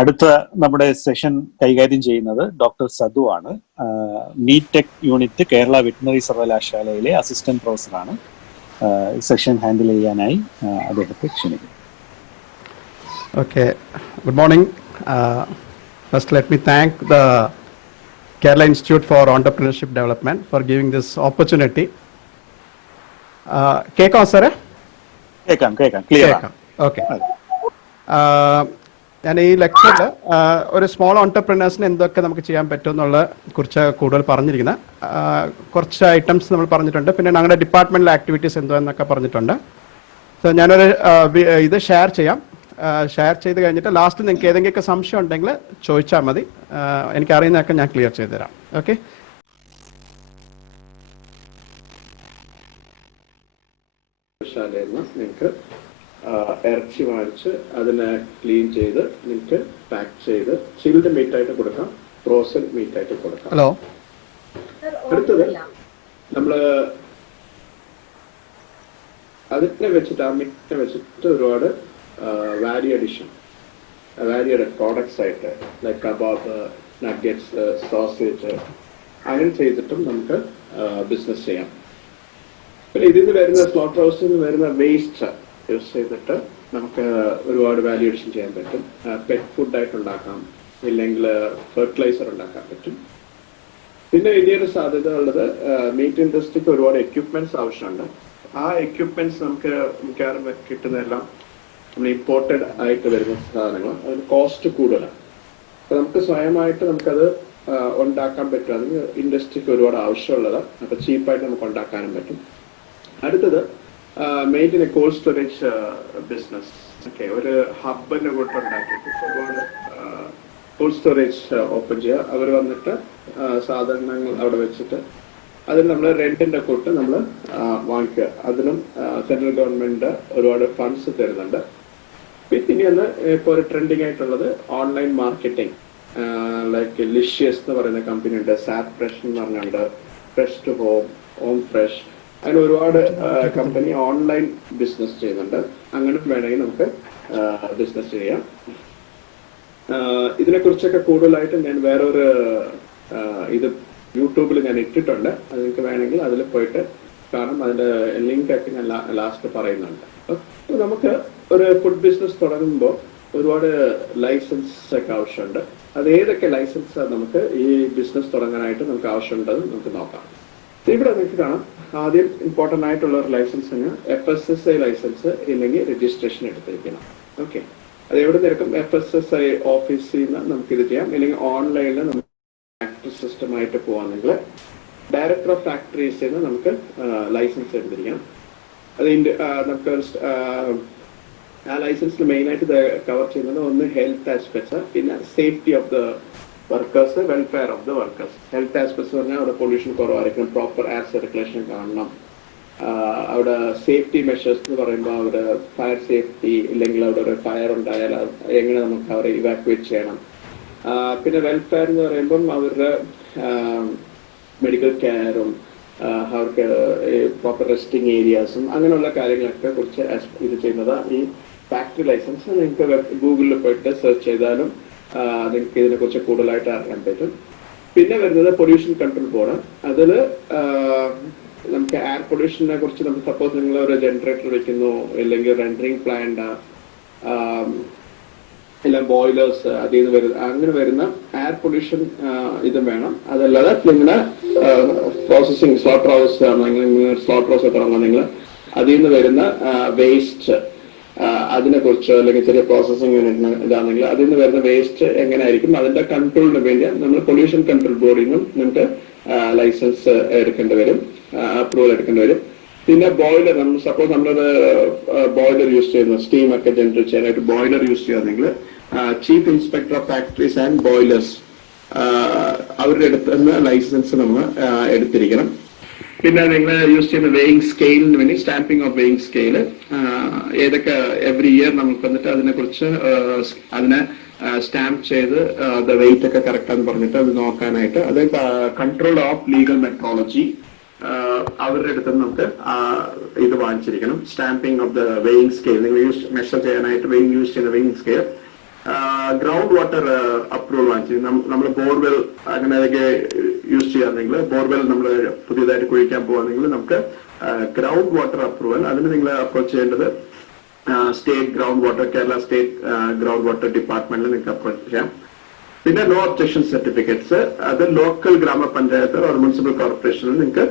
അടുത്ത നമ്മുടെ സെഷൻ കൈകാര്യം ചെയ്യുന്നത് ഡോക്ടർ സദു ആണ്. Meat tech unit Kerala veterinary സർവകലാശാലയിലെ അസിസ്റ്റന്റ് പ്രൊഫസറാണ്. സെഷൻ ഹാൻഡിൽ ചെയ്യാനായി അദ്ദേഹത്തെ ക്ഷണിക്കുന്നു. Okay, good morning. First, let me thank the Kerala Institute for Entrepreneurship Development for giving this opportunity. കേൾക്കാം സാറേ? കേൾക്കാം, ക്ലിയർ. ഓക്കെ. ഞാൻ ഈ ലെക്ചറിൽ ഒരു സ്മോൾ ഓൺടർപ്രണേഴ്സിന് എന്തൊക്കെ നമുക്ക് ചെയ്യാൻ പറ്റും എന്നുള്ള കുറിച്ച് കൂടുതൽ പറഞ്ഞിരിക്കുന്നത്. കുറച്ച് ഐറ്റംസ് നമ്മൾ പറഞ്ഞിട്ടുണ്ട്. പിന്നെ ഞങ്ങളുടെ ഡിപ്പാർട്ട്മെന്റിലെ ആക്ടിവിറ്റീസ് എന്തോ എന്നൊക്കെ പറഞ്ഞിട്ടുണ്ട്. സോ ഞാനൊരു ഇത് ഷെയർ ചെയ്യാം. ഷെയർ ചെയ്ത് കഴിഞ്ഞിട്ട് ലാസ്റ്റ് നിങ്ങൾക്ക് ഏതെങ്കിലുമൊക്കെ സംശയം ഉണ്ടെങ്കിൽ ചോദിച്ചാൽ മതി. എനിക്കറിയുന്നതൊക്കെ ഞാൻ ക്ലിയർ ചെയ്ത് തരാം. ഓക്കെ. നിങ്ങൾക്ക് ഇറച്ചി വാങ്ങിച്ച് അതിനെ ക്ലീൻ ചെയ്ത് നിങ്ങൾക്ക് പാക്ക് ചെയ്ത് ചിൽഡ് മീറ്റ് ആയിട്ട് കൊടുക്കാം, ഫ്രോസൺ മീറ്റ് ആയിട്ട് കൊടുക്കാം. ഹലോ. അടുത്തത് നമ്മള് അതിനെ വെച്ചിട്ട് ആ മീറ്റിനെ വെച്ചിട്ട് ഒരുപാട് വാരിയഡ് പ്രോഡക്ട്സ് ആയിട്ട് ലൈക്ക് കബാബ്, നഗറ്റ്സ്, സോസേജ് അങ്ങനെ ചെയ്തിട്ടും നമുക്ക് ബിസിനസ് ചെയ്യാം. പിന്നെ ഇതിൽ നിന്ന് വരുന്ന സ്ലോട്ടർ ഹൗസിൽ നിന്ന് വരുന്ന വേസ്റ്റ് യൂസ് ചെയ്തിട്ട് നമുക്ക് ഒരുപാട് വാല്യൂ അഡിഷൻ ചെയ്യാൻ പറ്റും. പെറ്റ് ഫുഡായിട്ട് ഉണ്ടാക്കാം, ഇല്ലെങ്കിൽ ഫെർട്ടിലൈസർ ഉണ്ടാക്കാൻ പറ്റും. പിന്നെ വലിയൊരു സാധ്യത ഉള്ളത് മീറ്റ് ഇൻഡസ്ട്രിക്ക് ഒരുപാട് എക്യുപ്മെന്റ്സ് ആവശ്യമുണ്ട്. ആ എക്യുപ്മെന്റ്സ് നമുക്ക് മിക്കവാറും കിട്ടുന്നതെല്ലാം നമ്മൾ ഇമ്പോർട്ടഡ് ആയിട്ട് വരുന്ന സാധനങ്ങൾ, അതിന് കോസ്റ്റ് കൂടുതലാണ്. അപ്പൊ നമുക്ക് സ്വയമായിട്ട് നമുക്കത് ഉണ്ടാക്കാൻ പറ്റും. അതിന് ഇൻഡസ്ട്രിക്ക് ഒരുപാട് ആവശ്യമുള്ളതാണ്. അപ്പൊ ചീപ്പായിട്ട് നമുക്ക് ഉണ്ടാക്കാനും പറ്റും. അടുത്തത് main cold storage business. Okay, ഒരു ഹബ്ബിനെ കൂട്ട് ഉണ്ടാക്കിയിട്ട് ഒരുപാട് കോൾഡ് സ്റ്റോറേജ് ഓപ്പൺ ചെയ്യുക. അവർ വന്നിട്ട് സാധനങ്ങൾ അവിടെ വെച്ചിട്ട് അതിന് നമ്മൾ റെന്റിന്റെ കൂട്ട് നമ്മൾ വാങ്ങിക്കുക. അതിനും സെൻട്രൽ ഗവൺമെന്റ് ഒരുപാട് ഫണ്ട്സ് തരുന്നുണ്ട്. പിന്നെ ഒന്ന് ഇപ്പോൾ ഒരു ട്രെൻഡിങ് ആയിട്ടുള്ളത് ഓൺലൈൻ മാർക്കറ്റിംഗ്. ലൈക്ക് ലിഷ്യസ് എന്ന് പറയുന്ന കമ്പനി ഉണ്ട്, സാപ്പ് ഫ്രഷ് എന്ന് പറഞ്ഞുണ്ട്, ഫ്രഷ് ടു ഹോം ഫ്രഷ്, അങ്ങനെ ഒരുപാട് കമ്പനി ഓൺലൈൻ ബിസിനസ് ചെയ്യുന്നുണ്ട്. അങ്ങനെ വേണമെങ്കിൽ നമുക്ക് ബിസിനസ് ചെയ്യാം. ഇതിനെക്കുറിച്ചൊക്കെ കൂടുതലായിട്ട് ഞാൻ വേറൊരു ഇത് യൂട്യൂബിൽ ഞാൻ ഇട്ടിട്ടുണ്ട്. അത് നിങ്ങൾക്ക് വേണമെങ്കിൽ അതിൽ പോയിട്ട് കാണാം. അതിന്റെ ലിങ്ക് ഒക്കെ ഞാൻ ലാസ്റ്റ് പറയുന്നുണ്ട്. നമുക്ക് ഒരു ഫുഡ് ബിസിനസ് തുടങ്ങുമ്പോൾ ഒരുപാട് ലൈസൻസ് ഒക്കെ ആവശ്യമുണ്ട്. അത് ഏതൊക്കെ ലൈസൻസ് നമുക്ക് ഈ ബിസിനസ് തുടങ്ങാനായിട്ട് നമുക്ക് ആവശ്യമുണ്ടെന്ന് നമുക്ക് നോക്കാം. ഇവിടെ നിങ്ങൾക്ക് കാണാം, ആദ്യം ഇമ്പോർട്ടന്റ് ആയിട്ടുള്ള ഒരു ലൈസൻസിന് FSSAI ലൈസൻസ് ഇല്ലെങ്കിൽ രജിസ്ട്രേഷൻ എടുത്തിരിക്കണം. ഓക്കെ, അത് എവിടെ നിൽക്കും? FSSAI ഓഫീസിൽ നിന്ന് നമുക്ക് ഇത് ചെയ്യാം. ഇല്ലെങ്കിൽ ഓൺലൈനിൽ നമുക്ക് ഫാക്ടറി സിസ്റ്റം ആയിട്ട് പോവാണെങ്കിൽ ഡയറക്ടർ ഓഫ് ഫാക്ടറീസിൽ നിന്ന് നമുക്ക് ലൈസൻസ് എടുത്തിരിക്കണം. അത് നമുക്ക് ആ ലൈസൻസിൽ മെയിൻ ആയിട്ട് കവർ ചെയ്യുന്നത് ഒന്ന് ഹെൽത്ത് ആസ്പെക്ട്സ്, പിന്നെ safety of the workers, welfare of the workers. Health aspects പറഞ്ഞാൽ അവിടെ പൊല്യൂഷൻ കുറവായിരിക്കണം, പ്രോപ്പർ എയർ സർക്കുലേഷൻ കാണണം. അവിടെ സേഫ്റ്റി മെഷേഴ്സ് എന്ന് പറയുമ്പോൾ അവിടെ ഫയർ സേഫ്റ്റി, ഇല്ലെങ്കിൽ അവിടെ ഒരു ഫയർ ഉണ്ടായാൽ എങ്ങനെ നമുക്ക് അവരെ ഇവാക്യുവേറ്റ് ചെയ്യണം. പിന്നെ വെൽഫെയർ എന്ന് പറയുമ്പം അവരുടെ മെഡിക്കൽ കെയറും അവർക്ക് പ്രോപ്പർ റെസ്റ്റിംഗ് ഏരിയാസും അങ്ങനെയുള്ള കാര്യങ്ങളൊക്കെ കുറിച്ച് ഇത് ചെയ്യുന്നത് ഈ ഫാക്ടറി ലൈസൻസ്. നിങ്ങൾക്ക് ഗൂഗിളിൽ പോയിട്ട് സെർച്ച് ചെയ്താലും നിങ്ങൾക്ക് ഇതിനെ കുറിച്ച് കൂടുതലായിട്ട് അറിയാൻ പറ്റും. പിന്നെ വരുന്നത് പൊല്യൂഷൻ കൺട്രോൾ ബോർഡ്. അതിൽ നമുക്ക് എയർ പൊല്യൂഷനെ കുറിച്ച് നമുക്ക് സപ്പോസ് നിങ്ങൾ ഒരു ജനറേറ്റർ വെക്കുന്നു, അല്ലെങ്കിൽ റെൻഡറിങ് പ്ലാന്റ്, ഇല്ല ബോയിലേഴ്സ്, അതിൽ നിന്ന് വരുന്ന അങ്ങനെ വരുന്ന എയർ പൊല്യൂഷൻ ഇതും വേണം. അതല്ലാതെ നിങ്ങളുടെ processing slaughter house slaughter house തുടങ്ങുക, നിങ്ങൾ അതിൽ നിന്ന് വരുന്ന വേസ്റ്റ് അതിനെ കുറിച്ച്, അല്ലെങ്കിൽ ചെറിയ പ്രോസസ്സിംഗ് യൂണിറ്റ് ഇതാണെങ്കിൽ അതിൽ നിന്ന് വരുന്ന വേസ്റ്റ് എങ്ങനെയായിരിക്കും അതിന്റെ കൺട്രോളിന് വേണ്ടി നമ്മൾ പൊല്യൂഷൻ കൺട്രോൾ ബോർഡിൽ നിന്നും നിങ്ങൾക്ക് ലൈസൻസ് എടുക്കേണ്ടി വരും, അപ്രൂവൽ എടുക്കേണ്ടി വരും. പിന്നെ ബോയിലർ, നമ്മൾ സപ്പോസ് നമ്മളൊരു ബോയിലർ യൂസ് ചെയ്യുന്നു, സ്റ്റീം ഒക്കെ ജനറേറ്റ് ചെയ്യാനായിട്ട് ബോയിലർ യൂസ് ചെയ്യുകയാണെങ്കിൽ chief inspector of factories and boilers അവരുടെ അടുത്ത് നിന്ന് ലൈസൻസ് നമ്മൾ എടുത്തിരിക്കണം. പിന്നെ നിങ്ങൾ യൂസ് ചെയ്യുന്ന വെയിങ് സ്കെയിലിന് വേണ്ടി സ്റ്റാമ്പിംഗ് ഓഫ് വെയിങ് സ്കെയില് ഏതൊക്കെ എവറി ഇയർ നമുക്ക് വന്നിട്ട് അതിനെക്കുറിച്ച് അതിനെ സ്റ്റാമ്പ് ചെയ്ത് വെയിറ്റ് ഒക്കെ കറക്റ്റ് ആണെന്ന് പറഞ്ഞിട്ട് അത് നോക്കാനായിട്ട്, അത് കൺട്രോൾ ഓഫ് ലീഗൽ മെട്രോളജി അവരുടെ അടുത്ത് നമുക്ക് ഇത് വാങ്ങിച്ചിരിക്കണം. Stamping of the weighing scale, നിങ്ങൾ മെഷർ ചെയ്യാനായിട്ട് വെയിങ് യൂസ് ചെയ്യുന്ന weighing scale ground water approval വാങ്ങിച്ചു. നമ്മൾ ബോർവെൽ അങ്ങനെയൊക്കെ യൂസ് ചെയ്യാണെങ്കിൽ, ബോർവെൽ നമ്മൾ പുതിയതായിട്ട് കുഴിക്കാൻ പോവാണെങ്കിൽ നമുക്ക് ഗ്രൗണ്ട് വാട്ടർ അപ്രൂവൽ, അതിന് നിങ്ങൾ അപ്രോച്ച് ചെയ്യേണ്ടത് state ground water, Kerala state ground water ഡിപ്പാർട്ട്മെന്റിൽ നിങ്ങൾക്ക് അപ്രോച്ച് ചെയ്യാം. പിന്നെ നോ ഒബ്ജക്ഷൻ സർട്ടിഫിക്കറ്റ്സ്, അത് ലോക്കൽ ഗ്രാമപഞ്ചായത്ത് ഓർ മുനിസിപ്പൽ കോർപ്പറേഷനിൽ നിങ്ങൾക്ക്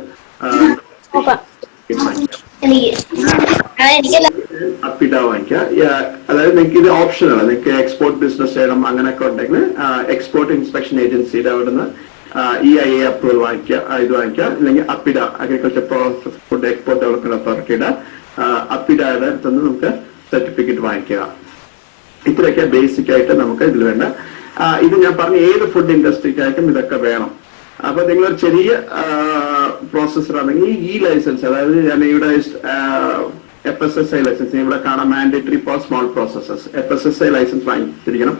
അപ്പിഡ വാങ്ങിക്കുക. അതായത് നിങ്ങൾക്ക് ഇത് ഓപ്ഷനാണ്. നിങ്ങൾക്ക് എക്സ്പോർട്ട് ബിസിനസ് ചെയ്യണം അങ്ങനെയൊക്കെ ഉണ്ടെങ്കിൽ എക്സ്പോർട്ട് ഇൻസ്പെക്ഷൻ ഏജൻസിയുടെ അവിടുന്ന് EIA അപ്രൂവൽ വാങ്ങിക്കുക, ഇത് വാങ്ങിക്കുക. അല്ലെങ്കിൽ APEDA, agriculture process food export development അതോറിറ്റിയുടെ അപ്പിഡയുടെ അടുത്തുനിന്ന് നമുക്ക് സർട്ടിഫിക്കറ്റ് വാങ്ങിക്കുക. ഇത്രയൊക്കെ ബേസിക് ആയിട്ട് നമുക്ക് ഇതിൽ വേണ്ട. ഇത് ഞാൻ പറഞ്ഞ ഏത് ഫുഡ് ഇൻഡസ്ട്രിക്കായിട്ടും ഇതൊക്കെ വേണം. അപ്പൊ നിങ്ങളൊരു ചെറിയ പ്രോസസ്സർ ആണെങ്കിൽ ഈ ലൈസൻസ്, അതായത് ഞാൻ ഇവിടെ FSSAI ലൈസൻസ് ഇവിടെ കാണാം, mandatory for small processes. FSSAI licence വാങ്ങിച്ചിരിക്കണം,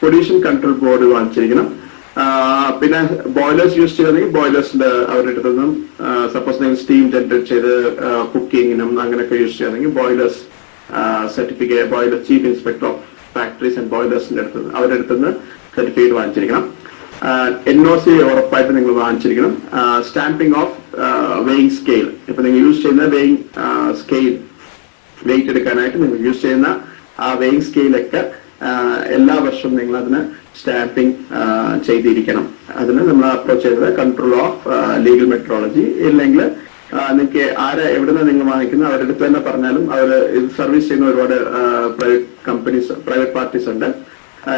പൊല്യൂഷൻ കൺട്രോൾ ബോർഡ് വാങ്ങിച്ചിരിക്കണം. പിന്നെ ബോയിലേഴ്സ് യൂസ് ചെയ്യണമെങ്കിൽ ബോയിലേഴ്സിന്റെ അവരുടെ അടുത്ത് നിന്നും, സപ്പോസ് നിങ്ങൾ സ്റ്റീം ജനറേറ്റ് ചെയ്ത് കുക്കിങ്ങിനും അങ്ങനെയൊക്കെ യൂസ് ചെയ്യണമെങ്കിൽ boilers certificate, boiler chief inspector of factories and ബോയിലേഴ്സിന്റെ അടുത്ത് അവരുടെ അടുത്തുനിന്ന് സർട്ടിഫിക്കറ്റ് വാങ്ങിച്ചിരിക്കണം. NOC ഉറപ്പായിട്ട് നിങ്ങൾ വാങ്ങിച്ചിരിക്കണം. സ്റ്റാമ്പിംഗ് ഓഫ് വെയിങ് സ്കെയിൽ, ഇപ്പൊ നിങ്ങൾ യൂസ് ചെയ്യുന്ന വെയിങ് സ്കെയിൽ, വെയിറ്റ് എടുക്കാനായിട്ട് നിങ്ങൾ യൂസ് ചെയ്യുന്ന ആ വെയിങ് സ്കെയിലൊക്കെ എല്ലാ വർഷവും നിങ്ങൾ അതിന് സ്റ്റാമ്പിംഗ് ചെയ്തിരിക്കണം. അതിന് നമ്മൾ അപ്രോച്ച് ചെയ്തത് കൺട്രോൾ ഓഫ് ലീഗൽ മെട്രോളജി. ഇല്ലെങ്കിൽ നിങ്ങൾക്ക് എവിടുന്ന് നിങ്ങൾ വാങ്ങിക്കുന്ന അവരുടെ അടുത്ത് തന്നെ പറഞ്ഞാലും, അവർ ഇത് സർവീസ് ചെയ്യുന്ന ഒരുപാട് പ്രൈവറ്റ് കമ്പനീസ്, പ്രൈവറ്റ് പാർട്ടീസ് ഉണ്ട്.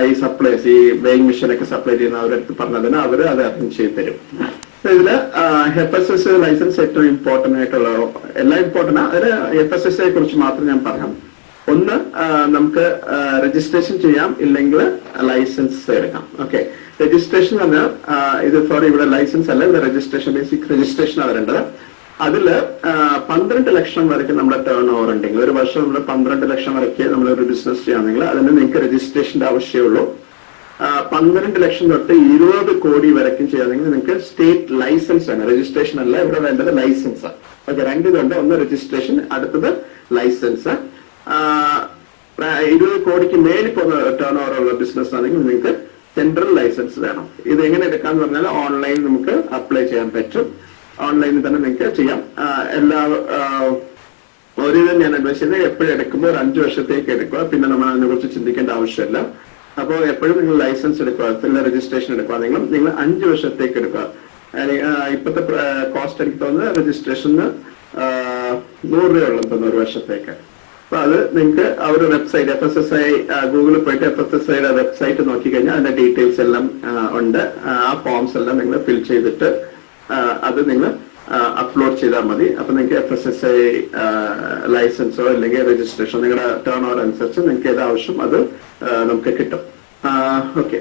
ഈ സപ്ലൈസ്, ഈ വെയിങ് മെഷീനൊക്കെ സപ്ലൈ ചെയ്യുന്ന അവരുടെ അടുത്ത് പറഞ്ഞതിന് അവർ അത് അറേഞ്ച് ചെയ്ത് തരും. ഇതില് FSSAI ലൈസൻസ് ഏറ്റവും ഇമ്പോർട്ടന്റ് ആയിട്ടുള്ള, എല്ലാം ഇമ്പോർട്ടന്റ്. അതിന് FSSAI കുറിച്ച് മാത്രം ഞാൻ പറയാം. ഒന്ന്, നമുക്ക് രജിസ്ട്രേഷൻ ചെയ്യാം, ഇല്ലെങ്കിൽ ലൈസൻസ് എടുക്കാം. ഓക്കെ, രജിസ്ട്രേഷൻ പറഞ്ഞാൽ ഇത് ഇവിടെ ലൈസൻസ് അല്ല, ഇവിടെ രജിസ്ട്രേഷൻ, ബേസിക് രജിസ്ട്രേഷൻ ആണ് വരേണ്ടത്. അതില് 12 ലക്ഷം വരയ്ക്ക് നമ്മുടെ ടേൺ ഓവർ ഉണ്ടെങ്കിൽ, ഒരു വർഷം നമ്മൾ 12 ലക്ഷം വരയ്ക്ക് നമ്മളൊരു ബിസിനസ് ചെയ്യാണെങ്കിൽ അതിന് നിങ്ങൾക്ക് രജിസ്ട്രേഷന്റെ ആവശ്യമുള്ളൂ. 12 ലക്ഷം തൊട്ട് 20 കോടി വരയ്ക്കും ചെയ്യാണെങ്കിൽ നിങ്ങൾക്ക് സ്റ്റേറ്റ് ലൈസൻസ് ആണ്, രജിസ്ട്രേഷൻ അല്ല ഇവിടെ വേണ്ടത്, ലൈസൻസ്. ഓക്കെ, രണ്ടിതുണ്ട്, ഒന്ന് രജിസ്ട്രേഷൻ, അടുത്തത് ലൈസൻസ്. 20 കോടിക്ക് മേലിൽ പോകുന്ന ടേൺ ഓവർ ഉള്ള ബിസിനസ് ആണെങ്കിൽ നിങ്ങൾക്ക് സെൻട്രൽ ലൈസൻസ് വേണം. ഇത് എങ്ങനെ എടുക്കാന്ന് പറഞ്ഞാൽ ഓൺലൈൻ നമുക്ക് അപ്ലൈ ചെയ്യാൻ പറ്റും. ഓൺലൈനിൽ തന്നെ നിങ്ങൾക്ക് ചെയ്യാം. ഒരിതും ഞാൻ അഡ്വൈസ് ചെയ്യുന്നത് എപ്പോഴും എടുക്കുമ്പോൾ ഒരു 5 വർഷത്തേക്ക് എടുക്കുക, പിന്നെ നമ്മൾ അതിനെ കുറിച്ച് ചിന്തിക്കേണ്ട ആവശ്യമില്ല. അപ്പോൾ എപ്പോഴും നിങ്ങൾ ലൈസൻസ് എടുക്കുക, രജിസ്ട്രേഷൻ എടുക്കുക, നിങ്ങൾ 5 വർഷത്തേക്ക് എടുക്കുക. ഇപ്പോഴത്തെ കോസ്റ്റ് എനിക്ക് തോന്നുന്നത് രജിസ്ട്രേഷന് 100 രൂപയുള്ളൂ തോന്നുന്നു ഒരു വർഷത്തേക്ക്. അപ്പൊ അത് നിങ്ങൾക്ക് അവരുടെ വെബ്സൈറ്റ്, FSSAI ഗൂഗിളിൽ പോയിട്ട് FSSAIയുടെ വെബ്സൈറ്റ് നോക്കിക്കഴിഞ്ഞാൽ അതിന്റെ ഡീറ്റെയിൽസ് എല്ലാം ഉണ്ട്. ആ ഫോംസ് എല്ലാം നിങ്ങൾ ഫിൽ ചെയ്തിട്ട് അത് നിങ്ങൾ അപ്ലോഡ് ചെയ്താൽ മതി. അപ്പൊ നിങ്ങൾക്ക് FSSAI ലൈസൻസോ അല്ലെങ്കിൽ രജിസ്ട്രേഷനോ നിങ്ങളുടെ ടേൺ ഓവർ അനുസരിച്ച് നിങ്ങൾക്ക് ഏത് ആവശ്യം അത് നമുക്ക് കിട്ടും. ഓക്കെ,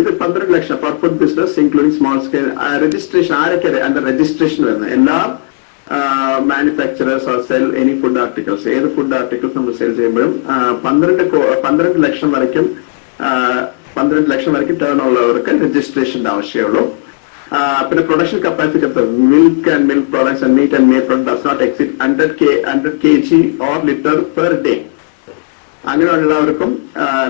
ഇത് 12 lakh for food business including small scale. Registration ആരൊക്കെ അതിന്റെ രജിസ്ട്രേഷൻ വരുന്നത്? എല്ലാ manufacturers or sell any food articles, ഏത് ഫുഡ് ആർട്ടിക്കിൾസ് നമ്മൾ സെയിൽ ചെയ്യുമ്പോഴും 12 ലക്ഷം വരയ്ക്കും 12 ലക്ഷം വരയ്ക്കും ടേൺ ഉള്ളവർക്ക് രജിസ്ട്രേഷന്റെ ആവശ്യമുള്ളൂ. പിന്നെ production capacity of milk and milk products and meat and meat product does not exceed 100 kg or litre per day. അങ്ങനെയുള്ളവർക്കും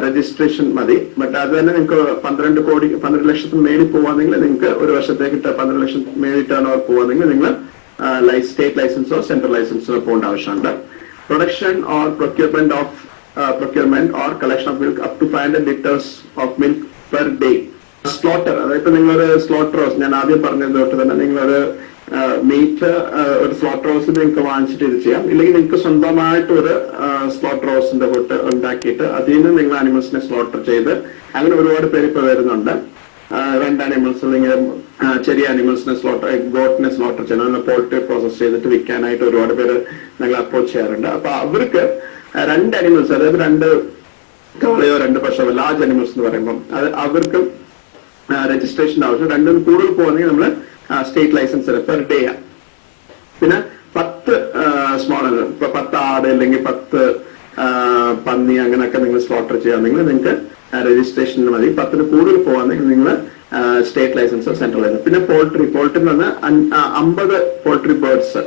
രജിസ്ട്രേഷൻ മതി. ബട്ട് അത് തന്നെ നിങ്ങൾക്ക് 12 ലക്ഷത്തിന് മേളിൽ പോവാണെങ്കിൽ നിങ്ങൾക്ക് ഒരു വർഷത്തേക്ക് 12 ലക്ഷം മേളിൽ ടേൺ ഓവർ പോവാണെങ്കിൽ നിങ്ങൾ സ്റ്റേറ്റ് ലൈസൻസോ സെൻട്രൽ ലൈസൻസോ പോകേണ്ട ആവശ്യമുണ്ട്. Production or procurement or collection of milk up to 500 liters of milk per day. Slaughter, അതായത് നിങ്ങളൊരു സ്ലോട്ടർ ഹൗസ്, ഞാൻ ആദ്യം പറഞ്ഞത് തൊട്ട് തന്നെ നിങ്ങളൊരു മീറ്റ് ഒരു സ്ലോട്ടർ ഹൗസിൽ നിങ്ങൾക്ക് വാങ്ങിച്ചിട്ട് ഇത് ചെയ്യാം. ഇല്ലെങ്കിൽ നിങ്ങൾക്ക് സ്വന്തമായിട്ട് ഒരു സ്ലോട്ടർ ഹൗസിന്റെ കൂട്ട് ഉണ്ടാക്കിയിട്ട് അതിൽ നിന്ന് നിങ്ങൾ അനിമൽസിനെ സ്ലോട്ടർ ചെയ്ത്, അങ്ങനെ ഒരുപാട് പേര് ഇപ്പൊ വരുന്നുണ്ട്. 2 അനിമൽസ് അല്ലെങ്കിൽ ചെറിയ അനിമൽസിനെ സ്ലോട്ടർ, ഗോട്ടിനെ സ്ലോട്ടർ ചെയ്യണം, പോൾട്രി പ്രോസസ് ചെയ്തിട്ട് വിൽക്കാനായിട്ട് ഒരുപാട് പേര് ഞങ്ങൾ അപ്രോച്ച് ചെയ്യാറുണ്ട്. അപ്പൊ അവർക്ക് 2 അനിമൽസ്, അതായത് 2 കാളയോ 2 പശുവോ, ലാർജ് അനിമൽസ് എന്ന് പറയുമ്പോൾ അത് അവർക്ക് രജിസ്ട്രേഷൻ ആവശ്യം. 2 കൂടുതൽ പോകുന്നെങ്കിൽ നമ്മൾ സ്റ്റേറ്റ് ലൈസൻസ് പെർ ഡേ. പിന്നെ 10 സ്മോൾ, ഇപ്പൊ 10 ആട് അല്ലെങ്കിൽ 10 പന്നി അങ്ങനെയൊക്കെ നിങ്ങൾ സ്ലോട്ടർ ചെയ്യാണെങ്കിൽ നിങ്ങൾക്ക് രജിസ്ട്രേഷന് മതി. 10 കൂടുതൽ പോകാന്നെങ്കിൽ നിങ്ങൾ സ്റ്റേറ്റ് ലൈസൻസോ സെൻട്രൽ ലൈസൻസ്. പിന്നെ പോൾട്രി എന്ന് പറഞ്ഞാൽ 50 poultry birds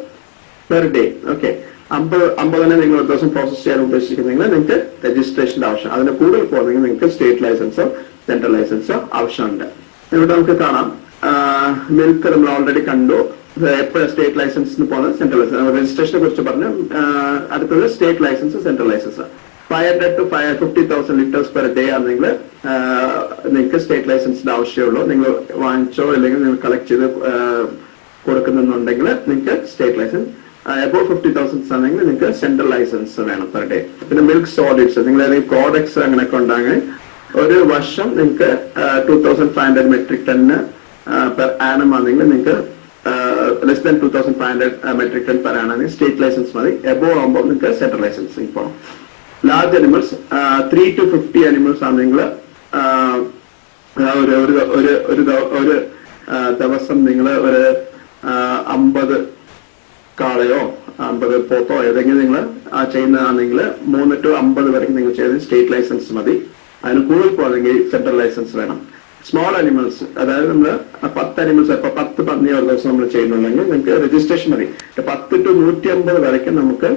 per day. Okay, 50 നിങ്ങൾ ഒരു ദിവസം പ്രോസസ് ചെയ്യാൻ ഉദ്ദേശിക്കുന്നെങ്കിൽ നിങ്ങൾക്ക് രജിസ്ട്രേഷന്റെ ആവശ്യം. അതിന് കൂടുതൽ പോകുന്നെങ്കിൽ നിങ്ങൾക്ക് സ്റ്റേറ്റ് ലൈസൻസോ സെൻട്രൽ ലൈസൻസോ ആവശ്യമുണ്ട്. ഇവിടെ നമുക്ക് കാണാം മിൽക്ക് നമ്മൾ ഓൾറെഡി കണ്ടു. എപ്പോഴും സ്റ്റേറ്റ് ലൈസൻസിന് പോകുന്നത് സെൻട്രൽ ലൈസൻസ്. രജിസ്ട്രേഷനെ കുറിച്ച് പറഞ്ഞു. അടുത്തത് state licence, central licence. 500 to 50,000 litres per day ആണെങ്കിൽ നിങ്ങൾക്ക് സ്റ്റേറ്റ് ലൈസൻസിന്റെ ആവശ്യമുള്ളൂ. നിങ്ങൾ വാങ്ങിച്ചോ അല്ലെങ്കിൽ നിങ്ങൾ കളക്ട് ചെയ്ത് കൊടുക്കുന്നുണ്ടെങ്കിൽ നിങ്ങൾക്ക് സ്റ്റേറ്റ് ലൈസൻസ്. അബൌവ് 50,000 ആണെങ്കിൽ നിങ്ങൾക്ക് സെൻട്രൽ ലൈസൻസ് വേണം പെർ ഡേ. പിന്നെ മിൽക്ക് സോളിഡ്സ്, നിങ്ങൾ ഏതെങ്കിലും പ്രോഡക്ട്സ് അങ്ങനെയൊക്കെ ഉണ്ടെങ്കിൽ ഒരു വർഷം നിങ്ങൾക്ക് 2,500 മെട്രിക് ടണ്ണ് പെർ ആനം ആണെങ്കിൽ നിങ്ങൾക്ക് less than 2,500 metric ton per ആണെങ്കിൽ സ്റ്റേറ്റ് ലൈസൻസ് മതി. എബോവ് ആകുമ്പോൾ നിങ്ങൾക്ക് സെൻട്രൽ ലൈസൻസിങ് പോകണം. ലാർജ് അനിമൽസ് 3 to 50 അനിമൽസ് ആണെങ്കിൽ ഒരു ദിവസം നിങ്ങൾ ഒരു 50 കാളയോ 50 പോത്തോ ഏതെങ്കിലും നിങ്ങൾ ചെയ്യുന്നതാണെങ്കിൽ 3 to 50 വരെയും നിങ്ങൾ ചെയ്ത് സ്റ്റേറ്റ് ലൈസൻസ് മതി. അതിന് കൂടുതൽ പോകണമെങ്കിൽ സെൻട്രൽ ലൈസൻസ് വേണം. സ്മോൾ അനിമൽസ്, അതായത് നമ്മൾ 10 അനിമൽസ്, ഇപ്പൊ 10 പന്നി ഒരു ദിവസം നമ്മൾ ചെയ്യുന്നുണ്ടെങ്കിൽ നിങ്ങൾക്ക് രജിസ്ട്രേഷൻ മതി. 10 to 150 വരയ്ക്കും നമുക്ക്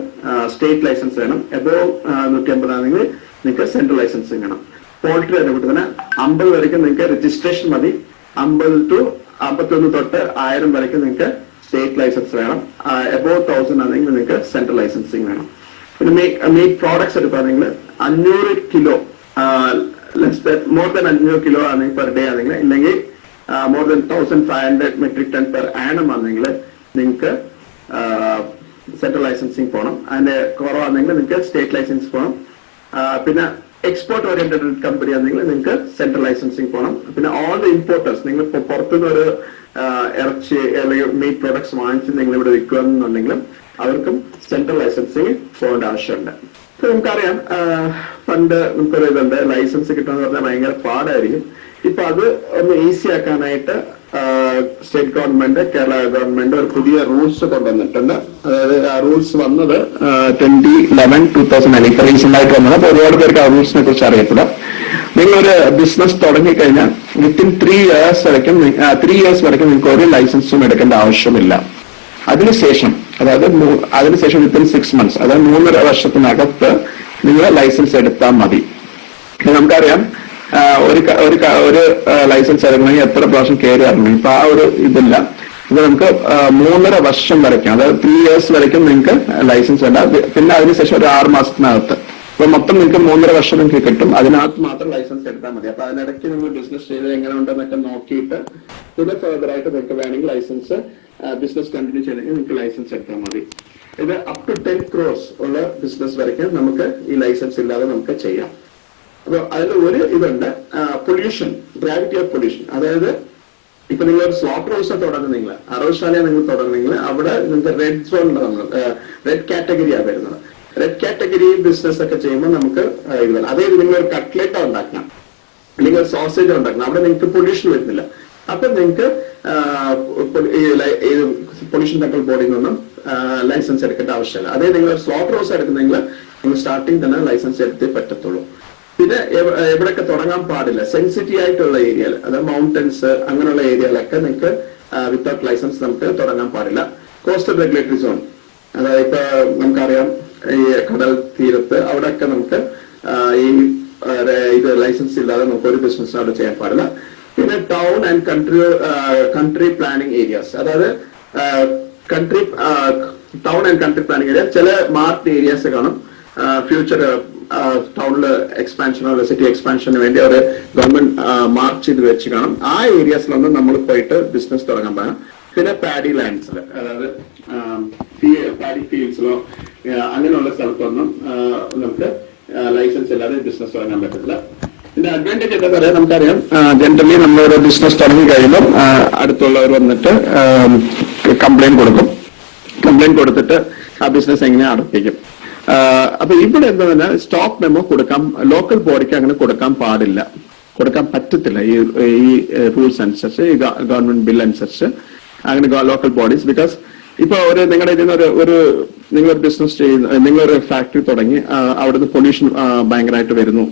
സ്റ്റേറ്റ് ലൈസൻസ് വേണം. എബോവ് 150 ആണെങ്കിൽ നിങ്ങൾക്ക് സെൻട്രൽ ലൈസൻസ് വേണം. പോൾട്രി അതുകൊണ്ട് തന്നെ 50 വരയ്ക്കും നിങ്ങൾക്ക് രജിസ്ട്രേഷൻ മതി. 50 to 51 തൊട്ട് 1000 വരയ്ക്കും നിങ്ങൾക്ക് സ്റ്റേറ്റ് ലൈസൻസ് വേണം. എബോവ് 1000 ആണെങ്കിൽ നിങ്ങൾക്ക് സെൻട്രൽ ലൈസൻസിങ് വേണം. പിന്നെ മീറ്റ് പ്രോഡക്ട്സ് എടുക്കുകയാണെങ്കിൽ 500 കിലോ മോർ ദാൻ 500 കിലോ ആണെങ്കിൽ പെർ ഡേ ആണെങ്കിൽ, ഇല്ലെങ്കിൽ more than 1,500 metric ton per annum ആണെങ്കിൽ നിങ്ങൾക്ക് സെൻട്രൽ ലൈസൻസിങ് പോകണം. അതിന്റെ കുറവാണെങ്കിൽ നിങ്ങൾക്ക് സ്റ്റേറ്റ് ലൈസൻസ് പോകണം. പിന്നെ എക്സ്പോർട്ട് ഓറിയന്റഡ് കമ്പനി ആണെങ്കിൽ നിങ്ങൾക്ക് സെൻട്രൽ ലൈസൻസിങ് പോകണം. പിന്നെ ഓൾ ദ ഇമ്പോർട്ടേഴ്സ്, നിങ്ങൾ പുറത്തുനിന്ന് ഒരു ഇറച്ചി അല്ലെങ്കിൽ മീറ്റ് പ്രോഡക്ട്സ് വാങ്ങിച്ച് നിങ്ങൾ ഇവിടെ വിൽക്കുകയെന്നുണ്ടെങ്കിലും അവർക്കും സെൻട്രൽ ലൈസൻസിങ് പോകേണ്ട ആവശ്യമുണ്ട്. നമുക്കറിയാം പണ്ട് നമുക്കൊരു ഇതുണ്ട്, ലൈസൻസ് കിട്ടുമെന്ന് പറഞ്ഞാൽ ഭയങ്കര പാടായിരിക്കും. ഇപ്പൊ അത് ഒന്ന് ഈസി ആക്കാനായിട്ട് സ്റ്റേറ്റ് ഗവൺമെന്റ്, കേരള ഗവൺമെന്റ് ഒരു പുതിയ റൂൾസ് കൊണ്ടുവന്നിട്ടുണ്ട്. അതായത് ആ റൂൾസ് വന്നത് 2011-2009 റീസെന്റ് ആയിട്ട് വന്നത്. അപ്പൊ ഒരുപാട് പേർക്ക് ആ റൂൾസിനെ കുറിച്ച് അറിയത്തില്ല. നിങ്ങളൊരു ബിസിനസ് തുടങ്ങിക്കഴിഞ്ഞാൽ വിത്തിൻ 3 ഇയേഴ്സ് വരയ്ക്കും നിങ്ങൾക്ക് ഒരു ലൈസൻസും എടുക്കേണ്ട ആവശ്യമില്ല. അതിനുശേഷം വിത്തിൻ 6 months, അതായത് 3.5 വർഷത്തിനകത്ത് നിങ്ങൾ ലൈസൻസ് എടുത്താൽ മതി. നമുക്കറിയാം ഒരു ലൈസൻസ് എടുക്കണമെങ്കിൽ എത്ര പ്രാവശ്യം കയറി ഇറങ്ങണം. ഇപ്പൊ ആ ഒരു ഇതില്ല. ഇത് നമുക്ക് 3.5 വർഷം വരയ്ക്കും, അതായത് 3 years വരയ്ക്കും നിങ്ങൾക്ക് ലൈസൻസ് വേണ്ട. പിന്നെ അതിനുശേഷം ഒരു 6 മാസത്തിനകത്ത്, അപ്പൊ മൊത്തം നിങ്ങൾക്ക് 3.5 വർഷം നിങ്ങൾക്ക് കിട്ടും. അതിനകത്ത് മാത്രം ലൈസൻസ് എടുത്താൽ മതി. അപ്പൊ അതിനിടയ്ക്ക് നിങ്ങൾ ബിസിനസ് ചെയ്ത് എങ്ങനെ ഉണ്ടെന്നൊക്കെ നോക്കിയിട്ട് പിന്നെ ഫർദർ ആയിട്ട് നിങ്ങൾക്ക് വേണമെങ്കിൽ ലൈസൻസ് ബിസിനസ് കണ്ടിന്യൂ ചെയ്യണമെങ്കിൽ നിങ്ങൾക്ക് ലൈസൻസ് എടുത്താൽ മതി. ഇത് അപ് ടു 10 crores ഉള്ള ബിസിനസ് വരയ്ക്കും നമുക്ക് ഈ ലൈസൻസ് ഇല്ലാതെ നമുക്ക് ചെയ്യാം. അപ്പൊ അതിൽ ഒരു ഇതുണ്ട്, പൊല്യൂഷൻ, ഗ്രാവിറ്റി ഓഫ് പൊല്യൂഷൻ. അതായത് ഇപ്പൊ നിങ്ങൾ ഒരു സ്ലോട്ടർ ഹൗസ് തുടങ്ങുന്നെങ്കിൽ, അറവശാല നിങ്ങൾ തുടങ്ങുന്നെങ്കിൽ അവിടെ നിങ്ങൾക്ക് റെഡ് സോൺ ഉണ്ട്. നമ്മൾ റെഡ് കാറ്റഗറിയാണ് വരുന്നത്. റെഡ് കാറ്റഗറി ബിസിനസ് ഒക്കെ ചെയ്യുമ്പോൾ നമുക്ക് ഇത് വേണം. അതായത് നിങ്ങൾ ഒരു കട്ട്ലെറ്റ് ഉണ്ടാക്കണം അല്ലെങ്കിൽ സോസേജ് ഉണ്ടാക്കണം, അവിടെ നിങ്ങൾക്ക് പൊല്യൂഷൻ വരുന്നില്ല. അപ്പൊ നിങ്ങൾക്ക് പൊല്യൂഷൻ കൺട്രോൾ ബോർഡിൽ നിന്നും ലൈസൻസ് എടുക്കേണ്ട ആവശ്യമില്ല. അതേ നിങ്ങൾ സ്ലോട്ടർ ഹൗസ് എടുക്കുന്നെങ്കിൽ നിങ്ങൾ സ്റ്റാർട്ടിങ് തന്നെ ലൈസൻസ് എടുത്തേ പറ്റത്തുള്ളൂ. പിന്നെ എവിടെയൊക്കെ തുടങ്ങാൻ പാടില്ല, സെൻസിറ്റീവ് ആയിട്ടുള്ള ഏരിയയിൽ, അതായത് മൗണ്ടൻസ് അങ്ങനെയുള്ള ഏരിയയിലൊക്കെ നിങ്ങൾക്ക് വിത്തൗട്ട് ലൈസൻസ് നമുക്ക് തുടങ്ങാൻ പാടില്ല. കോസ്റ്റൽ റെഗുലേറ്ററി സോൺ, അതായത് ഇപ്പൊ നമുക്കറിയാം ഈ കടൽ തീരത്ത് അവിടെയൊക്കെ നമുക്ക് ഈ ഇത് ലൈസൻസ് ഇല്ലാതെ നമുക്ക് ഒരു ബിസിനസ് അവിടെ ചെയ്യാൻ പാടില്ല. പിന്നെ town and country planning areas, അതായത് town and country planning area, ചില മാർക്ട് ഏരിയാസ് കാണും. ഫ്യൂച്ചർ ടൗണിൽ എക്സ്പാൻഷനോ സിറ്റി എക്സ്പാൻഷന് വേണ്ടി അവർ ഗവൺമെന്റ് മാർക്ക് ചെയ്ത് വെച്ച് കാണും. ആ ഏരിയാസിലൊന്നും നമ്മൾ പോയിട്ട് ബിസിനസ് തുടങ്ങാൻ പാടില്ല. പിന്നെ പാഡി ലാൻഡ്സിൽ, അതായത് പാഡി ഫീൽഡ്സിലോ അങ്ങനെയുള്ള സ്ഥലത്തൊന്നും നമുക്ക് ലൈസൻസ് ഇല്ലാതെ ബിസിനസ് തുടങ്ങാൻ പറ്റില്ല. ഇതിന്റെ അഡ്വാൻറ്റേജ് എന്താ പറയാ, നമുക്കറിയാം ജനറലി നമ്മളൊരു ബിസിനസ് തുടങ്ങി കഴിയുമ്പോൾ അടുത്തുള്ളവർ വന്നിട്ട് കംപ്ലൈന്റ് കൊടുക്കും. കംപ്ലൈന്റ് കൊടുത്തിട്ട് ആ ബിസിനസ് എങ്ങനെ അടപ്പിക്കും. അപ്പൊ ഇവിടെ എന്താ പറഞ്ഞാൽ സ്റ്റോപ്പ് മെമ്മോ കൊടുക്കാൻ ലോക്കൽ ബോഡിക്ക് അങ്ങനെ കൊടുക്കാൻ പാടില്ല, കൊടുക്കാൻ പറ്റത്തില്ല ഈ റൂൾസ് അനുസരിച്ച്, ഈ ഗവൺമെന്റ് ബിൽ അനുസരിച്ച് അങ്ങനെ ലോക്കൽ ബോഡീസ്. ബിക്കോസ് ഇപ്പൊ നിങ്ങളുടെ ഇതിൽ ഒരു നിങ്ങളൊരു ബിസിനസ് ചെയ്യുന്ന, നിങ്ങളൊരു ഫാക്ടറി തുടങ്ങി അവിടുന്ന് പൊല്യൂഷൻ ഭയങ്കരമായിട്ട് വരുന്നു.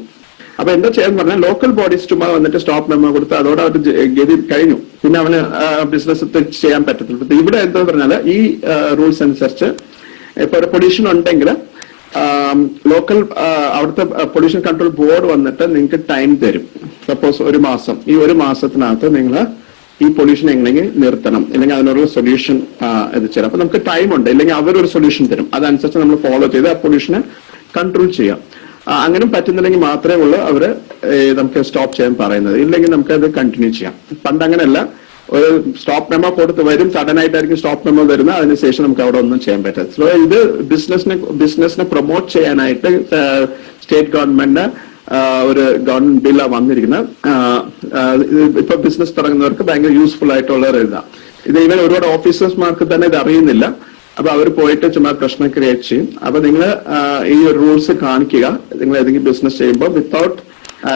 അപ്പൊ എന്താ ചെയ്യാന്ന് പറഞ്ഞാൽ ലോക്കൽ ബോഡീസ് ചുമ്മാ വന്നിട്ട് സ്റ്റോപ്പ് മെമ്മോ കൊടുത്ത് അതോടെ അവർ ഗതി കഴിഞ്ഞു, പിന്നെ അവന് ബിസിനസ് ചെയ്യാൻ പറ്റത്തില്ല. ഇവിടെ എന്താ പറഞ്ഞാൽ ഈ റൂൾസ് അനുസരിച്ച് ഇപ്പൊ ഒരു പൊല്യൂഷൻ ഉണ്ടെങ്കിൽ ലോക്കൽ അവിടുത്തെ പൊല്യൂഷൻ കൺട്രോൾ ബോർഡ് വന്നിട്ട് നിങ്ങൾക്ക് ടൈം തരും. സപ്പോസ് ഒരു മാസം, ഈ ഒരു മാസത്തിനകത്ത് നിങ്ങൾ ഈ പൊല്യൂഷൻ എങ്ങനെയെങ്കിൽ നിർത്തണം, ഇല്ലെങ്കിൽ അതിനൊരു സൊല്യൂഷൻ ഇത് ചെയ്യാം. അപ്പൊ നമുക്ക് ടൈം ഉണ്ട്, ഇല്ലെങ്കിൽ അവരൊരു സൊല്യൂഷൻ തരും, അതനുസരിച്ച് നമ്മൾ ഫോളോ ചെയ്ത് ആ പൊല്യൂഷനെ കൺട്രോൾ ചെയ്യാം. അങ്ങനെ പറ്റുന്നില്ലെങ്കിൽ മാത്രമേ ഉള്ളൂ അവര് നമുക്ക് സ്റ്റോപ്പ് ചെയ്യാൻ പറയുന്നത്, ഇല്ലെങ്കിൽ നമുക്ക് അത് കണ്ടിന്യൂ ചെയ്യാം. പണ്ട് അങ്ങനെയല്ല, ഒരു സ്റ്റോപ്പ് മെമ്മോ കൊടുത്ത് വരും, സഡൻ ആയിട്ടായിരിക്കും സ്റ്റോപ്പ് മെമ്മോ വരുന്നത്, അതിനുശേഷം നമുക്ക് അവിടെ ഒന്നും ചെയ്യാൻ പറ്റില്ല. സോ ഇത് ബിസിനസിനെ പ്രൊമോട്ട് ചെയ്യാനായിട്ട് സ്റ്റേറ്റ് ഗവൺമെന്റ് ഒരു ഗവൺമെന്റ് ബില്ലാണ് വന്നിരിക്കുന്നത്. ഇപ്പൊ ബിസിനസ് തുടങ്ങുന്നവർക്ക് ഭയങ്കര യൂസ്ഫുൾ ആയിട്ടുള്ള ഒരു ഇതാണ് ഇത്. ഇവൻ ഒരുപാട് ഓഫീസേഴ്സ്മാർക്ക് തന്നെ ഇത് അറിയുന്നില്ല, അപ്പൊ അവർ പോയിട്ട് ചുമ്മാ പ്രശ്നം ക്രിയേറ്റ് ചെയ്യും. അപ്പൊ നിങ്ങൾ ഈ ഒരു റൂൾസ് കാണിക്കുക, നിങ്ങൾ ഏതെങ്കിലും ബിസിനസ് ചെയ്യുമ്പോൾ വിത്തൗട്ട്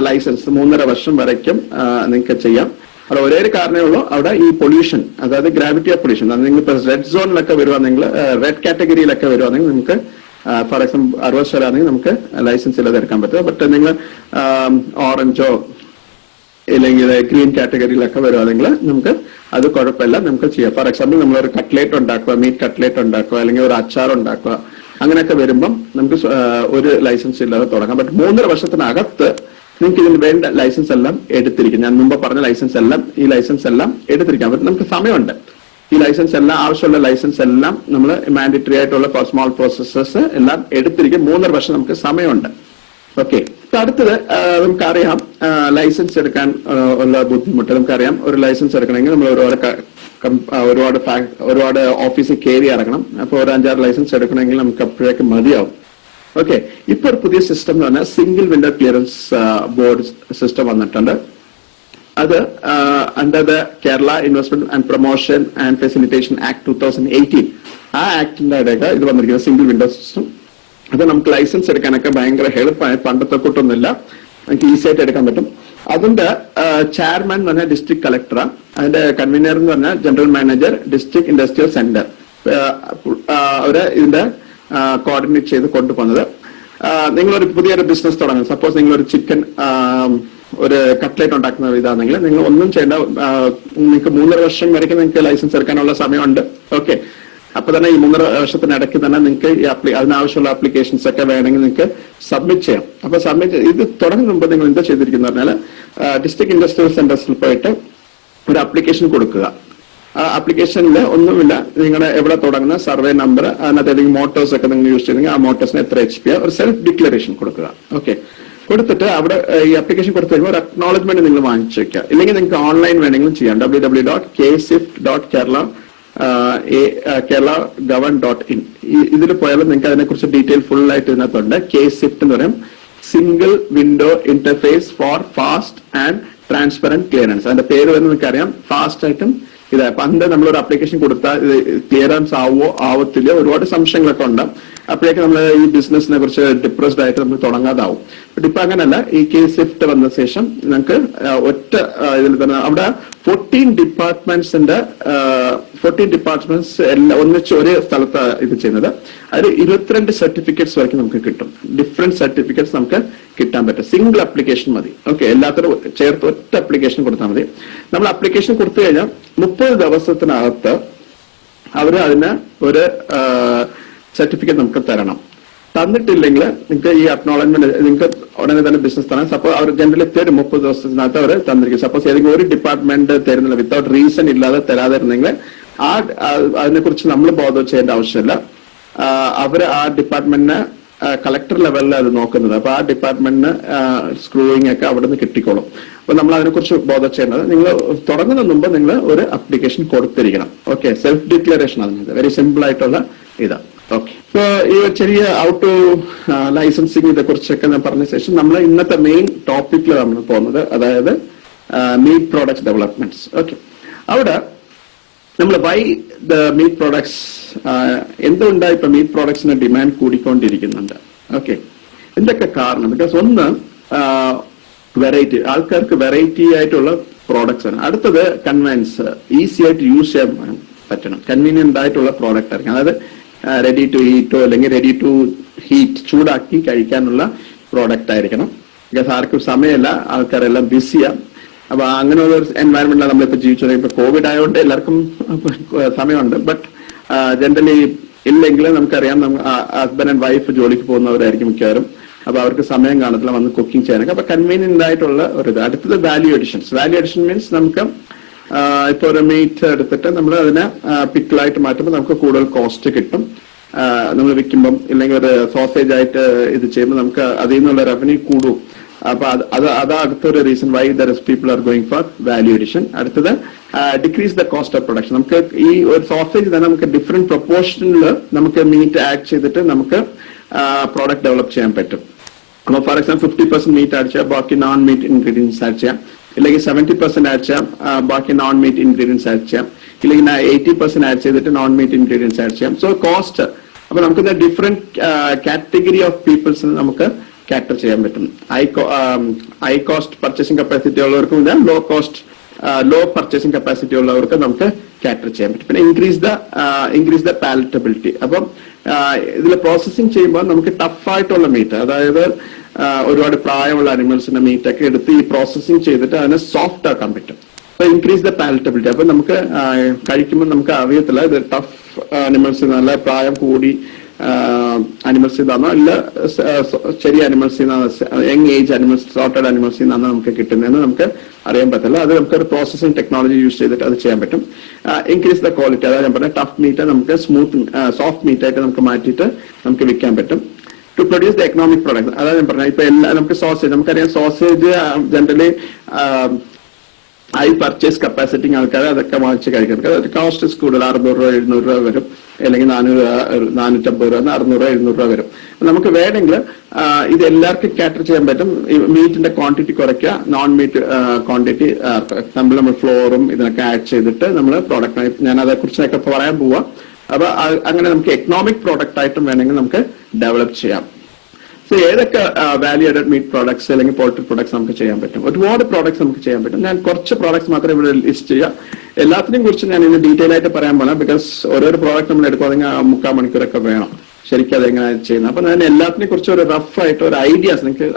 ലൈസൻസ് 3.5 വർഷം വരയ്ക്കും നിങ്ങൾക്ക് ചെയ്യാം. അവിടെ ഒരേ ഒരു കാരണമേ ഉള്ളൂ, അവിടെ ഈ പൊല്യൂഷൻ, അതായത് ഗ്രാവിറ്റി ഓഫ് പൊല്യൂഷൻ, നിങ്ങൾ ഇപ്പൊ റെഡ് സോണിലൊക്കെ വരുവാണെങ്കിൽ, റെഡ് കാറ്റഗറിയിലൊക്കെ വരുവാണെങ്കിൽ നമുക്ക് ഫോർ എക്സാമ്പിൾ 60 ശതമാനം നമുക്ക് ലൈസൻസ് ഇല്ലാതെ എടുക്കാൻ പറ്റും. ബട്ട് നിങ്ങൾ ഓറഞ്ചോ ഇല്ലെങ്കിൽ ഗ്രീൻ കാറ്റഗറിയിലൊക്കെ വരുവാണെങ്കിൽ നമുക്ക് അത് കുഴപ്പമില്ല, നമുക്ക് ചെയ്യാം. ഫോർ എക്സാമ്പിൾ നമ്മളൊരു കട്ട്ലേറ്റ് ഉണ്ടാക്കുക, മീറ്റ് കട്ട്ലേറ്റ് ഉണ്ടാക്കുക, അല്ലെങ്കിൽ ഒരു അച്ചാർ ഉണ്ടാക്കുക, അങ്ങനെയൊക്കെ വരുമ്പം നമുക്ക് ഒരു ലൈസൻസ് ഇല്ലാതെ തുടങ്ങാം. ബട്ട് 3.5 വർഷത്തിനകത്ത് നിങ്ങൾക്ക് ഇതിന് വേണ്ട ലൈസൻസ് എല്ലാം എടുത്തിരിക്കും. ഞാൻ മുമ്പ് പറഞ്ഞ ലൈസൻസ് എല്ലാം, ഈ ലൈസൻസ് എല്ലാം എടുത്തിരിക്കാം. അപ്പൊ നമുക്ക് സമയമുണ്ട്. ഈ ലൈസൻസ് എല്ലാം, ആവശ്യമുള്ള ലൈസൻസ് എല്ലാം നമ്മൾ മാൻഡേറ്ററി ആയിട്ടുള്ള സ്മോൾ പ്രോസസ്സസ് എല്ലാം എടുത്തിരിക്കും. 3.5 വർഷം നമുക്ക് സമയമുണ്ട്. ഓക്കെ. അടുത്തത് നമുക്കറിയാം ലൈസൻസ് എടുക്കാൻ ഉള്ള ബുദ്ധിമുട്ട്. നമുക്കറിയാം ഒരു ലൈസൻസ് എടുക്കണമെങ്കിൽ നമ്മൾ ഒരുപാട് ഓഫീസിൽ കയറി ഇറങ്ങണം. അപ്പോൾ ഒരു 5-6 ലൈസൻസ് എടുക്കണമെങ്കിൽ നമുക്ക് അപ്പോഴേക്ക് മതിയാവും. ഓക്കെ. ഇപ്പൊ ഒരു പുതിയ സിസ്റ്റം എന്ന് പറഞ്ഞാൽ single window clearance board system വന്നിട്ടുണ്ട്. അത് under the Kerala investment and promotion and facilitation act 2018, ആ ആക്ടിന്റെ ഇടയ്ക്ക് ഇത് വന്നിരിക്കുന്നത് സിംഗിൾ വിൻഡോ സിസ്റ്റം. അത് നമുക്ക് ലൈസൻസ് എടുക്കാനൊക്കെ ഭയങ്കര ഹെൽപ്പായി, പണ്ടത്തെ കൂട്ടൊന്നുമില്ല, നമുക്ക് ഈസി ആയിട്ട് എടുക്കാൻ പറ്റും. അതിന്റെ ചെയർമാൻ എന്ന് പറഞ്ഞാൽ ഡിസ്ട്രിക്ട് കളക്ടറാണ്, അതിന്റെ കൺവീനർ എന്ന് പറഞ്ഞാൽ general manager district industrial centre. അവര് ഇതിന്റെ കോർഡിനേറ്റ് ചെയ്ത് കൊണ്ടുപോകുന്നത്. നിങ്ങളൊരു പുതിയൊരു ബിസിനസ് തുടങ്ങുന്നത്, സപ്പോസ് നിങ്ങളൊരു ചിക്കൻ ഒരു കട്ട്ലേറ്റ് ഉണ്ടാക്കുന്ന ഇതാണെങ്കിൽ നിങ്ങൾ ഒന്നും ചെയ്യേണ്ട, നിങ്ങൾക്ക് 3.5 വർഷം വരെയും നിങ്ങൾക്ക് ലൈസൻസ് എടുക്കാനുള്ള സമയമുണ്ട്. ഓക്കെ. അപ്പൊ തന്നെ ഈ 3.5 വർഷത്തിനിടയ്ക്ക് തന്നെ നിങ്ങൾക്ക് അതിനാവശ്യമുള്ള ആപ്ലിക്കേഷൻസ് ഒക്കെ വേണമെങ്കിൽ നിങ്ങൾക്ക് സബ്മിറ്റ് ചെയ്യാം. അപ്പൊ സബ്മിറ്റ് ഇത് തുടങ്ങുന്ന മുമ്പ് നിങ്ങൾ എന്താ ചെയ്തിരിക്കുന്ന പറഞ്ഞാൽ ഡിസ്ട്രിക്ട് ഇൻഡസ്ട്രിയൽ സെന്റേഴ്സിൽ പോയിട്ട് ഒരു ആപ്ലിക്കേഷൻ കൊടുക്കുക. ആ ആപ്ലിക്കേഷനിൽ ഒന്നുമില്ല, നിങ്ങളുടെ എവിടെ തുടങ്ങുന്ന സർവേ നമ്പർ, അതിനകത്ത് ഏതെങ്കിലും മോട്ടോഴ്സ് ഒക്കെ നിങ്ങൾ യൂസ് ചെയ്തെങ്കിൽ ആ മോട്ടോഴ്സിന് എത്ര HP, ഒരു സെൽഫ് ഡിക്ലറേഷൻ കൊടുക്കുക. ഓക്കെ. കൊടുത്തിട്ട് അവിടെ ഈ ആപ്ലിക്കേഷൻ കൊടുത്തു കഴിയുമ്പോൾ ഒരു അക്നോളജ്മെന്റ് നിങ്ങൾ വാങ്ങിച്ചു വെക്കുക. ഇല്ലെങ്കിൽ നിങ്ങൾക്ക് ഓൺലൈൻ വേണമെങ്കിലും ചെയ്യാം. www.kswift.kerala.gov.in ഇതിൽ പോയാലും നിങ്ങൾക്ക് അതിനെക്കുറിച്ച് ഡീറ്റെയിൽ ഫുൾ ആയിട്ട് ഇതിനകത്തുണ്ട്. KSWIFT എന്ന് പറയും, single window interface for fast and transparent clearance. അതിന്റെ പേര് തന്നെ നിങ്ങൾക്ക് അറിയാം, ഫാസ്റ്റ് ആയിട്ടും ഇതാ. പണ്ട് നമ്മളൊരു ആപ്ലിക്കേഷൻ കൊടുത്താൽ ക്ലിയറൻസ് ആവത്തില്ല, ഒരുപാട് സംശയങ്ങളൊക്കെ ഉണ്ട്. അപ്പോഴേക്ക് നമ്മൾ ഈ ബിസിനസിനെ കുറിച്ച് ഡിപ്രസ്ഡ് ആയിട്ട് നമ്മൾ തുടങ്ങാതാവും. ബട്ട് ഇപ്പൊ അങ്ങനല്ല, ഈ KSWIFT വന്ന ശേഷം നമുക്ക് ഒറ്റ ഇതിൽ തന്നെ അവിടെ 14 ഡിപ്പാർട്ട്മെന്റ്സ് എല്ലാം ഒന്നിച്ച് ഒരേ സ്ഥലത്ത് ഇത് ചെയ്യുന്നത്. അതിൽ 22 സർട്ടിഫിക്കറ്റ്സ് വரைക്കും നമുക്ക് കിട്ടും. ഡിഫറെന്റ് സർട്ടിഫിക്കറ്റ്സ് നമുക്ക് കിട്ടാൻ പറ്റും. സിംഗിൾ ആപ്ലിക്കേഷൻ മതി. ഓക്കെ. എല്ലാത്തിനും ചേർത്ത് ഒറ്റ ആപ്ലിക്കേഷൻ കൊടുത്താൽ മതി. നമ്മൾ ആപ്ലിക്കേഷൻ കൊടുത്തു കഴിഞ്ഞാൽ 30 ദിവസത്തിനകത്ത് അവർ അതിന് ഒരു സർട്ടിഫിക്കറ്റ് നമുക്ക് തരണം. തന്നിട്ടില്ലെങ്കിൽ നിങ്ങൾക്ക് ഈ അക്നോളജ്മെന്റ് നിങ്ങൾക്ക് ഉടനെ തന്നെ ബിസിനസ് തരാം. സപ്പോസ് അവർ ജനറലി തരും 30 ദിവസത്തിനകത്ത് അവർ തന്നിരിക്കും. സപ്പോസ് ഏതെങ്കിലും ഒരു ഡിപ്പാർട്ട്മെന്റ് തരുന്നില്ല, വിത്തൗട്ട് റീസൺ ഇല്ലാതെ തരാതിരുന്നെങ്കിൽ അതിനെക്കുറിച്ച് നമ്മൾ ബോധം ചെയ്യേണ്ട ആവശ്യമില്ല. അവര് ആ ഡിപ്പാർട്ട്മെന്റിന് കളക്ടർ ലെവലിൽ അത് നോക്കുന്നത്. അപ്പൊ ആ ഡിപ്പാർട്ട്മെന്റിന് സ്ക്രൂയിങ് ഒക്കെ അവിടെ നിന്ന് കിട്ടിക്കോളും. അപ്പൊ നമ്മൾ അതിനെക്കുറിച്ച് ബോധം ചെയ്യേണ്ടത്, നിങ്ങൾ തുടങ്ങുന്ന മുമ്പ് നിങ്ങൾ ഒരു ആപ്ലിക്കേഷൻ കൊടുത്തിരിക്കണം. ഓക്കെ. സെൽഫ് ഡിക്ലറേഷൻ അതിനകത്ത് വെരി സിമ്പിൾ ആയിട്ടുള്ള ഇതാണ്. ഓക്കെ. ഇപ്പൊ ഈ ചെറിയ ഔട്ടോ ലൈസൻസിങ് ഇതെ കുറിച്ചൊക്കെ ഞാൻ പറഞ്ഞ ശേഷം നമ്മൾ ഇന്നത്തെ മെയിൻ ടോപ്പിക്കിൽ നമ്മൾ പോകുന്നത്, അതായത് മീറ്റ് പ്രോഡക്ട്സ് ഡെവലപ്മെന്റ്സ്. ഓക്കെ. അവിടെ നമ്മൾ വൈ ദ മീറ്റ് പ്രോഡക്ട്സ്, എന്തുകൊണ്ടാണ് ഇപ്പൊ മീറ്റ് പ്രോഡക്ട്സിന് ഡിമാൻഡ് കൂടിക്കൊണ്ടിരിക്കുന്നുണ്ട്. ഓക്കെ. എന്തൊക്കെ കാരണം? ബിക്കോസ് ഒന്ന് വെറൈറ്റി, ആൾക്കാർക്ക് വെറൈറ്റി ആയിട്ടുള്ള പ്രോഡക്ട്സ് ആണ്. അടുത്തത് കൺവീനിയൻസ്, ഈസി ആയിട്ട് യൂസ് ചെയ്യാൻ പറ്റണം, കൺവീനിയന്റ് ആയിട്ടുള്ള പ്രോഡക്റ്റ് ആയിരിക്കും. അതായത് റെഡി ടു ഹീറ്റോ അല്ലെങ്കിൽ റെഡി ടു ഹീറ്റ്, ചൂടാക്കി കഴിക്കാനുള്ള പ്രോഡക്റ്റ് ആയിരിക്കണം. ബിക്കോസ് ആർക്കും സമയമില്ല, ആൾക്കാരെല്ലാം ബിസിയാണ്. അപ്പൊ അങ്ങനെയുള്ള ഒരു എൻവയറമെന്റിലാണ് നമ്മളിപ്പോ ജീവിച്ചത്. ഇപ്പൊ കോവിഡ് ആയതുകൊണ്ട് എല്ലാവർക്കും സമയമുണ്ട്. ബട്ട് ജനറലി ഇല്ലെങ്കിൽ നമുക്കറിയാം ഹസ്ബൻഡ് ആൻഡ് വൈഫ് ജോലിക്ക് പോകുന്നവരായിരിക്കും മിക്കവാറും. അപ്പൊ അവർക്ക് സമയം കാണത്തില്ല വന്ന് കുക്കിംഗ് ചെയ്യാനൊക്കെ. അപ്പൊ കൺവീനിയന്റ് ആയിട്ടുള്ള ഒരു ഇത്. അടുത്തത് value additions. Value addition means നമുക്ക് ഇപ്പൊ ഒരു മീറ്റ് എടുത്തിട്ട് നമ്മൾ അതിനെ പിക്കിളായിട്ട് മാറ്റുമ്പോൾ നമുക്ക് കൂടുതൽ കോസ്റ്റ് കിട്ടും. നമ്മൾ വിൽക്കുമ്പം ഇല്ലെങ്കിൽ ഒരു സോസേജ് ആയിട്ട് ഇത് ചെയ്യുമ്പോൾ നമുക്ക് അതിൽ നിന്നുള്ള റവന്യൂ കൂടും. അപ്പൊ അതാ അടുത്തൊരു reason why there is people are going for value addition. അടുത്തത് decrease the cost of production. നമുക്ക് ഈ ഒരു സോസേജ് തന്നെ നമുക്ക് ഡിഫറെന്റ് പ്രൊപ്പോർഷനിൽ നമുക്ക് മീറ്റ് ആഡ് ചെയ്തിട്ട് നമുക്ക് പ്രോഡക്റ്റ് ഡെവലപ്പ് ചെയ്യാൻ പറ്റും. അപ്പോൾ ഫോർ എക്സാമ്പിൾ 50% മീറ്റ് ആഡ് ചെയ്യാം, ബാക്കി നോൺ മീറ്റ് ഇൻഗ്രീഡിയൻസ് ആഡ് ചെയ്യാം. ഇല്ലെങ്കിൽ 70% ആഡ് ചെയ്യാം, ബാക്കി നോൺ മീറ്റ് ഇൻഗ്രീഡിയൻസ് ആഡ് ചെയ്യാം. ഇല്ലെങ്കിൽ 80% ആഡ് ചെയ്തിട്ട് നോൺ മീറ്റ് ഇൻഗ്രീഡിയൻസ് ആഡ് ചെയ്യാം. സോ കോസ്റ്റ് അപ്പൊ നമുക്ക് ഡിഫറെന്റ് കാറ്റഗറി ഓഫ് പീപ്പിൾസ് നമുക്ക് കാറ്റർ ചെയ്യാൻ പറ്റും. ഹൈ കോസ്റ്റ് പർച്ചേസിംഗ് കപ്പാസിറ്റി ഉള്ളവർക്കും ലോ പർച്ചേസിംഗ് കപ്പാസിറ്റി ഉള്ളവർക്ക് നമുക്ക് കാറ്റർ ചെയ്യാൻ പറ്റും. പിന്നെ ഇൻക്രീസ് ദ പാലറ്റബിലിറ്റി. അപ്പം ഇതിൽ പ്രോസസ്സിംഗ് ചെയ്യുമ്പോൾ നമുക്ക് ടഫായിട്ടുള്ള മീറ്റ്, അതായത് ഒരുപാട് പ്രായമുള്ള അനിമൽസിന്റെ മീറ്റ് ഒക്കെ എടുത്ത് ഈ പ്രോസസ്സിംഗ് ചെയ്തിട്ട് അതിനെ സോഫ്റ്റ് ആക്കാൻ പറ്റും. അപ്പൊ ഇൻക്രീസ് ദ പാലറ്റബിലിറ്റി. അപ്പൊ നമുക്ക് കഴിക്കുമ്പോൾ നമുക്ക് അറിയത്തില്ല ഇത് ടഫ് അനിമൽസ് നല്ല പ്രായം കൂടി അനിമൽസ് ഇതാണോ അല്ല ചെറിയ animals young age animals sorted animals നിന്നാണ് നമുക്ക് കിട്ടുന്നതെന്ന് നമുക്ക് അറിയാൻ പറ്റില്ല. അത് നമുക്കൊരു പ്രോസസ്സിംഗ് ടെക്നോളജി യൂസ് ചെയ്തിട്ട് അത് ചെയ്യാൻ പറ്റും. ഇൻക്രീസ് ദ ക്വാളിറ്റി, അതായത് ഞാൻ പറഞ്ഞ ടഫ് മീറ്റ് നമുക്ക് സോഫ്റ്റ് മീറ്റ് ആയിട്ട് നമുക്ക് മാറ്റിയിട്ട് നമുക്ക് വിൽക്കാൻ പറ്റും. To produce the economic product, അതായത് ഞാൻ പറഞ്ഞ ഇപ്പൊ നമുക്ക് സോസേജ്, നമുക്കറിയാം sausage generally high purchase capacity ആൾക്കാർ അതൊക്കെ വാങ്ങിച്ച് കഴിക്കുന്നത്. കോസ്റ്റ് കൂടുതൽ 600 രൂപ 700 രൂപ വരും, അല്ലെങ്കിൽ 450 രൂപ 600 രൂപ 700 രൂപ വരും. നമുക്ക് വേണമെങ്കിൽ ഇത് എല്ലാവർക്കും കാറ്റർ ചെയ്യാൻ പറ്റും. മീറ്റിന്റെ ക്വാണ്ടിറ്റി കുറയ്ക്കുക, നോൺ മീറ്റ് ക്വാണ്ടിറ്റി നമ്മൾ ഫ്ലോറും ഇതിനൊക്കെ ആഡ് ചെയ്തിട്ട് നമ്മൾ പ്രോഡക്റ്റ്, ഞാൻ അതേക്കുറിച്ചൊക്കെ പറയാൻ പോവാ. അപ്പൊ അങ്ങനെ നമുക്ക് എക്കണോമിക് പ്രോഡക്റ്റ് ആയിട്ടും വേണമെങ്കിൽ നമുക്ക് ഡെവലപ്പ് ചെയ്യാം. സോ ഏതൊക്കെ വാല്യൂ ആഡഡ് മീറ്റ് പ്രോഡക്ട്സ് അല്ലെങ്കിൽ പോൾട്രി പ്രോഡക്ട്സ് നമുക്ക് ചെയ്യാൻ പറ്റും? ഒരുപാട് പ്രോഡക്ട്സ് നമുക്ക് ചെയ്യാൻ പറ്റും. ഞാൻ കുറച്ച് പ്രോഡക്ട്സ് മാത്രമേ ഇവിടെ ലിസ്റ്റ് ചെയ്യാം. എല്ലാത്തിനെയും കുറിച്ച് ഞാൻ ഇന്ന് ഡീറ്റെയിൽ ആയിട്ട് പറയാൻ പോകാം. ബിക്കോസ് ഓരോരോ പ്രോഡക്റ്റ് നമ്മൾ എടുക്കുവാണെങ്കിൽ 3/4 മണിക്കൂറൊക്കെ വേണം ശരിക്കും അതെങ്ങനെ ചെയ്യുന്നത്. അപ്പൊ ഞാൻ എല്ലാത്തിനെ കുറിച്ച് ഒരു റഫ് ആയിട്ട് ഒരു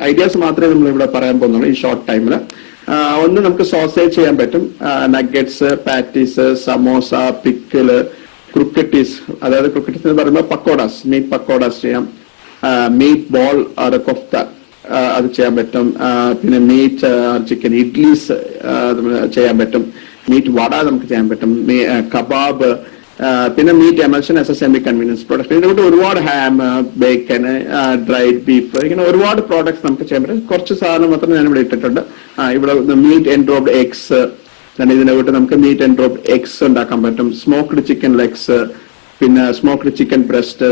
ഐഡിയാസ് മാത്രമേ നമ്മൾ ഇവിടെ പറയാൻ പോകുന്നുള്ളൂ ഈ ഷോർട്ട് ടൈമിൽ. ഒന്ന് നമുക്ക് സോസേജ് ചെയ്യാൻ പറ്റും, നഗറ്റ്സ്, പാറ്റീസ്, സമോസ, പിക്കിള്, ക്രുക്കറ്റീസ്, അതായത് ക്രുക്കറ്റീസ് എന്ന് പറയുമ്പോൾ പക്കോഡാസ്, മീറ്റ് പക്കോഡാസ് ചെയ്യാം. മീറ്റ് ബോൾ ഓർ കൊഫ്ത അത് ചെയ്യാൻ പറ്റും. പിന്നെ മീറ്റ് ചിക്കൻ ഇഡ്ലീസ് ചെയ്യാൻ പറ്റും. മീറ്റ് വട നമുക്ക് ചെയ്യാൻ പറ്റും. കബാബ്, പിന്നെ meat emulsion as a semi convenience product. ഇതിനോട്ട് ഒരുപാട് ഹാം, ബേക്കൻ, ഡ്രൈഡ് ബീഫ്, ഇങ്ങനെ ഒരുപാട് പ്രോഡക്ട്സ് നമുക്ക് ചെയ്യാൻ പറ്റും. കുറച്ച് സാധനം മാത്രം ഞാൻ ഇവിടെ ഇട്ടിട്ടുണ്ട്. ഇവിടെ മീറ്റ് എൻഡ്രോപ്ഡ് എഗ്സ്, ഇതിനെ വിട്ട് നമുക്ക് മീറ്റ് എൻഡ്രോപ്ഡ് എഗ്സ് ഉണ്ടാക്കാൻ പറ്റും. സ്മോക്ക്ഡ് ചിക്കൻ ലെഗ്സ്, പിന്നെ സ്മോക്ക്ഡ് ചിക്കൻ ബ്രസ്റ്റ്,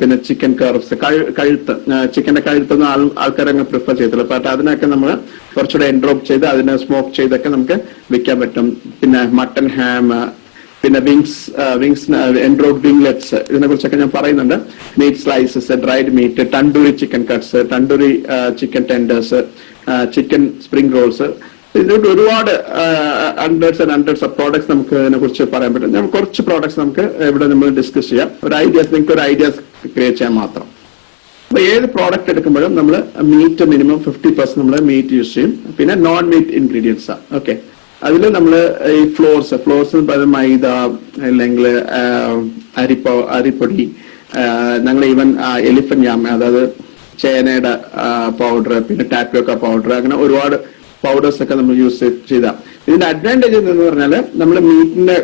പിന്നെ ചിക്കൻ കർവ്സ്, കഴുത്ത്, ചിക്കന്റെ കഴുത്തൊന്നും ആൾക്കാർ അങ്ങ് പ്രിഫർ ചെയ്തില്ല. പക്ഷെ അതിനൊക്കെ നമ്മൾ കുറച്ചുകൂടെ എൻഡ്രോപ്പ് ചെയ്ത് അതിനെ സ്മോക്ക് ചെയ്തൊക്കെ നമുക്ക് വിൽക്കാൻ പറ്റും. പിന്നെ മട്ടൺ ഹാം, പിന്നെ വിങ്സ് എൻഡ്രോപ്പ് വിംഗ്ലെറ്റ്സ്, ഇതിനെ കുറിച്ചൊക്കെ ഞാൻ പറയുന്നുണ്ട്. Meat slices, dried meat, tandoori chicken cuts, tandoori chicken tenders, chicken spring rolls, ഇതിനോട്ട് ഒരുപാട് ഹൺഡ്രഡ്സ് ഓഫ് പ്രോഡക്ട്സ് നമുക്ക് ഇതിനെ കുറിച്ച് പറയാൻ പറ്റും. നമുക്ക് കുറച്ച് പ്രോഡക്ട്സ് നമുക്ക് ഇവിടെ നമ്മൾ ഡിസ്കസ് ചെയ്യാം. നിങ്ങൾക്ക് ഒരു ഐഡിയാസ് ക്രിയേറ്റ് ചെയ്യാൻ മാത്രം. അപ്പൊ ഏത് പ്രോഡക്റ്റ് എടുക്കുമ്പോഴും നമ്മൾ മീറ്റ് മിനിമം 50% നമ്മൾ മീറ്റ് യൂസ് ചെയ്യും. പിന്നെ നോൺ മീറ്റ് ഇൻഗ്രീഡിയൻസ് ആണ്. ഓക്കെ, അതിൽ നമ്മൾ ഈ ഫ്ലോർസ് മൈദ അല്ലെങ്കിൽ അരിപ്പൊടി, ഞങ്ങൾ ഈവൻ എലിഫന്റ് യാം, അതായത് ചേനയുടെ പൗഡർ, പിന്നെ ടാപ്പിയോക്ക പൗഡർ, അങ്ങനെ ഒരുപാട് പൗഡേഴ്സ് ഒക്കെ നമ്മൾ യൂസ് ചെയ്താൽ ഇതിന്റെ അഡ്വാൻറ്റേജ് എന്ന് പറഞ്ഞാൽ നമ്മൾ മീറ്റിന്റെ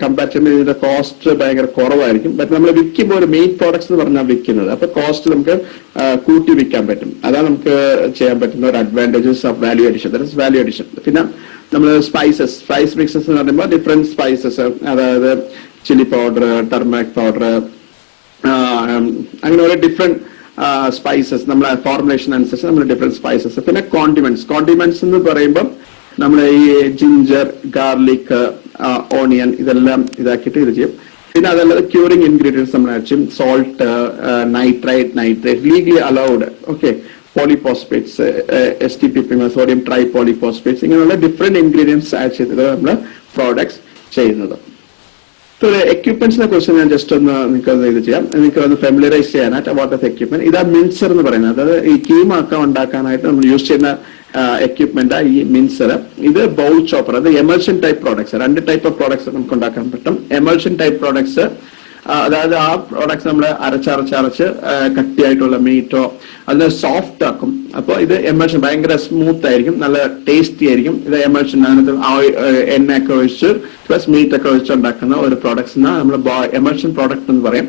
കമ്പാരിറ്റീവ്ലി ഇതിന്റെ കോസ്റ്റ് ഭയങ്കര കുറവായിരിക്കും. ബട്ട് നമ്മൾ വിൽക്കുമ്പോൾ ഒരു മീറ്റ് പ്രോഡക്ട്സ് എന്ന് പറഞ്ഞാൽ വിൽക്കുന്നത്, അപ്പൊ കോസ്റ്റ് നമുക്ക് കൂട്ടി വിൽക്കാൻ പറ്റും. അതാണ് നമുക്ക് ചെയ്യാൻ പറ്റുന്ന ഒരു advantages of value addition. That is value addition. പിന്നെ നമ്മൾ സ്പൈസ് മിക്സസ് എന്ന് പറയുമ്പോൾ ഡിഫറെന്റ് സ്പൈസസ്, അതായത് ചില്ലി പൗഡർ, ടർമറിക് പൗഡർ, അങ്ങനെ ഓരോ ഡിഫറെന്റ് സ്പൈസസ് നമ്മളെ ഫോർമുലേഷൻ അനുസരിച്ച് നമ്മൾ ഡിഫറെന്റ് സ്പൈസസ്. പിന്നെ കോണ്ടിമെന്റ്സ് എന്ന് പറയുമ്പോൾ നമ്മൾ ഈ ജിഞ്ചർ, ഗാർലിക്, ഓണിയൻ ഇതെല്ലാം ഇതാക്കിയിട്ട് ഇത് ചെയ്യും. പിന്നെ അതല്ലാതെ ക്യൂറിംഗ് ഇൻഗ്രീഡിയൻസ് നമ്മൾ ആഡ് ചെയ്യും. Salt, nitrate legally allowed. Okay, polyphosphates, STP, sodium tripolyphosphates, ഇങ്ങനെയുള്ള ഡിഫറെന്റ് ഇൻഗ്രീഡിയൻസ് ആഡ് ചെയ്തിട്ട് നമ്മൾ പ്രോഡക്ട്സ് ചെയ്യുന്നത്. എക്യുപ്മെന്റ്സിനെ കുറിച്ച് ഞാൻ ജസ്റ്റ് ഒന്ന് നിങ്ങൾക്ക് ഇത് ചെയ്യാം, നിങ്ങൾക്ക് ഒന്ന് ഫെമിലറൈസ് ചെയ്യാനായിട്ട് വാട്ട് ഓഫ് എക്യുപ്മെന്റ്. ഇതാ മിൻസർ എന്ന് പറയുന്നത്, അതായത് ഈ കീമൊക്കെ ഉണ്ടാക്കാനായിട്ട് നമ്മൾ യൂസ് ചെയ്യുന്ന എക്യുപ്മെന്റ് ഈ മിൻസർ. ഇത് ബൗൾ ചോപ്പർ, അത് emulsion type products. 2 type of products നമുക്ക് ഉണ്ടാക്കാൻ പറ്റും. എമൽഷൻ ടൈപ്പ് പ്രോഡക്ട്സ് അതായത് ആ പ്രോഡക്ട്സ് നമ്മൾ അരച്ചരച്ച് കട്ടിയായിട്ടുള്ള മീറ്റോ അതിനെ സോഫ്റ്റ് ആക്കും. അപ്പോൾ ഇത് എമൽഷൻ ഭയങ്കര സ്മൂത്ത് ആയിരിക്കും, നല്ല ടേസ്റ്റി ആയിരിക്കും. ഇത് എമൽഷൻ എണ്ണയൊക്കെ ഒഴിച്ച് പ്ലസ് മീറ്റ് ഒക്കെ ഒഴിച്ച് ഉണ്ടാക്കുന്ന ഒരു പ്രോഡക്ട്സിന് നമ്മൾ എമൽഷൻ പ്രോഡക്റ്റ് എന്ന് പറയും.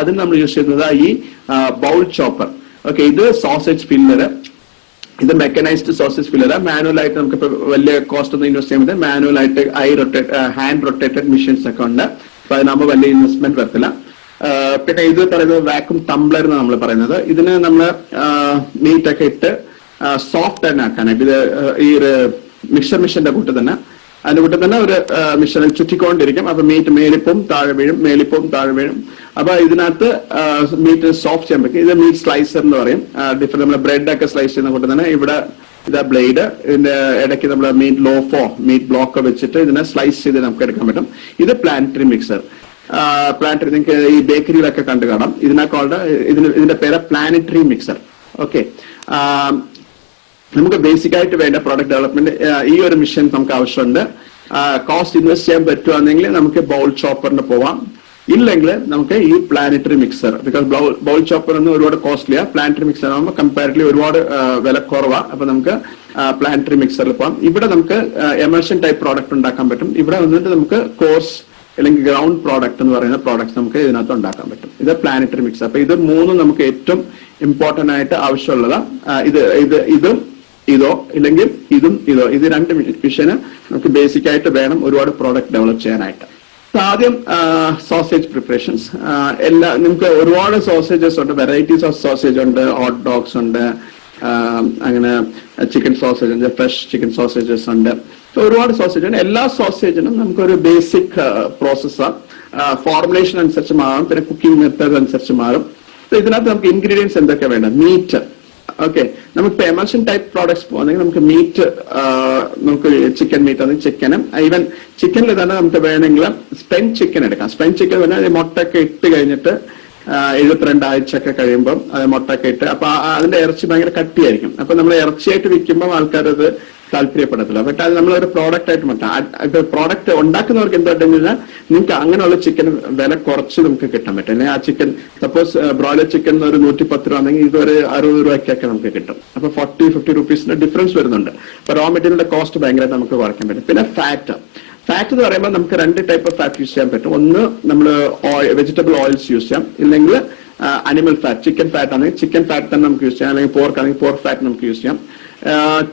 അതിന് നമ്മൾ യൂസ് ചെയ്യുന്നത് ഈ ബൗൾ ചോപ്പർ. ഓക്കെ, ഇത് സോസേജ് ഫില്ലർ, ഇത് മെക്കനൈസ്ഡ് സോസേജ് ഫില്ലർ. മാനുവലായിട്ട് നമുക്കിപ്പോൾ വലിയ കോസ്റ്റ് ഒന്നും ഇൻവെസ്റ്റ് ചെയ്യാൻ പറ്റും. മാനുവലായിട്ട് ഹാൻഡ് റൊട്ടേറ്റഡ് മെഷീൻസ് ഒക്കെ ഉണ്ട്. അപ്പൊ അതിനാകുമ്പോൾ വലിയ ഇൻവെസ്റ്റ്മെന്റ് വരത്തില്ല. പിന്നെ ഇത് പറയുന്നത് വാക്യൂം ടംബ്ലർ എന്ന് നമ്മൾ പറയുന്നത്. ഇതിന് നമ്മൾ മീറ്റ് ഒക്കെ ഇട്ട് സോഫ്റ്റ് തന്നെ ആക്കാനായിട്ട് ഇത് ഈ ഒരു മിക്സർ മെഷീന്റെ കൂട്ട് തന്നെ അതിന്റെ കൂട്ടം തന്നെ ഒരു മിഷനിൽ ചുറ്റിക്കൊണ്ടിരിക്കും. അപ്പൊ മീറ്റ് മേലിപ്പും താഴെ വീഴും, മേലിപ്പും താഴെ വീഴും. അപ്പൊ ഇതിനകത്ത് മീറ്റ് സോഫ്റ്റ് ചെയ്യാൻ പറ്റും. ഇത് മീറ്റ് സ്ലൈസർ എന്ന് പറയും. ഡിഫറെന്റ് നമ്മൾ ബ്രെഡ് ഒക്കെ സ്ലൈസ് ചെയ്യുന്ന കൂട്ടം തന്നെ ഇവിടെ ഇതാ ബ്ലേഡ്. ഇതിന്റെ ഇടയ്ക്ക് നമ്മൾ മീറ്റ് ലോഫോ മീറ്റ് ബ്ലോക്കോ വെച്ചിട്ട് ഇതിനെ സ്ലൈസ് ചെയ്ത് നമുക്ക് എടുക്കാൻ പറ്റും. ഇത് പ്ലാനറ്ററി മിക്സർ. പ്ലാനറ്ററി നിങ്ങൾക്ക് ഈ ബേക്കറിയിലൊക്കെ കണ്ടു കാണാം. ഇതിന്റെ പേര് പ്ലാനറ്ററി മിക്സർ. ഓക്കെ, നമുക്ക് ബേസിക് ആയിട്ട് വേണ്ട പ്രോഡക്റ്റ് ഡെവലപ്മെന്റ് ഈ ഒരു മിഷൻ നമുക്ക് ആവശ്യമുണ്ട്. കോസ്റ്റ് ഇൻവെസ്റ്റ് ചെയ്യാൻ പറ്റുവാണെങ്കിൽ നമുക്ക് ബൗൾ ചോപ്പറിന് പോവാം. ഇല്ലെങ്കിൽ നമുക്ക് ഈ planetary mixer, because bowl chopper ഒന്നും ഒരുപാട് കോസ്റ്റ്ലിയാ. പ്ലാനറ്ററി മിക്സർ ആകുമ്പോൾ കമ്പാരിറ്റീവ്ലി ഒരുപാട് വില കുറവാണ്. അപ്പൊ നമുക്ക് പ്ലാനറ്ററി മിക്സറിൽ പോവാം. ഇവിടെ നമുക്ക് എമൽഷൻ ടൈപ്പ് പ്രോഡക്റ്റ് ഉണ്ടാക്കാൻ പറ്റും. ഇവിടെ വന്നിട്ട് നമുക്ക് കോഴ്സ് അല്ലെങ്കിൽ ഗ്രൗണ്ട് പ്രോഡക്റ്റ് എന്ന് പറയുന്ന പ്രോഡക്ട്സ് നമുക്ക് ഇതിനകത്ത് ഉണ്ടാക്കാൻ പറ്റും. ഇത് പ്ലാനറ്ററി മിക്സർ. അപ്പൊ ഇത് മൂന്നും നമുക്ക് ഏറ്റവും ഇമ്പോർട്ടന്റ് ആയിട്ട് ആവശ്യമുള്ളതാണ്. ഇതും ഇതോ ഇല്ലെങ്കിൽ ഇതും ഇതോ, ഇത് രണ്ട് മിഷന് നമുക്ക് ബേസിക് ആയിട്ട് വേണം ഒരുപാട് പ്രോഡക്റ്റ് ഡെവലപ്പ് ചെയ്യാനായിട്ട്. ആദ്യം സോസേജ് പ്രിപ്പറേഷൻസ്. നമുക്ക് ഒരുപാട് സോസേജസ് ഉണ്ട്, വെറൈറ്റീസ് ഓഫ് സോസേജ് ഉണ്ട്. ഹോട്ട് ഡോഗ്സ് ഉണ്ട്, അങ്ങനെ ചിക്കൻ സോസേജ് ഉണ്ട്, ഫ്രഷ് ചിക്കൻ സോസേജസ് ഉണ്ട്. ഒരുപാട് സോസേജ് ഉണ്ട്. എല്ലാ സോസേജിനും നമുക്കൊരു ബേസിക് പ്രോസസ്സാണ്. ഫോർമുലേഷൻ അനുസരിച്ച് മാറും, പിന്നെ കുക്കിംഗ് മെത്തേഡ് അനുസരിച്ച് മാറും. ഇതിനകത്ത് നമുക്ക് ഇൻഗ്രീഡിയൻസ് എന്തൊക്കെ വേണ്ട? മീറ്റ്. ഓക്കെ, നമുക്ക് എമൽഷൻ ടൈപ്പ് പ്രോഡക്ട്സ് പോകുന്നെങ്കിൽ നമുക്ക് മീറ്റ്, നമുക്ക് ചിക്കൻ മീറ്റ് ആണെങ്കിൽ ചിക്കനും, ഈവൻ ചിക്കനിൽ തന്നെ നമുക്ക് വേണമെങ്കിൽ സ്പെൻ ചിക്കൻ എടുക്കാം. സ്പെൻ ചിക്കൻ പറഞ്ഞാൽ മുട്ടയൊക്കെ ഇട്ട് കഴിഞ്ഞിട്ട് 72 ആഴ്ചയൊക്കെ കഴിയുമ്പോൾ അത് മുട്ടയൊക്കെ ഇട്ട്, അപ്പൊ അതിന്റെ ഇറച്ചി ഭയങ്കര കട്ടിയായിരിക്കും. അപ്പൊ നമ്മൾ ഇറച്ചിയായിട്ട് വിൽക്കുമ്പോൾ ആൾക്കാരത് താല്പര്യപ്പെടത്തില്ല. ബട്ട് അത് നമ്മളൊരു പ്രോഡക്റ്റ് ആയിട്ട് മാറ്റാം. പ്രോഡക്റ്റ് ഉണ്ടാക്കുന്നവർക്ക് എന്താണെന്ന് കഴിഞ്ഞാൽ നിങ്ങൾക്ക് അങ്ങനെയുള്ള ചിക്കൻ വില കുറച്ച് നമുക്ക് കിട്ടാൻ പറ്റും. അല്ലെങ്കിൽ ആ ചിക്കൻ സപ്പോസ് ബ്രോയിലർ ചിക്കൻ ഒരു 110 രൂപ ആണെങ്കിൽ ഇതൊരു 60 രൂപയ്ക്കൊക്കെ നമുക്ക് കിട്ടും. അപ്പൊ 40-50 റുപ്പീസിന്റെ ഡിഫറൻസ് വരുന്നുണ്ട്. അപ്പൊ റോ മെറ്റീരിയലിന്റെ കോസ്റ്റ് ഭയങ്കരമായിട്ട് നമുക്ക് കുറയ്ക്കാൻ പറ്റും. പിന്നെ ഫാറ്റ് എന്ന് പറയുമ്പോൾ നമുക്ക് 2 ടൈപ്പ് ഓഫ് ഫാറ്റ് യൂസ് ചെയ്യാൻ പറ്റും. ഒന്ന് നമ്മൾ വെജിറ്റബിൾ ഓയിൽസ് യൂസ് ചെയ്യാം, ഇല്ലെങ്കിൽ അനിമൽ ഫാറ്റ്. ചിക്കൻ ഫാറ്റ് ആണെങ്കിൽ ചിക്കൻ ഫാറ്റ് തന്നെ നമുക്ക് യൂസ് ചെയ്യാം, അല്ലെങ്കിൽ പോർക്ക് ആണെങ്കിൽ പോർക്ക് ഫാറ്റ് നമുക്ക് യൂസ് ചെയ്യാം.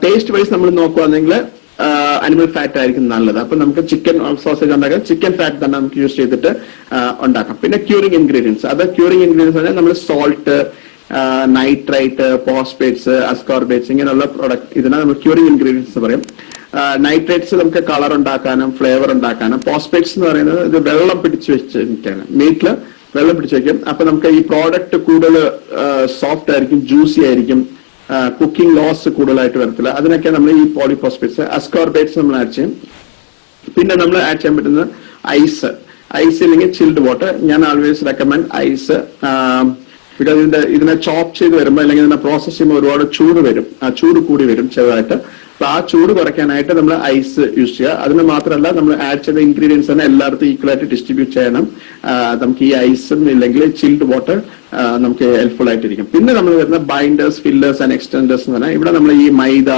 ടേസ്റ്റ് വൈസ് നമ്മൾ നോക്കുകയാണെങ്കിൽ അനിമൽ ഫാറ്റ് ആയിരിക്കും നല്ലത്. അപ്പൊ നമുക്ക് ചിക്കൻ സോസേജ് ഉണ്ടാക്കാൻ ചിക്കൻ ഫാറ്റ് തന്നെ നമുക്ക് യൂസ് ചെയ്തിട്ട് ഉണ്ടാക്കാം. പിന്നെ ക്യൂറിംഗ് ഇൻഗ്രീഡിയൻസ്. അത് ക്യൂറിംഗ് ഇൻഗ്രീഡിയൻസ് പറഞ്ഞാൽ നമ്മൾ സോൾട്ട്, നൈട്രൈറ്റ്, ഫോസ്ഫേറ്റ്സ്, അസ്കോർബേറ്റ്സ് ഇങ്ങനെയുള്ള പ്രോഡക്റ്റ് ഇതിനെ നമ്മൾ ക്യൂറിംഗ് ഇൻഗ്രീഡിയൻസ് പറയും. നൈട്രേറ്റ്സ് നമുക്ക് കളർ ഉണ്ടാക്കാനും ഫ്ലേവർ ഉണ്ടാക്കാനും. ഫോസ്ഫേറ്റ്സ് എന്ന് പറയുന്നത് ഇത് വെള്ളം പിടിച്ചു വെച്ചിരിക്കാനും, മീറ്റില് വെള്ളം പിടിച്ചു വെക്കും. അപ്പൊ നമുക്ക് ഈ പ്രോഡക്റ്റ് കൂടുതൽ സോഫ്റ്റ് ആയിരിക്കും, ജ്യൂസി ആയിരിക്കും, കുക്കിംഗ് ലോസ് കൂടുതലായിട്ട് വരത്തില്ല. അതിനൊക്കെ നമ്മൾ ഈ പോളിഫോസ്ഫേറ്റ്സ്, അസ്കോർബേറ്റ്സ് നമ്മൾ ആഡ് ചെയ്യും. പിന്നെ നമ്മൾ ആഡ് ചെയ്യാൻ പറ്റുന്നത് ഐസ് ഇല്ലെങ്കിൽ ചിൽഡ് വാട്ടർ. ഞാൻ ആൾവേസ് റെക്കമെൻഡ് ഐസ്. ബിക്കോസ് ഇതിനെ ചോപ്പ് ചെയ്ത് വരുമ്പോൾ അല്ലെങ്കിൽ ഇതിനെ പ്രോസസ് ചെയ്യുമ്പോൾ ഒരുപാട് ചൂട് വരും, ആ ചൂട് കൂടി വരും ചെറുതായിട്ട്. അപ്പൊ ആ ചൂട് കുറയ്ക്കാനായിട്ട് നമ്മൾ ഐസ് യൂസ് ചെയ്യുക. അതിന് മാത്രമല്ല നമ്മൾ ആഡ് ചെയ്ത ഇൻഗ്രീഡിയൻസ് തന്നെ എല്ലായിടത്തും ഈക്വൽ ആയിട്ട് ഡിസ്ട്രിബ്യൂട്ട് ചെയ്യണം. നമുക്ക് ഈ ഐസും ഇല്ലെങ്കിൽ ചിൽഡ് വാട്ടർ നമുക്ക് ഹെൽപ്ഫുൾ ആയിട്ടിരിക്കും. പിന്നെ നമ്മൾ വരുന്ന ബൈൻഡേഴ്സ്, ഫില്ലേഴ്സ് ആൻഡ് എക്സ്റ്റൻഡേഴ്സ് എന്ന് പറഞ്ഞാൽ ഇവിടെ നമ്മൾ ഈ മൈദ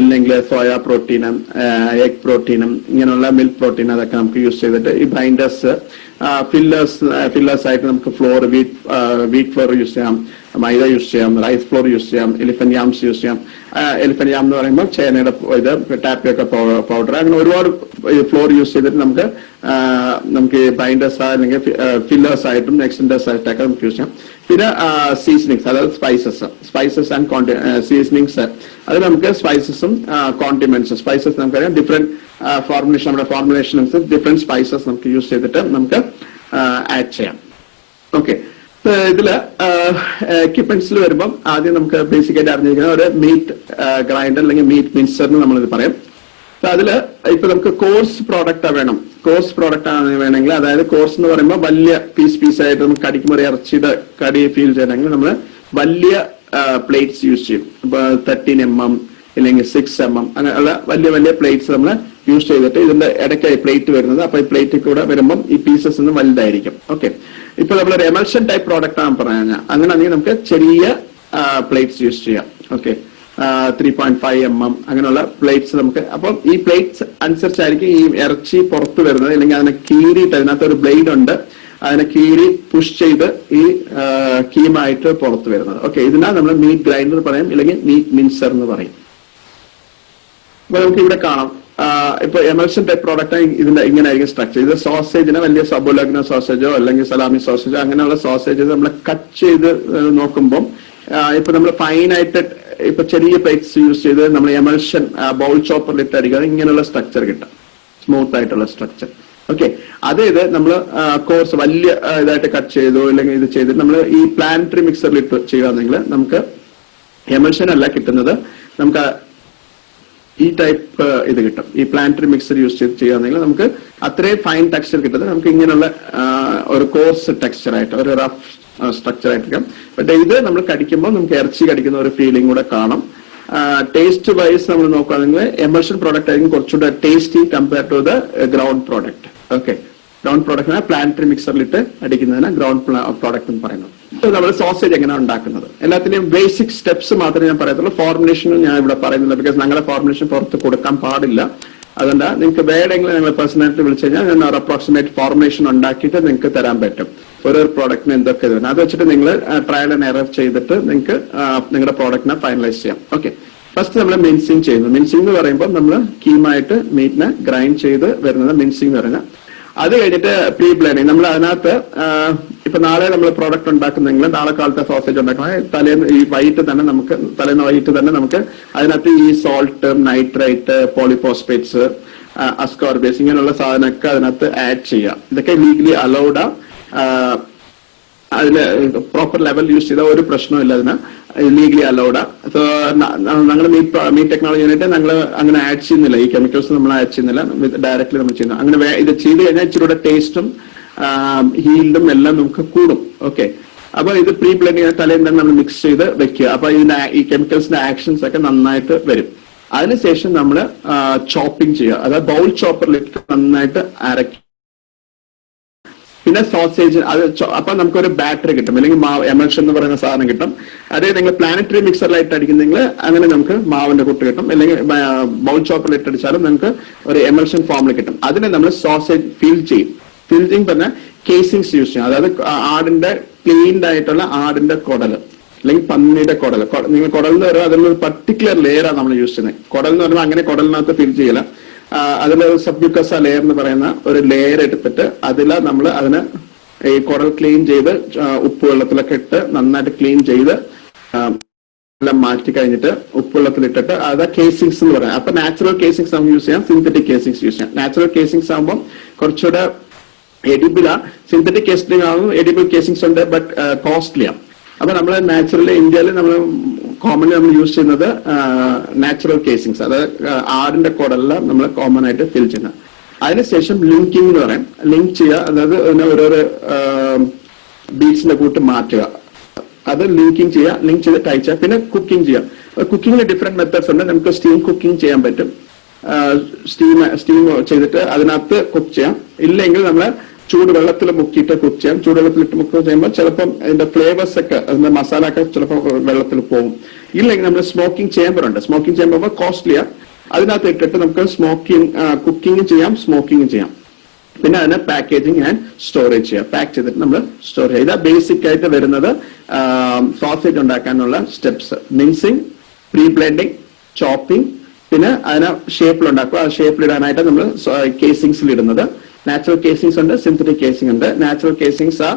ഇല്ലെങ്കിൽ സോയ പ്രോട്ടീനും എഗ് പ്രോട്ടീനും ഇങ്ങനെയുള്ള മിൽക്ക് പ്രോട്ടീൻ അതൊക്കെ നമുക്ക് യൂസ് ചെയ്തിട്ട് ഈ ബൈൻഡേഴ്സ്, ഫില്ലേഴ്സ് ആയിട്ട് നമുക്ക് ഫ്ലോർ, വീറ്റ് ഫ്ലോർ യൂസ് ചെയ്യാം, മൈദ യൂസ് ചെയ്യാം, റൈസ് ഫ്ലോർ യൂസ് ചെയ്യാം, എലിഫന്റ് യാംസ് യൂസ് ചെയ്യാം. എലിഫന്റ് യാം എന്ന് പറയുമ്പോൾ ചേനയുടെ ഇത്, ടാപ്പിയൊക്കെ പൗഡർ, അങ്ങനെ ഒരുപാട് ഫ്ലോർ യൂസ് ചെയ്തിട്ട് നമുക്ക് ബൈൻഡേഴ്സ് അല്ലെങ്കിൽ ഫില്ലേഴ്സ് ആയിട്ടും എക്സ്റ്റൻഡേഴ്സ് ആയിട്ടൊക്കെ നമുക്ക് യൂസ് ചെയ്യാം. പിന്നെ സീസണിങ്സ്, അതായത് സ്പൈസസ് ആൻഡ് സീസണിങ്സ്. അത് നമുക്ക് സ്പൈസസും കോണ്ടിമെന്റ്സും, സ്പൈസസ് നമുക്കറിയാം ഡിഫറെന്റ് ഫോർമുലേഷൻ, നമ്മുടെ ഫോർമുലേഷൻ ഡിഫറെന്റ് സ്പൈസസ് നമുക്ക് യൂസ് ചെയ്തിട്ട് നമുക്ക് ആഡ് ചെയ്യാം. ഓക്കെ, ഇതില് എക്യുപ്മെന്റ്സിൽ വരുമ്പം ആദ്യം നമുക്ക് ബേസിക് ആയിട്ട് അറിഞ്ഞിരിക്കുന്ന ഒരു മീറ്റ് ഗ്രൈൻഡർ അല്ലെങ്കിൽ മീറ്റ് മിക്സർ എന്ന് നമ്മളിത് പറയും. അതില് ഇപ്പൊ നമുക്ക് കോഴ്സ് പ്രോഡക്റ്റ് വേണം. കോഴ്സ് പ്രോഡക്റ്റ് ആണ് വേണമെങ്കിൽ, അതായത് കോഴ്സ് എന്ന് പറയുമ്പോൾ വലിയ പീസായിട്ട് നമുക്ക് കടിക്കുമ്പോൾ ഇറച്ചിയുടെ കടി ഫീൽ ചെയ്യണമെങ്കിൽ നമ്മൾ വലിയ പ്ലേറ്റ്സ് യൂസ് ചെയ്യും. ഇപ്പൊ 13 mm അല്ലെങ്കിൽ 6 mm അങ്ങനെയുള്ള വലിയ പ്ലേറ്റ്സ് നമ്മൾ യൂസ് ചെയ്തിട്ട് ഇതിന്റെ ഇടയ്ക്കായി പ്ലേറ്റ് വരുന്നത്. അപ്പൊ ഈ പ്ലേറ്റിൽ കൂടെ വരുമ്പോൾ ഈ പീസസ് വലുതായിരിക്കും. ഓക്കെ, ഇപ്പൊ നമ്മളൊരു എമൽഷൻ ടൈപ്പ് പ്രോഡക്റ്റ് ആണ് പറഞ്ഞാൽ അങ്ങനെയാണെങ്കിൽ നമുക്ക് ചെറിയ പ്ലേറ്റ്സ് യൂസ് ചെയ്യാം. ഓക്കെ, 3.5 mm അങ്ങനെയുള്ള പ്ലേറ്റ്സ് നമുക്ക്. അപ്പം ഈ പ്ലേറ്റ്സ് അനുസരിച്ചായിരിക്കും ഈ ഇറച്ചി പുറത്ത് വരുന്നത്. അല്ലെങ്കിൽ അതിനെ കീറിയിട്ട് അതിനകത്ത് ഒരു ബ്ലേഡ് ഉണ്ട്, അതിനെ കീറി പുഷ് ചെയ്ത് ഈ കീമായിട്ട് പുറത്ത് വരുന്നത്. ഓക്കെ, ഇതിനാ നമ്മൾ മീറ്റ് ഗ്രൈൻഡർ പറയും, അല്ലെങ്കിൽ മീറ്റ് മിൻസർ എന്ന് പറയും. അപ്പൊ നമുക്ക് ഇവിടെ കാണാം, ഇപ്പൊ എമൽഷൻ ടൈപ്പ് പ്രോഡക്റ്റ് ഇതിന്റെ ഇങ്ങനെ ആയിരിക്കും സ്ട്രക്ചർ. ഇത് സോസേജിന് വലിയ സബോലഗ്ന സോസേജോ അല്ലെങ്കിൽ സലാമി സോസേജോ അങ്ങനെയുള്ള സോസേജ് നമ്മൾ കട്ട് ചെയ്ത് നോക്കുമ്പോൾ ഇപ്പൊ നമ്മൾ ഫൈനായിട്ട് ഇപ്പൊ ചെറിയ പ്ലേറ്റ്സ് യൂസ് ചെയ്ത് നമ്മൾ എമൽഷൻ ബൗൾ ചോപ്പറിലിട്ട് അടിക്കാതെ ഇങ്ങനെയുള്ള സ്ട്രക്ചർ കിട്ടും, സ്മൂത്ത് ആയിട്ടുള്ള സ്ട്രക്ചർ. ഓക്കെ, അതേ ഇത് നമ്മൾ കോഴ്സ് വലിയ ഇതായിട്ട് കട്ട് ചെയ്തോ അല്ലെങ്കിൽ ഇത് ചെയ്തിട്ട് നമ്മൾ ഈ പ്ലാനറ്ററി മിക്സറിലിട്ട് ചെയ്യുകയാണെങ്കിൽ നമുക്ക് എമൽഷൻ അല്ല കിട്ടുന്നത്, നമുക്ക് ഈ ടൈപ്പ് ഇത് കിട്ടും. ഈ പ്ലാനറ്ററി മിക്സർ യൂസ് ചെയ്ത് ചെയ്യുകയാണെങ്കിൽ നമുക്ക് അത്രയും ഫൈൻ ടെക്സ്ചർ കിട്ടുന്നത് നമുക്ക് ഇങ്ങനെയുള്ള ഒരു കോഴ്സ് ടെക്സ്ചർ ആയിട്ട് ഒരു റഫ് സ്ട്രക്ചർ ആയിരിക്കാം. ബട്ട് ഇത് നമ്മൾ കടിക്കുമ്പോൾ നമുക്ക് ഇറച്ചി കടിക്കുന്ന ഒരു ഫീലിംഗ് കൂടെ കാണും. ടേസ്റ്റ് വൈസ് നമ്മൾ നോക്കുകയാണെങ്കിൽ എമൽഷൻ പ്രോഡക്റ്റ് ആയിരിക്കും കുറച്ചുകൂടെ tasty compare to the ground product. Okay, ground പ്രോഡക്റ്റിനെ പ്ലാനറ്ററി മിക്സറിലിട്ട് അടിക്കുന്നതിന് ഗ്രൗണ്ട് പ്രോഡക്റ്റ് എന്ന് പറയുന്നത്. നമ്മൾ സോസേജ് എങ്ങനെയാണ് ഉണ്ടാക്കുന്നത് എല്ലാത്തിന്റെയും ബേസിക് സ്റ്റെപ്സ് മാത്രമേ ഞാൻ പറയത്തുള്ളൂ. ഫോർമുലേഷനും ഞാൻ ഇവിടെ പറയുന്നില്ല, ബിക്കോസ് ഞങ്ങളുടെ ഫോർമുലേഷൻ പുറത്ത് കൊടുക്കാൻ പാടില്ല. അതുകൊണ്ട് നിങ്ങൾക്ക് വേണമെങ്കിൽ ഞങ്ങൾ പേഴ്സണാലിറ്റി വിളിച്ചു കഴിഞ്ഞാൽ ഞാൻ ഒരു അപ്രോക്സിമേറ്റ് ഫോർമുലേഷൻ ഉണ്ടാക്കിയിട്ട് നിങ്ങൾക്ക് തരാൻ പറ്റും. ഓരോ പ്രോഡക്റ്റിന് എന്തൊക്കെ ഇത് വേണം അത് വെച്ചിട്ട് നിങ്ങൾ ട്രയൽ ആൻഡ് എറർ ചെയ്തിട്ട് നിങ്ങൾക്ക് നിങ്ങളുടെ പ്രോഡക്റ്റിനെ ഫൈനലൈസ് ചെയ്യാം. ഓക്കെ, ഫസ്റ്റ് നമ്മൾ മിൻസിങ് ചെയ്യുന്നു. മിൻസിങ് എന്ന് പറയുമ്പോൾ നമ്മൾ കീമായിട്ട് മീറ്റിനെ ഗ്രൈൻഡ് ചെയ്ത് വരുന്നത് മിൻസിങ് എന്ന് പറയുന്നത്. അത് കഴിഞ്ഞിട്ട് പ്രീ ബ്ലെൻഡിങ്. നമ്മൾ അതിനകത്ത് ഇപ്പൊ നാളെ നമ്മൾ പ്രോഡക്റ്റ് ഉണ്ടാക്കുന്നെങ്കിൽ നാളെ കാലത്തെ സോസേജ് ഉണ്ടാക്കണം, തലേന്ന് ഈ വൈകിട്ട് തന്നെ നമുക്ക് അതിനകത്ത് ഈ സോൾട്ട്, നൈട്രേറ്റ്, പോളിഫോസ്ഫേറ്റ്സ്, അസ്കോർബേസ് ഇങ്ങനെയുള്ള സാധനമൊക്കെ അതിനകത്ത് ആഡ് ചെയ്യാം. ഇതൊക്കെ ലീഗലി അലൗഡ്. അതിന് പ്രോപ്പർ ലെവൽ യൂസ് ചെയ്താൽ ഒരു പ്രശ്നമില്ല, അതിന് ലീഗലി അലൗഡ്. സോ ഞങ്ങൾ മീറ്റ് ടെക്നോളജി ആയിട്ട് ഞങ്ങൾ അങ്ങനെ ആഡ് ചെയ്യുന്നില്ല, ഈ കെമിക്കൽസ് നമ്മൾ ആഡ് ചെയ്യുന്നില്ല, ഡയറക്ട്ലി നമ്മൾ ചെയ്യുന്നു. അങ്ങനെ ഇത് ചെയ്ത് കഴിഞ്ഞാൽ ഇച്ചിരി ടേസ്റ്റും ഹീൽഡും എല്ലാം നമുക്ക് കൂടും. ഓക്കെ, അപ്പൊ ഇത് പ്രീ ബ്ലെൻഡിങ് തലേന്ന് തന്നെ നമ്മൾ മിക്സ് ചെയ്ത് വെക്കുക. അപ്പൊ ഇതിന്റെ ഈ കെമിക്കൽസിന്റെ ആക്ഷൻസ് ഒക്കെ നന്നായിട്ട് വരും. അതിനുശേഷം നമ്മൾ ചോപ്പിംഗ് ചെയ്യുക, അതായത് ബൗൾ ചോപ്പറിലിട്ട് നന്നായിട്ട് അരയ്ക്കുക. പിന്നെ സോസേജ് അത് അപ്പൊ നമുക്കൊരു ബാറ്ററി കിട്ടും, അല്ലെങ്കിൽ മാവ് എമൽഷൻ എന്ന് പറയുന്ന സാധനം കിട്ടും. അതേ നിങ്ങൾ പ്ലാനറ്ററി മിക്സറിലായിട്ട് അടിക്കുന്നെങ്കിൽ അങ്ങനെ നമുക്ക് മാവിന്റെ കൂട്ട് കിട്ടും, അല്ലെങ്കിൽ ബൗൾ ചോപ്പറിലിട്ട് അടിച്ചാലും നമുക്ക് ഒരു എമൽഷൻ ഫോമിൽ കിട്ടും. അതിനെ നമ്മൾ സോസേജ് ഫിൽ ചെയ്യും. ഫില്ലിംഗ് തന്നെ കേസിങ്സ് യൂസ് ചെയ്യും. അതായത് ആടിന്റെ ക്ലീൻഡ് ആയിട്ടുള്ള ആടിന്റെ കുടല് അല്ലെങ്കിൽ പന്നിയുടെ കുടൽ. നിങ്ങൾ കുടൽ എന്ന് പറയുമ്പോൾ അതിലൊരു പർട്ടിക്കുലർ ലെയറാണ് നമ്മൾ യൂസ് ചെയ്യുന്നത്. കുടൽ എന്ന് പറയുമ്പോൾ അങ്ങനെ കുടലിനകത്ത് ഫിൽ ചെയ്യില്ല. അതിൽ സബ്മ്യൂക്കസ ലെയർ എന്ന് പറയുന്ന ഒരു ലെയർ എടുത്തിട്ട് നമ്മൾ അതിന് ഈ കുടൽ ക്ലീൻ ചെയ്ത് ഉപ്പ് വെള്ളത്തിലൊക്കെ ഇട്ട് നന്നായിട്ട് ക്ലീൻ ചെയ്ത് എല്ലാം മാറ്റി കഴിഞ്ഞിട്ട് ഉപ്പ് വെള്ളത്തിലിട്ടിട്ട് അത് കേസിങ്സ് എന്ന് പറയാം. അപ്പൊ നാച്ചുറൽ കേസിങ്സ് നമുക്ക് യൂസ് ചെയ്യാം, സിന്തറ്റിക് കേസിങ്സ് യൂസ് ചെയ്യാം. നാച്ചുറൽ കേസിങ്സ് ആകുമ്പോൾ കുറച്ചുകൂടെ എഡിബിളാ. സിന്തറ്റിക് കേസിംഗ് ആകുമ്പോൾ എഡിബിൾ കേസിങ്സ് ഉണ്ട്, ബട്ട് കോസ്റ്റ്ലിയാണ്. അപ്പൊ നമ്മൾ നാച്ചുറലി ഇന്ത്യയിൽ നമ്മൾ കോമൺലി നമ്മൾ യൂസ് ചെയ്യുന്നത് നാച്ചുറൽ കേസിങ്സ്, അതായത് ആടിന്റെ കുടലെല്ലാം നമ്മൾ കോമൺ ആയിട്ട് ഫിൽ ചെയ്യുന്നത്. അതിനുശേഷം ലിങ്കിങ് എന്ന് പറയും. ലിങ്ക് ചെയ്യുക, അതായത് ഓരോരോ ബീഡ്സിന്റെ കൂട്ട് മാറ്റുക, അത് ലിങ്കിങ് ചെയ്യുക. ലിങ്ക് ചെയ്ത് ടൈറ്റ് ചെയ്യുക. പിന്നെ കുക്കിംഗ് ചെയ്യുക. കുക്കിങ്ങിന് ഡിഫറെന്റ് മെത്തേഡ്സ് ഉണ്ട്. നമുക്ക് സ്റ്റീം കുക്കിംഗ് ചെയ്യാൻ പറ്റും. സ്റ്റീം ചെയ്തിട്ട് അതിനകത്ത് കുക്ക് ചെയ്യാം. ഇല്ലെങ്കിൽ നമ്മൾ ചൂടുവെള്ളത്തിൽ മുക്കിയിട്ട് കുക്ക് ചെയ്യാം. ചൂടുവെള്ളത്തിലിട്ട് മുക്ക് ചെയ്യുമ്പോൾ ചിലപ്പം അതിന്റെ ഫ്ലേവേഴ്സ് ഒക്കെ അതിന്റെ മസാല ഒക്കെ ചിലപ്പോൾ വെള്ളത്തിൽ പോകും. ഇല്ലെങ്കിൽ നമ്മൾ സ്മോക്കിംഗ് ചേമ്പർ ഉണ്ട്. സ്മോക്കിംഗ് ചേമ്പർ കോസ്റ്റ്ലിയാ. അതിനകത്ത് ഇട്ടിട്ട് നമുക്ക് കുക്കിംഗ് ചെയ്യാം, സ്മോക്കിംഗ് ചെയ്യാം. പിന്നെ അതിനെ പാക്കേജിങ് ആൻഡ് സ്റ്റോറേജ് ചെയ്യാം. പാക്ക് ചെയ്തിട്ട് നമ്മൾ സ്റ്റോർ ചെയ്യാം. ഇതാ ബേസിക് ആയിട്ട് വരുന്നത് സോസേജ് ഉണ്ടാക്കാനുള്ള സ്റ്റെപ്സ്. മിൻസിങ്, പ്രീ ബ്ലെൻഡിങ്, ചോപ്പിംഗ്, പിന്നെ അതിനെ ഷേപ്പിലുണ്ടാക്കുക. ആ ഷേപ്പിലിടാനായിട്ട് നമ്മൾ കേസിങ്സിൽ ഇടുന്നത്. നാച്ചുറൽ കേസിങ്സ് ഉണ്ട്, സിന്തറ്റിക് കേസിംഗ് ഉണ്ട്. നാച്ചുറൽ കേസിങ്സ് ആ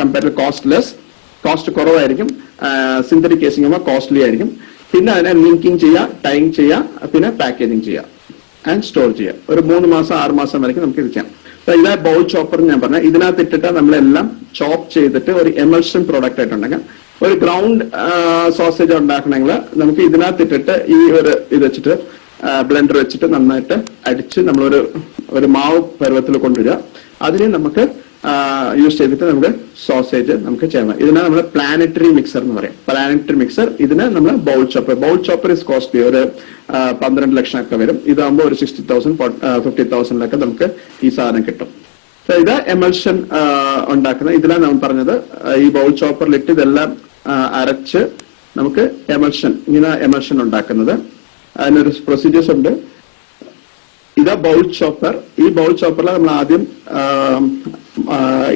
കമ്പയർഡ് കോസ്റ്റ്ലെസ്, കോസ്റ്റ് കുറവായിരിക്കും. സിന്തറ്റിക് കേസിംഗ് ആകുമ്പോൾ കോസ്റ്റ്ലി ആയിരിക്കും. പിന്നെ അതിനെ ലിങ്കിങ് ചെയ്യുക, ടൈം ചെയ്യുക, പിന്നെ പാക്കേജിങ് ചെയ്യുക ആൻഡ് സ്റ്റോർ ചെയ്യുക. ഒരു 3 മാസം 6 മാസം വരെയും നമുക്ക് ഇത് ചെയ്യാം. ഇതാ ബൗൾ ചോപ്പർ ഞാൻ പറഞ്ഞ ഇതിനകത്ത് ഇട്ടിട്ട് നമ്മളെല്ലാം ചോപ്പ് ചെയ്തിട്ട് ഒരു എമൽഷൻ പ്രോഡക്റ്റ് ആയിട്ടുണ്ടെങ്കിൽ ഒരു ഗ്രൗണ്ട് സോസേജ് ഉണ്ടാക്കണമെങ്കിൽ നമുക്ക് ഇതിനകത്ത് ഇട്ടിട്ട് ഈ ഇത് വെച്ചിട്ട് ബ്ലെൻഡർ വെച്ചിട്ട് നന്നായിട്ട് അടിച്ച് നമ്മളൊരു മാവ് പരുവത്തിൽ കൊണ്ടുവരിക. അതിനെ നമുക്ക് യൂസ് ചെയ്തിട്ട് നമുക്ക് സോസേജ് നമുക്ക് ചെയ്യാം. ഇതിനെ നമ്മൾ പ്ലാനറ്ററി മിക്സർ എന്ന് പറയും. പ്ലാനറ്ററി മിക്സർ, ഇതിന് നമ്മൾ ബൗൾ ചോപ്പർ ഇസ് കോസ്റ്റ്ലി, ഒരു 12 ലക്ഷം ഒക്കെ വരും. ഇതാകുമ്പോൾ ഒരു 60,000 50,000 നമുക്ക് ഈ സാധനം കിട്ടും. ഇത് എമൽഷൻ ഉണ്ടാക്കുന്ന, ഇതിലാണ് നമ്മൾ പറഞ്ഞത് ഈ ബൗൾ ചോപ്പറിലിട്ട് ഇതെല്ലാം അരച്ച് നമുക്ക് എമൽഷൻ ഉണ്ടാക്കുന്നത്. അതിനൊരു പ്രൊസീജിയേഴ്സ് ഉണ്ട്. ഇതാ ബൗൾ ചോപ്പർ. ഈ ബൗൾ ചോപ്പറിൽ നമ്മൾ ആദ്യം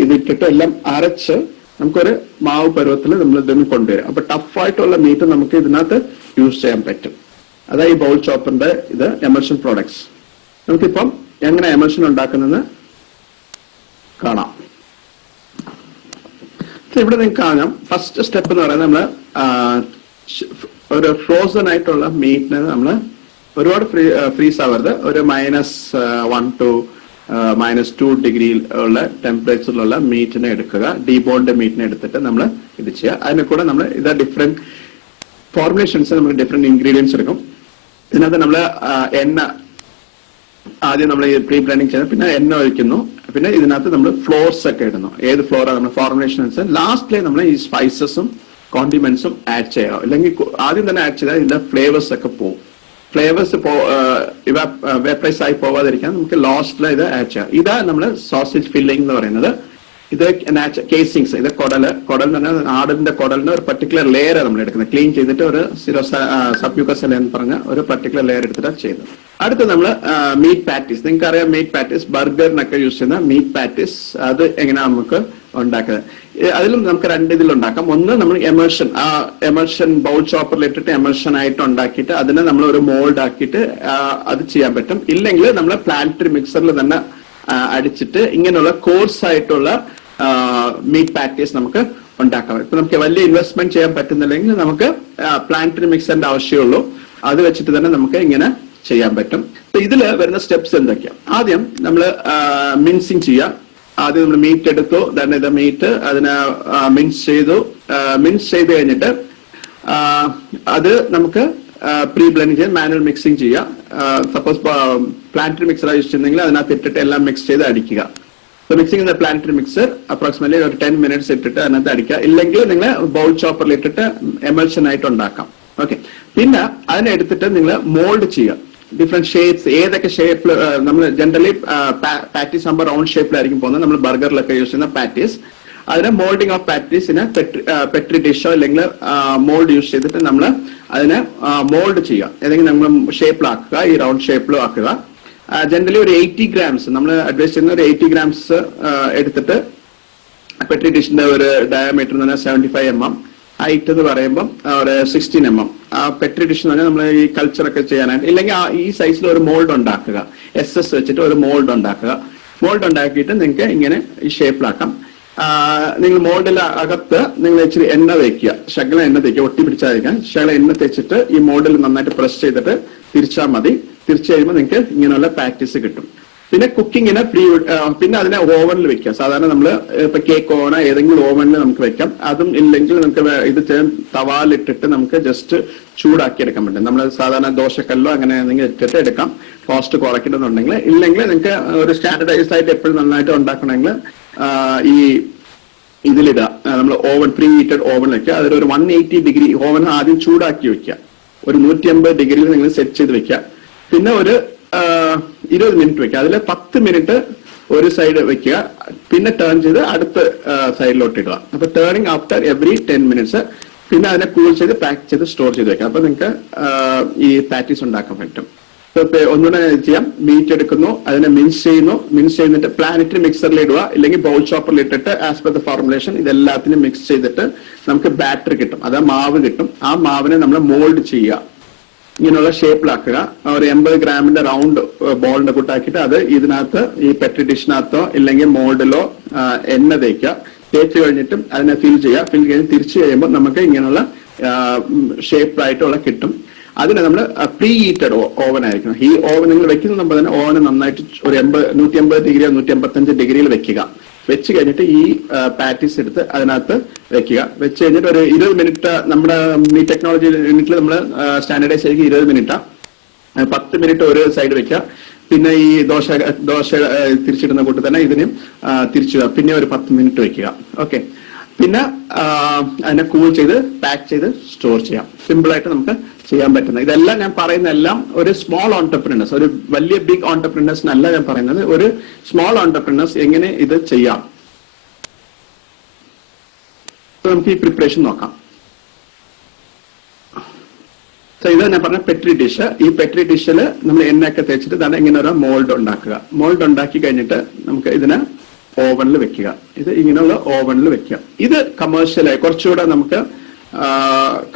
ഇതിട്ടിട്ട് എല്ലാം അരച്ച് നമുക്കൊരു മാവ് പരുവത്തിൽ നമ്മൾ ഇതിന് കൊണ്ടുവരും. അപ്പൊ ടഫായിട്ടുള്ള മീറ്റ് നമുക്ക് ഇതിനകത്ത് യൂസ് ചെയ്യാൻ പറ്റും. അതാ ഈ ബൗൾ ചോപ്പറിന്റെ ഇത് എമൽഷൻ പ്രോഡക്ട്സ്. നമുക്കിപ്പം എങ്ങനെ എമൽഷൻ ഉണ്ടാക്കുന്നതെന്ന് കാണാം. ഇവിടെ നിങ്ങൾക്ക് കാണാം, ഫസ്റ്റ് സ്റ്റെപ്പ് എന്ന് പറയുന്നത് നമ്മള് ഒരു ഫ്രോസൺ ആയിട്ടുള്ള മീറ്റിനെ നമ്മള് ഒരുപാട് ഫ്രീസ് ആവരുത്, ഒരു -1 to -2 ഡിഗ്രിയിൽ ഉള്ള ടെമ്പറേച്ചറിലുള്ള മീറ്റിനെ എടുക്കുക. ഡീബോൺഡ് മീറ്റിനെ എടുത്തിട്ട് നമ്മൾ ഇത് ചെയ്യുക. അതിനെ കൂടെ നമ്മൾ ഇത് ഡിഫറെന്റ് ഫോർമുലേഷൻസ്, നമ്മൾ ഡിഫറെന്റ് ഇൻഗ്രീഡിയൻസ് എടുക്കും. ഇതിനകത്ത് നമ്മൾ എണ്ണ ആദ്യം നമ്മൾ പ്രീ ബ്ലെൻഡിങ് ചെയ്യുന്നത്, പിന്നെ എണ്ണ ഒഴിക്കുന്നു, പിന്നെ ഇതിനകത്ത് നമ്മൾ ഫ്ലോർസ് ഒക്കെ ഇടുന്നു. ഏത് ഫ്ലോറാണ് നമ്മൾ ഫോർമുലേഷൻസ്. ലാസ്റ്റിലെ നമ്മൾ ഈ സ്പൈസസും കോണ്ടിമെന്റ്സും ആഡ് ചെയ്യുക. അല്ലെങ്കിൽ ആദ്യം തന്നെ ആഡ് ചെയ്താൽ ഇതിന്റെ ഫ്ലേവേഴ്സ് ഒക്കെ പോകും. ഫ്ലേവേഴ്സ് വെപ്രൈസ് ആയി പോവാതിരിക്കാൻ നമുക്ക് ലാസ്റ്റിൽ ഇത് ആഡ് ചെയ്യാം. ഇതാ നമ്മൾ സോസേജ് ഫില്ലിംഗ് എന്ന് പറയുന്നത്. ഇത് കേസിങ്സ്, ഇത് കുടൽ എന്ന് പറഞ്ഞാൽ ആടിന്റെ കുടലിന്റെ ഒരു പർട്ടിക്കുലർ ലെയർ നമ്മൾ എടുക്കുന്നത്. ക്ലീൻ ചെയ്തിട്ട് ഒരു സബ്യൂക്കസ് എന്ന് പറഞ്ഞ ഒരു പർട്ടിക്കുലർ ലെയർ എടുത്തിട്ട് ചെയ്യുന്നത്. അടുത്ത് നമ്മൾ മീറ്റ് പാറ്റീസ്. നിങ്ങൾക്ക് അറിയാം, മീറ്റ് പാറ്റീസ് ബർഗറിനൊക്കെ യൂസ് ചെയ്യുന്ന മീറ്റ് പാറ്റീസ്, അത് എങ്ങനെയാണ് നമുക്ക് ഉണ്ടാക്കുന്നത്. അതിലും നമുക്ക് 2 ഇതിൽ ഉണ്ടാക്കാം. ഒന്ന് നമ്മൾ എമൽഷൻ ബൗൾ ചോപ്പറിൽ ഇട്ടിട്ട് എമൽഷൻ ആയിട്ട് ഉണ്ടാക്കിയിട്ട് അതിനെ നമ്മൾ ഒരു മോൾഡ് ആക്കിയിട്ട് അത് ചെയ്യാൻ പറ്റും. ഇല്ലെങ്കിൽ നമ്മൾ പ്ലാനറ്ററി മിക്സറിൽ തന്നെ അടിച്ചിട്ട് ഇങ്ങനെയുള്ള കോഴ്സ് ആയിട്ടുള്ള മീറ്റ് പാറ്റീസ് നമുക്ക് ഉണ്ടാക്കാം. ഇപ്പൊ നമുക്ക് വലിയ ഇൻവെസ്റ്റ്മെന്റ് ചെയ്യാൻ പറ്റുന്നില്ലെങ്കിൽ നമുക്ക് പ്ലാനറ്ററി മിക്സറിന്റെ ആവശ്യമുള്ളൂ. അത് വെച്ചിട്ട് തന്നെ നമുക്ക് ഇങ്ങനെ ചെയ്യാൻ പറ്റും. ഇതിൽ വരുന്ന സ്റ്റെപ്സ് എന്തൊക്കെയാണ്? ആദ്യം നമ്മൾ മിൻസിങ് ചെയ്യാം. ആദ്യം നമ്മൾ മീറ്റ് എടുത്തു, തന്നെ ഇത് മീറ്റ് അതിനെ മിൻസ് ചെയ്ത് കഴിഞ്ഞിട്ട് അത് നമുക്ക് പ്രീ ബ്ലെൻഡ് ചെയ്യാൻ മാനുവൽ മിക്സിംഗ് ചെയ്യാം. സപ്പോസ് പ്ലാനറ്ററി മിക്സർ യൂസ് ചെയ്യുന്നെങ്കിൽ അതിനകത്ത് ഇട്ടിട്ട് എല്ലാം മിക്സ് ചെയ്ത് അടിക്കുക. Mixing in planetary mixer approximately ഒരു 10 minutes ഇട്ടിട്ട് അതിനകത്ത് അടിക്കുക. ഇല്ലെങ്കിൽ നിങ്ങൾ ബൗൾ ചോപ്പറിൽ ഇട്ടിട്ട് എമൽഷൻ ആയിട്ട് ഉണ്ടാക്കാം. ഓക്കെ. പിന്നെ അതിനെ എടുത്തിട്ട് നിങ്ങൾ മോൾഡ് ചെയ്യുക. ഡിഫറെന്റ് ഷേപ്സ്, ഏതൊക്കെ ഷേപ്പിൽ നമ്മൾ ജനറലി പാറ്റീസ് ആകുമ്പോൾ റൗണ്ട് ഷേപ്പിലായിരിക്കും പോകുന്നത്. നമ്മൾ ബർഗറിലൊക്കെ യൂസ് ചെയ്യുന്ന പാറ്റീസ്, അതിനെ മോൾഡിംഗ് ഓഫ് പാറ്റീസിനെ പെട്രി ഡിഷോ അല്ലെങ്കിൽ മോൾഡ് യൂസ് ചെയ്തിട്ട് നമ്മൾ അതിനെ മോൾഡ് ചെയ്യുക. ഏതെങ്കിലും നമ്മൾ ഷേപ്പിലാക്കുക, ഈ റൗണ്ട് ഷേപ്പിലും ആക്കുക. ജനറലി ഒരു 80 grams നമ്മൾ അഡ്വൈസ് ചെയ്യുന്ന ഒരു 80 grams എടുത്തിട്ട് പെട്രി ഡിഷിന്റെ ഒരു ഡയമീറ്റർ എന്ന് പറഞ്ഞാൽ 75 mm, ഹൈറ്റ് എന്ന് പറയുമ്പോൾ ഒരു 16 mm. ആ പെട്രി ഡിഷ് എന്ന് പറഞ്ഞാൽ നമ്മൾ ഈ കൾച്ചറൊക്കെ ചെയ്യാനായിട്ട്, ഇല്ലെങ്കിൽ ഈ സൈസിൽ ഒരു മോൾഡ് ഉണ്ടാക്കുക. SS വെച്ചിട്ട് ഒരു മോൾഡ് ഉണ്ടാക്കുക. മോൾഡ് ഉണ്ടാക്കിയിട്ട് നിങ്ങൾക്ക് ഇങ്ങനെ ഈ ഷേപ്പിലാക്കാം. നിങ്ങൾ മോൾഡിൽ അകത്ത് നിങ്ങൾ ഇച്ചിരി എണ്ണ തേക്കുക, ശകലം എണ്ണ തേക്കുക, ഒട്ടി പിടിച്ചായിരിക്കാൻ ശകലം എണ്ണ തേച്ചിട്ട് ഈ മോൾഡിൽ നന്നായിട്ട് പ്രസ് ചെയ്തിട്ട് തിരിച്ചാൽ മതി. തിരിച്ചു കഴിയുമ്പോൾ നിങ്ങൾക്ക് ഇങ്ങനെയുള്ള പാറ്റീസ് കിട്ടും. പിന്നെ കുക്കിങ്ങിന് പിന്നെ അതിനെ ഓവനിൽ വെക്കാം. സാധാരണ നമ്മൾ ഇപ്പൊ കേക്ക് ഓവന ഏതെങ്കിലും ഓവനിൽ നമുക്ക് വെക്കാം. അതും ഇല്ലെങ്കിൽ നമുക്ക് ഇത് തവാലിട്ടിട്ട് നമുക്ക് ജസ്റ്റ് ചൂടാക്കി എടുക്കാൻ പറ്റും. നമ്മൾ സാധാരണ ദോശക്കല്ലോ അങ്ങനെ എന്തെങ്കിലും ഇട്ടിട്ട് എടുക്കാം, കോസ്റ്റ് കുറയ്ക്കണമെന്നുണ്ടെങ്കിൽ. ഇല്ലെങ്കിൽ നിങ്ങൾക്ക് ഒരു സ്റ്റാൻഡർഡൈസ്ഡ് ആയിട്ട് എപ്പോഴും നന്നായിട്ട് ഉണ്ടാക്കണമെങ്കിൽ ഈ ഇതിലിടുക. നമ്മൾ ഓവൻ പ്രീ ഹീറ്റഡ് ഓവൻ വെക്കുക. അതിലൊരു 180 ഡിഗ്രി ഓവൻ ആദ്യം ചൂടാക്കി വെക്കുക. ഒരു 150 ഡിഗ്രിയിൽ നിങ്ങൾ സെറ്റ് ചെയ്ത് വെക്കുക. പിന്നെ ഒരു 20 മിനിറ്റ് വെക്കുക. അതിൽ 10 മിനിറ്റ് ഒരു സൈഡ് വെക്കുക, പിന്നെ ടേൺ ചെയ്ത് അടുത്ത സൈഡിലോട്ട് ഇടുക. അപ്പൊ ടേണിങ് ആഫ്റ്റർ എവറി 10 minutes. പിന്നെ അതിനെ കൂൾ ചെയ്ത് പാക്ക് ചെയ്ത് സ്റ്റോർ ചെയ്ത് വെക്കാം. അപ്പൊ നിങ്ങൾക്ക് ഈ പാറ്റീസ് ഉണ്ടാക്കാൻ പറ്റും. ഒന്നുകൂടെ ചെയ്യാം. മീറ്റ് എടുക്കുന്നു, അതിനെ മിൻസ് ചെയ്യുന്നിട്ട് പ്ലാനറ്ററി മിക്സറിൽ ഇടുക, ഇല്ലെങ്കിൽ ബൗൾ ചോപ്പറിൽ ഇട്ടിട്ട് ആസ് പെർ ദ ഫോർമുലേഷൻ ഇതെല്ലാത്തിനും മിക്സ് ചെയ്തിട്ട് നമുക്ക് ബാറ്റർ കിട്ടും. അത് മാവ് കിട്ടും. ആ മാവിനെ നമ്മൾ മോൾഡ് ചെയ്യുക, ഇങ്ങനെയുള്ള ഷേപ്പിലാക്കുക. ഒരു 80 ഗ്രാമിന്റെ റൗണ്ട് ബോളിന്റെ കൂട്ടാക്കിയിട്ട് അത് ഇതിനകത്ത് ഈ പെട്രി ഡിഷിനകത്തോ ഇല്ലെങ്കിൽ മോൾഡിലോ എണ്ണ തേക്കുക. തേച്ച് കഴിഞ്ഞിട്ടും അതിനെ ഫിൽ ചെയ്യുക. ഫിൽ കഴിഞ്ഞ് തിരിച്ചു കഴിയുമ്പോൾ നമുക്ക് ഇങ്ങനെയുള്ള ഷേപ്പിലായിട്ടുള്ള കിട്ടും. അതിന് നമ്മൾ പ്രീ ഹീറ്റഡ് ഓവൻ ആയിരിക്കണം. ഈ ഓവൻ നിങ്ങൾ വെക്കുന്ന മുമ്പ് തന്നെ ഓവന് നന്നായിട്ട് ഒരു 180 ഡിഗ്രി 185 ഡിഗ്രിയിൽ വെക്കുക. വെച്ച് കഴിഞ്ഞിട്ട് ഈ പാറ്റീസ് എടുത്ത് അതിനകത്ത് വെക്കുക. വെച്ച് കഴിഞ്ഞിട്ട് ഒരു 20 മിനിറ്റ് നമ്മുടെ ഈ ടെക്നോളജി യൂണിറ്റിൽ നമ്മൾ സ്റ്റാൻഡർഡൈസ് ചെയ്ത് 20 മിനിറ്റ് 10 മിനിറ്റ് ഒരു സൈഡ് വെക്കുക. പിന്നെ ഈ ദോശ തിരിച്ചിടുന്ന കൂട്ട് തന്നെ ഇതിനും തിരിച്ചിടുക, പിന്നെ ഒരു 10 മിനിറ്റ് വെക്കുക. ഓക്കെ, പിന്നെ അതിനെ കൂൾ ചെയ്ത് പാക്ക് ചെയ്ത് സ്റ്റോർ ചെയ്യാം. സിമ്പിൾ ആയിട്ട് നമുക്ക് ചെയ്യാൻ പറ്റുന്ന ഇതെല്ലാം ഞാൻ പറയുന്ന എല്ലാം ഒരു സ്മോൾ ഓൺടർപ്രണേഴ്സ്, ഒരു വലിയ ബിഗ് ഓൺടർപ്രണേഴ്സിനല്ല ഞാൻ പറയുന്നത്, ഒരു സ്മോൾ ഓൺടർപ്രണേഴ്സ് എങ്ങനെ ഇത് ചെയ്യാം. നമുക്ക് ഈ പ്രിപ്പറേഷൻ നോക്കാം. ഇത് ഞാൻ പറഞ്ഞ പെട്രി ഡിഷ്. ഈ പെട്രി ഡിഷിൽ നമ്മൾ എണ്ണയൊക്കെ തേച്ചിട്ട് തന്നെ ഇങ്ങനെ ഒരു മോൾഡ് ഉണ്ടാക്കുക. മോൾഡ് ഉണ്ടാക്കി കഴിഞ്ഞിട്ട് നമുക്ക് ഇതിനെ ഓവനിൽ വെക്കുക. ഇത് ഇങ്ങനെയുള്ള ഓവനിൽ വെക്കുക. ഇത് കമേഴ്ഷ്യലായി കുറച്ചുകൂടെ നമുക്ക്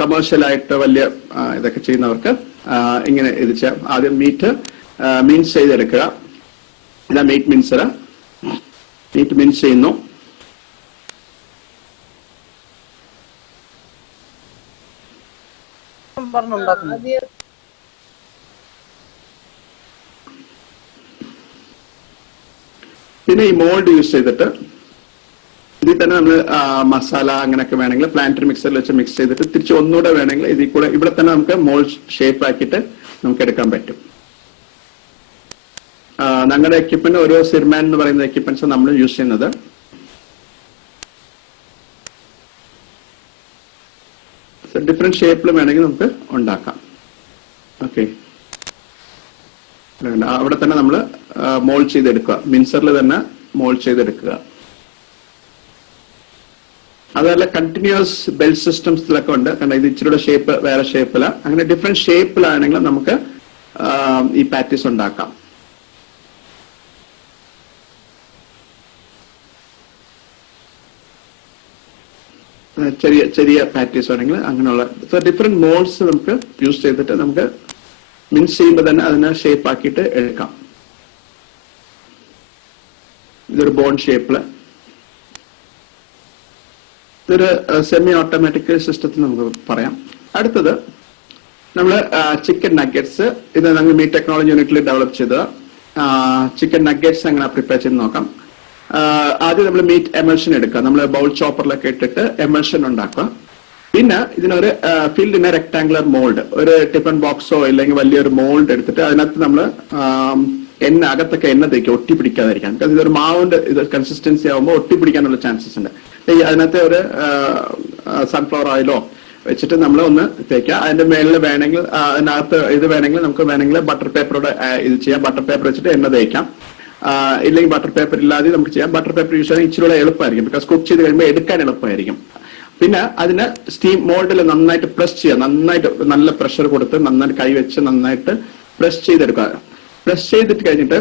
കമേഴ്ഷ്യലായിട്ട് വലിയ ഇതൊക്കെ ചെയ്യുന്നവർക്ക് ഇങ്ങനെ ഇത് ചെയ്യാം. ആദ്യം മീറ്റ് മിൻസ് ചെയ്തെടുക്കുക. ഇതാ മീറ്റ് മിൻസർ. മീറ്റ് മിൻസ് ചെയ്യുന്നു. പിന്നെ ഈ മോൾഡ് യൂസ് ചെയ്തിട്ട് ഇതിൽ തന്നെ നമ്മൾ മസാല അങ്ങനെയൊക്കെ വേണമെങ്കിൽ പ്ലാന്ററി മിക്സറിൽ വെച്ച് മിക്സ് ചെയ്തിട്ട് തിരിച്ച് ഒന്നുകൂടെ വേണമെങ്കിൽ ഇതിൽ കൂടെ ഇവിടെ തന്നെ നമുക്ക് മോൾഡ് ഷേപ്പ് ആക്കിയിട്ട് നമുക്ക് എടുക്കാൻ പറ്റും. ഞങ്ങളുടെ എക്യുപ്മെന്റ് ഓരോ സിർമാൻ എന്ന് പറയുന്ന എക്യുപ്മെന്റ്സ് നമ്മൾ യൂസ് ചെയ്യുന്നത്. ഡിഫറെന്റ് ഷേപ്പിൽ വേണമെങ്കിൽ നമുക്ക് ഉണ്ടാക്കാം. ഓക്കെ, അവിടെ തന്നെ നമ്മൾ മോൾഡ് ചെയ്തെടുക്കുക. മിൻസറിൽ തന്നെ മോൾഡ് ചെയ്തെടുക്കുക. അതല്ല കണ്ടിന്യൂസ് ബെൽറ്റ് സിസ്റ്റംസിലൊക്കെ ഉണ്ട്. കാരണം ഇത് ഇച്ചിരിയുടെ ഷേപ്പ് വേറെ ഷേപ്പില, അങ്ങനെ ഡിഫറെന്റ് ഷേപ്പിലാണെങ്കിൽ നമുക്ക് ഈ പാറ്റീസ് ഉണ്ടാക്കാം. ചെറിയ ചെറിയ പാറ്റീസ് ആണെങ്കിൽ അങ്ങനെയുള്ള ഡിഫറെന്റ് മോൾഡ്സ് നമുക്ക് യൂസ് ചെയ്തിട്ട് നമുക്ക് മിൻസ് ചെയ്യുമ്പോൾ തന്നെ അതിനെ ഷേപ്പ് ആക്കിയിട്ട് എടുക്കാം. ഇതൊരു ബോൺ ഷേപ്പില്, ഇതൊരു സെമി ഓട്ടോമാറ്റിക് സിസ്റ്റത്തിൽ നമുക്ക് പറയാം. അടുത്തത് നമ്മൾ ചിക്കൻ നഗറ്റ്സ്. ഇത് നമ്മൾ മീറ്റ് ടെക്നോളജി യൂണിറ്റിൽ ഡെവലപ്പ് ചെയ്ത ചിക്കൻ നഗറ്റ്സ് എങ്ങനെ പ്രിപ്പയർ ചെയ്ത് നോക്കാം. ആദ്യം നമ്മൾ മീറ്റ് എമൽഷൻ എടുക്കുക. നമ്മൾ ബൗൾ ചോപ്പറിലൊക്കെ ഇട്ടിട്ട് എമൽഷൻ ഉണ്ടാക്കുക. പിന്നെ ഇതിനൊരു ഫിൽഡ് ഇൻ റെക്ടാംഗുലർ മോൾഡ്, ഒരു ടിഫൻ ബോക്സോ ഇല്ലെങ്കിൽ വലിയൊരു മോൾഡ് എടുത്തിട്ട് അതിനകത്ത് നമ്മൾ എണ്ണ അകത്തൊക്കെ എണ്ണ തേക്കുക, ഒട്ടിപ്പിടിക്കാതിരിക്കാൻ. കാരണം ഇതൊരു മാവിന്റെ ഇത് കൺസിസ്റ്റൻസി ആകുമ്പോൾ ഒട്ടിപ്പിടിക്കാനുള്ള ചാൻസസ് ഉണ്ട്. അതിനകത്ത് ഒരു സൺഫ്ലവർ ഓയിലോ വെച്ചിട്ട് നമ്മൾ ഒന്ന് തേക്കുക. അതിന്റെ മേളിൽ വേണമെങ്കിൽ അതിനകത്ത് ഇത് വേണമെങ്കിൽ ബട്ടർ പേപ്പറോടെ ഇത് ചെയ്യാം. ബട്ടർ പേപ്പർ വെച്ചിട്ട് എണ്ണ തേക്കാം. ഇല്ലെങ്കിൽ ബട്ടർ പേപ്പർ ഇല്ലാതെ നമുക്ക് ചെയ്യാം. ബട്ടർ പേപ്പർ യൂസ് ചെയ്യാൻ ഇച്ചിരി എളുപ്പമായിരിക്കും, ബിക്കോസ് കുക്ക് ചെയ്ത് കഴിയുമ്പോൾ എടുക്കാൻ എളുപ്പമായിരിക്കും. പിന്നെ അതിന് സ്റ്റീം മോൾഡിൽ നന്നായിട്ട് പ്രസ് ചെയ്യുക. നന്നായിട്ട് നല്ല പ്രഷർ കൊടുത്ത് നന്നായിട്ട് കൈവച്ച് നന്നായിട്ട് പ്രസ് ചെയ്തെടുക്കുക. പ്രസ് ചെയ്തിട്ട് കഴിഞ്ഞിട്ട്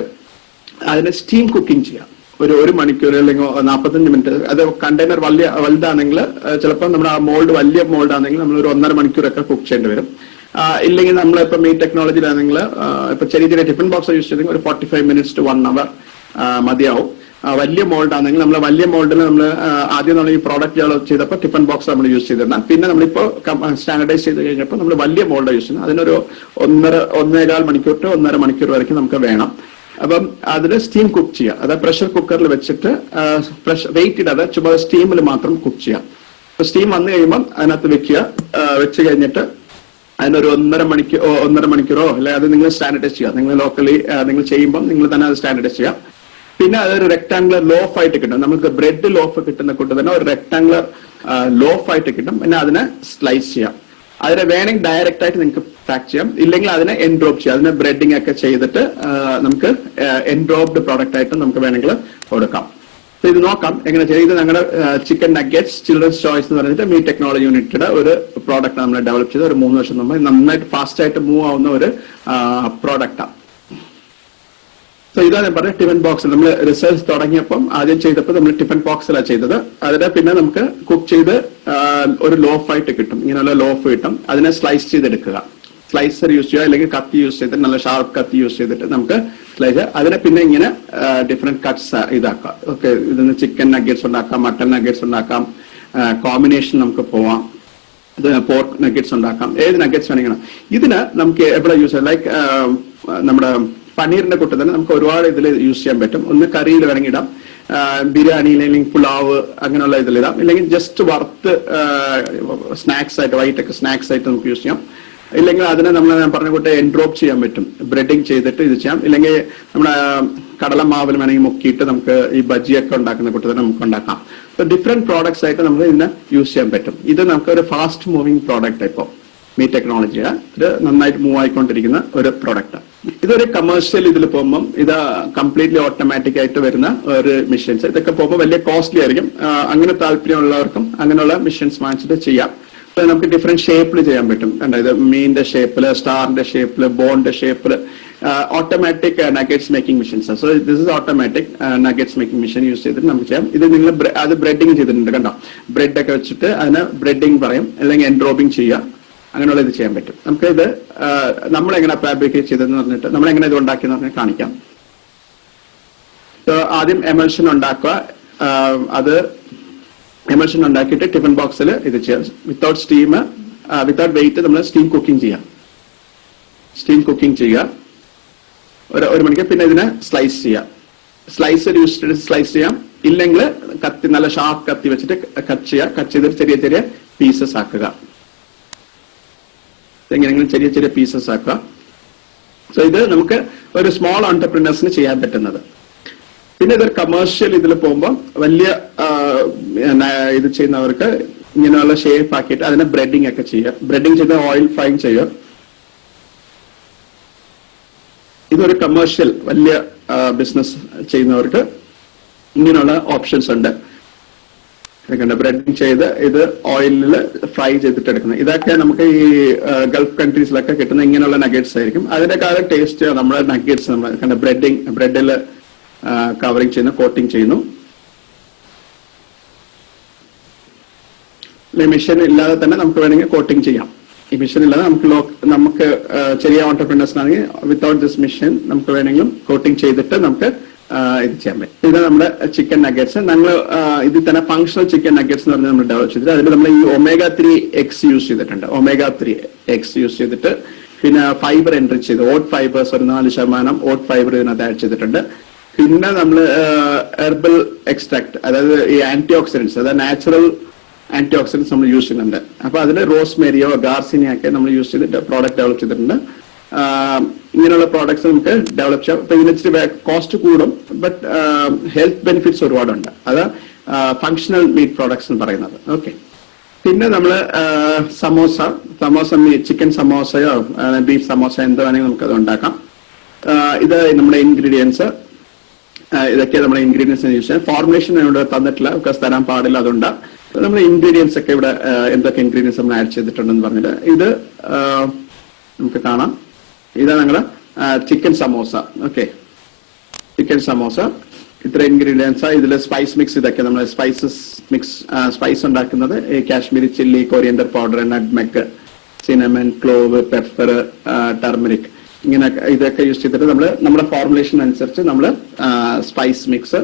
അതിന് സ്റ്റീം കുക്കിംഗ് ചെയ്യാം. ഒരു മണിക്കൂർ അല്ലെങ്കിൽ 45 മിനിറ്റ്. അത് കണ്ടെയ്നർ വലുതാണെങ്കിൽ ചിലപ്പോൾ നമ്മുടെ ആ മോൾഡ് വലിയ മോൾഡ് ആണെങ്കിൽ നമ്മൾ ഒരു 1.5 മണിക്കൂറൊക്കെ കുക്ക് ചെയ്യേണ്ടി വരും. ഇല്ലെങ്കിൽ നമ്മളിപ്പോ മീറ്റ് ടെക്നോളജിയിലാണെങ്കിൽ ഇപ്പൊ ചെറിയ ചെറിയ ടിഫിൻ ബോക്സ് യൂസ് ചെയ്തെങ്കിൽ ഒരു 45 മിനിറ്റ്സ് ടു 1 അവർ മതിയാവും. വലിയ മോൾഡ് ആണെങ്കിൽ നമ്മൾ വലിയ മോൾഡിൽ നമ്മൾ ആദ്യം നമ്മൾ ഈ പ്രോഡക്റ്റ് ഡെവലപ്പ് ചെയ്തപ്പോൾ ടിഫിൻ ബോക്സ് നമ്മൾ യൂസ് ചെയ്തിരുന്ന, പിന്നെ നമ്മളിപ്പോ സ്റ്റാൻഡർഡൈസ് ചെയ്ത് കഴിഞ്ഞപ്പോൾ നമ്മൾ വലിയ മോൾഡ് യൂസ് ചെയ്യുന്നത്. അതിനൊരു 1.25 മണിക്കൂർ ടു 1.5 മണിക്കൂർ വரைക്കും നമുക്ക് വേണം. അപ്പം അതിൽ സ്റ്റീം കുക്ക് ചെയ്യുക. അതായത് പ്രഷർ കുക്കറിൽ വെച്ചിട്ട് വെയിറ്റ് ഇടാതെ ചുമ്മാ സ്റ്റീമിൽ മാത്രം കുക്ക് ചെയ്യാം. സ്റ്റീം വന്നു കഴിയുമ്പോൾ അതിനകത്ത് വെക്കുക. വെച്ച് കഴിഞ്ഞിട്ട് അതിനൊരു 1.5 മണിക്കൂറോ അല്ലെങ്കിൽ അത് നിങ്ങൾ സ്റ്റാൻഡർഡൈസ് ചെയ്യുക. നിങ്ങൾ ലോക്കലി നിങ്ങൾ ചെയ്യുമ്പോൾ നിങ്ങൾ തന്നെ അത് സ്റ്റാൻഡർഡൈസ് ചെയ്യാം. പിന്നെ അതൊരു റെക്ടാംഗുലർ ലോഫ് ആയിട്ട് കിട്ടും. നമുക്ക് ബ്രെഡ് ലോഫ് കിട്ടുന്ന കൂട്ട് തന്നെ ഒരു റെക്ടാംഗുലർ ലോഫ് ആയിട്ട് കിട്ടും. പിന്നെ അതിനെ സ്ലൈസ് ചെയ്യാം. അതിനെ വേണമെങ്കിൽ ഡയറക്റ്റ് ആയിട്ട് നിങ്ങൾക്ക് പാക്ക് ചെയ്യാം, ഇല്ലെങ്കിൽ അതിനെ എൻഡ്രോപ്പ് ചെയ്യാം. അതിനെ ബ്രെഡിങ് ഒക്കെ ചെയ്തിട്ട് നമുക്ക് എൻഡ്രോപ്ഡ് പ്രോഡക്റ്റ് ആയിട്ട് നമുക്ക് വേണമെങ്കിൽ കൊടുക്കാം. ഇത് നോക്കാം എങ്ങനെ ചെയ്യും. ഇത് ഞങ്ങളുടെ ചിക്കൻ നഗറ്റ്സ് ചിൽഡ്രൻസ് ചോയ്സ് എന്ന് പറഞ്ഞിട്ട് മീറ്റ് ടെക്നോളജി യൂണിറ്റിയുടെ ഒരു പ്രോഡക്റ്റ് നമ്മൾ ഡെവലപ്പ് ചെയ്ത് ഒരു 3 വർഷം മുമ്പ് നന്നായിട്ട് ഫാസ്റ്റ് ആയിട്ട് മൂവ് ആവുന്ന ഒരു പ്രോഡക്റ്റാണ്. ഇതാണ് ഞാൻ പറഞ്ഞത് ടിഫിൻ ബോക്സിൽ നമ്മൾ റിസർച്ച് തുടങ്ങിയപ്പം ആദ്യം ചെയ്തപ്പോൾ നമ്മൾ ടിഫിൻ ബോക്സിലാണ് ചെയ്തത്. അതിനെ പിന്നെ നമുക്ക് കുക്ക് ചെയ്ത് ഒരു ലോഫ് ആയിട്ട് കിട്ടും. ഇങ്ങനെയുള്ള ലോഫ് കിട്ടും. അതിനെ സ്ലൈസ് ചെയ്തെടുക്കുക. സ്ലൈസർ യൂസ് ചെയ്യുക, അല്ലെങ്കിൽ കത്തി യൂസ് ചെയ്തിട്ട് നല്ല ഷാർപ്പ് കത്തി യൂസ് ചെയ്തിട്ട് നമുക്ക് സ്ലൈസ് അതിനെ പിന്നെ ഇങ്ങനെ ഡിഫറെന്റ് കട്ട്സ് ഇതാക്കാം. ഓക്കെ, ഇതിന് ചിക്കൻ നഗറ്റ്സ് ഉണ്ടാക്കാം, മട്ടൺ നഗറ്റ്സ് ഉണ്ടാക്കാം, കോമ്പിനേഷൻ നമുക്ക് പോവാം. ഇത് പോർക്ക് നഗറ്റ്സ് ഉണ്ടാക്കാം, ഏത് നഗറ്റ്സ് വേണമെങ്കിലും. ഇതിന് നമുക്ക് എവിടെ യൂസ് ചെയ്യാം, ലൈക്ക് നമ്മുടെ പനീറിന്റെ കൂട്ടം തന്നെ നമുക്ക് ഒരുപാട് ഇതിൽ യൂസ് ചെയ്യാൻ പറ്റും. ഒന്ന് കറിയിൽ വേണമെങ്കിൽ ഇടാം, ബിരിയാണിയിൽ അല്ലെങ്കിൽ പുലാവ് അങ്ങനെയുള്ള ഇതിലിടാം, ഇല്ലെങ്കിൽ ജസ്റ്റ് വറുത്ത് സ്നാക്സ് ആയിട്ട് വൈകിട്ടൊക്കെ സ്നാക്സ് ആയിട്ട് നമുക്ക് യൂസ് ചെയ്യാം. ഇല്ലെങ്കിൽ അതിനെ നമ്മൾ ഞാൻ പറഞ്ഞ കൂട്ട് എൻഡ്രോപ്പ് ചെയ്യാൻ പറ്റും, ബ്രെഡിങ് ചെയ്തിട്ട് ഇത് ചെയ്യാം. ഇല്ലെങ്കിൽ നമ്മുടെ കടലമാവിൽ വേണമെങ്കിൽ മുക്കിയിട്ട് നമുക്ക് ഈ ബജിയൊക്കെ ഉണ്ടാക്കുന്ന കൂട്ട് തന്നെ നമുക്ക് ഉണ്ടാക്കാം. അപ്പൊ ഡിഫറെന്റ് പ്രോഡക്ട്സ് ആയിട്ട് നമുക്ക് ഇതിനെ യൂസ് ചെയ്യാൻ പറ്റും. ഇത് നമുക്ക് ഒരു ഫാസ്റ്റ് മൂവിങ് പ്രോഡക്റ്റ് ഇപ്പോൾ മീറ്റ് ടെക്നോളജി ഇത് നന്നായിട്ട് മൂവ് ആയിക്കൊണ്ടിരിക്കുന്ന ഒരു പ്രോഡക്റ്റ്. ഇതൊരു കമേഴ്ഷ്യൽ ഇതിൽ പോകുമ്പോൾ ഇത് കംപ്ലീറ്റ്ലി ഓട്ടോമാറ്റിക് ആയിട്ട് വരുന്ന ഒരു മെഷീൻസ്. ഇതൊക്കെ പോകുമ്പോൾ വലിയ കോസ്റ്റ്ലി ആയിരിക്കും. അങ്ങനെ താല്പര്യമുള്ളവർക്കും അങ്ങനെയുള്ള മെഷീൻസ് വാങ്ങിച്ചിട്ട് ചെയ്യാം. നമുക്ക് ഡിഫറെന്റ് ഷേപ്പിൽ ചെയ്യാൻ പറ്റും. ഇത് മീനിന്റെ ഷേപ്പില്, സ്റ്റാറിന്റെ ഷേപ്പില്, ബോണിന്റെ ഷേപ്പില്, automatic nuggets making machines. So this is automatic nuggets making machine use ചെയ്തിട്ട് നമുക്ക് ചെയ്യാം. ഇത് നിങ്ങൾ അത് ബ്രെഡിങ് ചെയ്തിട്ടുണ്ട് കണ്ടോ, ബ്രെഡ് ഒക്കെ വെച്ചിട്ട് അതിന് ബ്രെഡിങ് പറയും, അല്ലെങ്കിൽ എൻഡ്രോപ്പിംഗ് ചെയ്യുക, അങ്ങനെയുള്ള ഇത് ചെയ്യാൻ പറ്റും. നമുക്ക് ഇത് നമ്മളെങ്ങനെ ഫാബ്രിക്കേറ്റ് ചെയ്തതെന്ന് പറഞ്ഞിട്ട് നമ്മളെങ്ങനെ ഇത് ഉണ്ടാക്കിയെന്ന് പറഞ്ഞാൽ കാണിക്കാം. ആദ്യം എമൽഷൻ ഉണ്ടാക്കുക. അത് എമൽഷൻ ഉണ്ടാക്കിയിട്ട് ടിഫിൻ ബോക്സിൽ ഇത് ചെയ്യാം. വിത്തൗട്ട് സ്റ്റീം, വിത്തൗട്ട് വെയിറ്റ് നമ്മൾ സ്റ്റീം കുക്കിംഗ് ചെയ്യാം. സ്റ്റീം കുക്കിംഗ് ചെയ്യുക ഒരു മണിക്കൂർ. പിന്നെ ഇതിനെ സ്ലൈസ് ചെയ്യാം. സ്ലൈസർ യൂസ് ചെയ്ത് സ്ലൈസ് ചെയ്യാം. ഇല്ലെങ്കിൽ കത്തി, നല്ല ഷാർപ്പ് കത്തി വെച്ചിട്ട് കട്ട് ചെയ്യുക. കട്ട് ചെയ്തിട്ട് ചെറിയ ചെറിയ പീസസ് ആക്കുക. എങ്ങനെയെങ്കിലും ചെറിയ ചെറിയ പീസസ് ആക്കുക. സോ ഇത് നമുക്ക് ഒരു സ്മോൾ എന്റർപ്രിനേഴ്സിന് ചെയ്യാൻ പറ്റുന്നത്. പിന്നെ ഇതൊരു കമേഴ്ഷ്യൽ ഇതിൽ പോകുമ്പോൾ വലിയ ഇത് ചെയ്യുന്നവർക്ക് ഇങ്ങനെയുള്ള ഷേപ്പ് ആക്കിയിട്ട് അതിനെ ബ്രെഡിങ് ഒക്കെ ചെയ്യുക. ബ്രെഡിങ് ചെയ്ത് ഓയിൽ ഫ്രൈ ചെയ്യുക. ഇതൊരു കമേഴ്ഷ്യൽ വലിയ ബിസിനസ് ചെയ്യുന്നവർക്ക് ഇങ്ങനെയുള്ള ഓപ്ഷൻസ് ഉണ്ട്. ബ്രെഡിങ് ചെയ്ത് ഇത് ഓയിലിൽ ഫ്രൈ ചെയ്തിട്ട് എടുക്കുന്നത്. ഇതൊക്കെ നമുക്ക് ഈ ഗൾഫ് കൺട്രീസിലൊക്കെ കിട്ടുന്ന ഇങ്ങനെയുള്ള നഗറ്റ്സ് ആയിരിക്കും. അതിനേക്കാളും ടേസ്റ്റ് നമ്മുടെ നഗറ്റ്സ് നമ്മൾ ബ്രെഡിൽ കവറിങ് ചെയ്യുന്നു, കോട്ടിങ് ചെയ്യുന്നു. മെഷീൻ ഇല്ലാതെ തന്നെ നമുക്ക് വേണമെങ്കിൽ കോട്ടിങ് ചെയ്യാം. ഈ മെഷീൻ ഇല്ലാതെ നമുക്ക് ചെറിയ ഓണ്ടർപ്രീനേഴ്സിനാണെങ്കിൽ വിത്തൗട്ട് ദിസ് മെഷീൻ നമുക്ക് വേണമെങ്കിലും കോട്ടിങ് ചെയ്തിട്ട് നമുക്ക് ഇത് ചെയ്യാൻ പറ്റും. ഇത് നമ്മുടെ ചിക്കൻ നഗറ്റ്സ്. നമ്മൾ ഇതിൽ തന്നെ ഫങ്ഷണൽ ചിക്കൻ നഗറ്റ്സ് എന്ന് പറഞ്ഞാൽ നമ്മൾ ഡെവലപ്പ് ചെയ്തിട്ട് അതിൽ നമ്മൾ ഈ omega-3 എഗ്സ് യൂസ് ചെയ്തിട്ടുണ്ട്. omega-3 എഗ്സ് യൂസ് ചെയ്തിട്ട് പിന്നെ ഫൈബർ എൻറിച്ച് ചെയ്ത് ഓട്ട് ഫൈബേഴ്സ് ഒരു 4% ഓട്ട് ഫൈബർ ഇതിനകത്ത് ആഡ് ചെയ്തിട്ടുണ്ട്. പിന്നെ നമ്മൾ ഹെർബൽ എക്സ്ട്രാക്ട്, അതായത് ഈ ആന്റി ഓക്സിഡൻസ്, അതായത് നാച്ചുറൽ ആന്റി ഓക്സിഡൻസ് നമ്മൾ യൂസ് ചെയ്യുന്നുണ്ട്. അപ്പൊ അതിൽ റോസ്മേരിയോ ഗാർസിനിയോ ഒക്കെ നമ്മൾ യൂസ് ചെയ്തിട്ട് പ്രോഡക്റ്റ് ഡെവലപ്പ് ചെയ്തിട്ടുണ്ട്. ഇങ്ങനെയുള്ള പ്രോഡക്ട്സ് നമുക്ക് ഡെവലപ്പ് ചെയ്യാം. ഇപ്പൊ ഇതിന് ഇച്ചിരി കോസ്റ്റ് കൂടും, ബട്ട് ഹെൽത്ത് ബെനിഫിറ്റ്സ് ഒരുപാടുണ്ട്. അത് ഫങ്ഷണൽ മീറ്റ് പ്രോഡക്ട്സ് എന്ന് പറയുന്നത്. ഓക്കെ. പിന്നെ നമ്മൾ സമോസ ചിക്കൻ സമോസയോ ബീഫ് സമോസ എന്ത് വേണമെങ്കിൽ നമുക്ക് അത് ഉണ്ടാക്കാം. ഇത് നമ്മുടെ ഇൻഗ്രീഡിയൻസ്, ഇതൊക്കെ നമ്മുടെ ഇൻഗ്രീഡിയൻസ് യൂസ് ചെയ്യാം. ഫോർമുലേഷൻ ഇവിടെ തന്നിട്ടില്ല, ബിക്കോസ് തരാൻ പാടില്ല, അതുകൊണ്ട് നമ്മൾ ഇൻഗ്രീഡിയൻസ് ഒക്കെ ഇവിടെ എന്തൊക്കെ ഇൻഗ്രീഡിയൻസ് നമ്മൾ ആഡ് ചെയ്തിട്ടുണ്ടെന്ന് പറഞ്ഞിട്ട് ഇത് നമുക്ക് കാണാം. ഇതാണ് ഞങ്ങള് chicken samosa. Okay, chicken samosa ഇത്ര ഇൻഗ്രീഡിയൻസ്. ഇതിൽ സ്പൈസ് മിക്സ്, ഇതൊക്കെ നമ്മൾ സ്പൈസ് ഉണ്ടാക്കുന്നത് Kashmiri chilli, coriander powder, nutmeg, cinnamon, clove, pepper, turmeric, ഇങ്ങനെ ഇതൊക്കെ യൂസ് ചെയ്തിട്ട് നമ്മൾ നമ്മുടെ ഫോർമുലേഷൻ അനുസരിച്ച് നമ്മൾ സ്പൈസ് മിക്സ്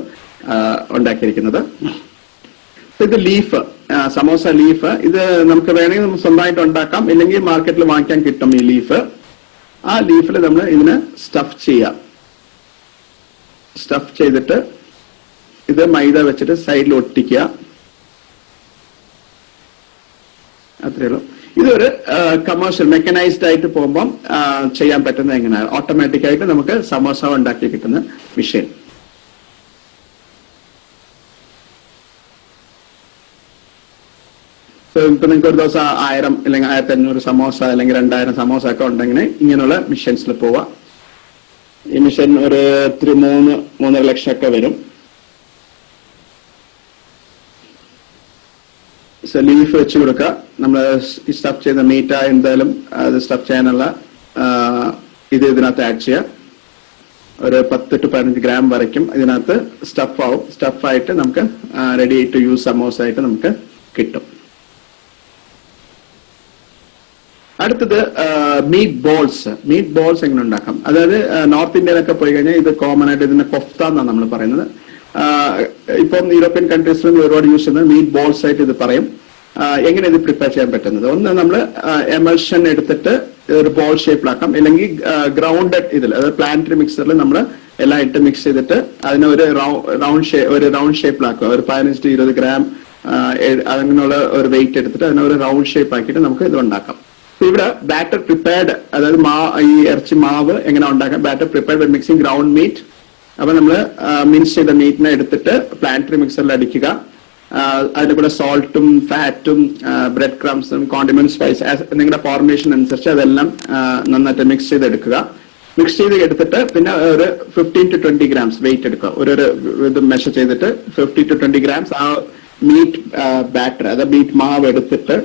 ഉണ്ടാക്കിയിരിക്കുന്നത്. ഇത് ലീഫ്, സമോസ ലീഫ്. ഇത് നമുക്ക് വേണമെങ്കിൽ നമുക്ക് സ്വന്തമായിട്ട് ഉണ്ടാക്കാം, ഇല്ലെങ്കിൽ മാർക്കറ്റിൽ വാങ്ങിക്കാൻ കിട്ടും ഈ ലീഫ്. ആ ലീഫിൽ നമ്മൾ ഇതിനെ സ്റ്റഫ് ചെയ്യാം. സ്റ്റഫ് ചെയ്തിട്ട് ഇത് മൈദ വെച്ചിട്ട് സൈഡിൽ ഒട്ടിക്കുക. അത്രയേ ഉള്ളൂ. ഇതൊരു കമേഴ്ഷ്യൽ മെക്കനൈസ്ഡ് ആയിട്ട് പോകുമ്പോൾ ചെയ്യാൻ പറ്റുന്നത് എങ്ങനെയാണ്, ഓട്ടോമാറ്റിക് ആയിട്ട് നമുക്ക് സമോസ ഉണ്ടാക്കി കിട്ടുന്ന മെഷീൻ. ഇപ്പൊ നിങ്ങൾക്ക് ഒരു ദിവസം 1000 അല്ലെങ്കിൽ 1500 സമോസ അല്ലെങ്കിൽ 2000 സമോസ ഒക്കെ ഉണ്ടെങ്കിൽ ഇങ്ങനെയുള്ള മെഷീൻസിൽ പോവാം. ഈ മെഷീൻ ഒരു 3-3.5 ലക്ഷം ഒക്കെ വരും. ലീഫ് വെച്ച് കൊടുക്കുക. നമ്മൾ സ്റ്റഫ് ചെയ്ത മീറ്റ് എന്തായാലും അത് സ്റ്റഫ് ചെയ്യാനുള്ള ഇത് ഇതിനകത്ത് ആഡ് ചെയ്യുക. ഒരു 10 to 15 ഗ്രാം വരയ്ക്കും ഇതിനകത്ത് സ്റ്റഫ് ആവും. സ്റ്റഫായിട്ട് നമുക്ക് റെഡി ടു യൂസ് സമോസ ആയിട്ട് നമുക്ക് കിട്ടും. അടുത്തത് മീറ്റ് ബോൾസ് എങ്ങനെ ഉണ്ടാക്കാം. അതായത് നോർത്ത് ഇന്ത്യയിലൊക്കെ പോയി കഴിഞ്ഞാൽ ഇത് കോമൺ ആയിട്ട് ഇതിനെ കൊഫ്ത എന്നാണ് നമ്മൾ പറയുന്നത്. ഇപ്പം യൂറോപ്യൻ കൺട്രീസിലും ഒരുപാട് യൂസ് ചെയ്യുന്നത് മീറ്റ് ബോൾസ് ആയിട്ട് ഇത് പറയും. എങ്ങനെ ഇത് പ്രിപ്പയർ ചെയ്യാൻ പറ്റുന്നത്, ഒന്ന് നമ്മൾ എമൽഷൻ എടുത്തിട്ട് ഒരു ബോൾ ഷേപ്പിലാക്കാം, അല്ലെങ്കിൽ ഗ്രൗണ്ടഡ് ഇതിൽ, അതായത് പ്ലാന്ററി മിക്സറിൽ നമ്മൾ എല്ലാം ഇട്ട് മിക്സ് ചെയ്തിട്ട് അതിനെ ഒരു റൗണ്ട് ഷേപ്പിലാക്കുക. ഒരു 15 to 20 ഗ്രാം അങ്ങനെയുള്ള ഒരു വെയിറ്റ് എടുത്തിട്ട് അതിനെ ഒരു റൗണ്ട് ഷേപ്പ് ആക്കിയിട്ട് നമുക്ക് ഇത് ഉണ്ടാക്കാം. ഇവിടെ ബാറ്റർ പ്രിപ്പയർഡ്, അതായത് ഈ ഇറച്ചി മാവ് എങ്ങനെ ഉണ്ടാക്കാം, batter prepared by mixing ground meat. അപ്പൊ നമ്മൾ മിക്സ് ചെയ്ത മീറ്റിനെ എടുത്തിട്ട് പ്ലാന്ററി മിക്സറിൽ അടിക്കുക. അതിന്റെ കൂടെ സോൾട്ടും ഫാറ്റും ബ്രെഡ് ക്രംസും കോണ്ടിമെന്റ് സ്പൈസ് നിങ്ങളുടെ ഫോർമേഷൻ അനുസരിച്ച് അതെല്ലാം നന്നായിട്ട് മിക്സ് ചെയ്തെടുക്കുക. മിക്സ് ചെയ്ത് എടുത്തിട്ട് പിന്നെ ഒരു 15 to 20 grams വെയിറ്റ് എടുക്കുക. ഒരു ഇത് മെഷർ ചെയ്തിട്ട് 50 to 20 grams ആ മീറ്റ് ബാറ്റർ, അതായത് മീറ്റ് മാവ് എടുത്തിട്ട്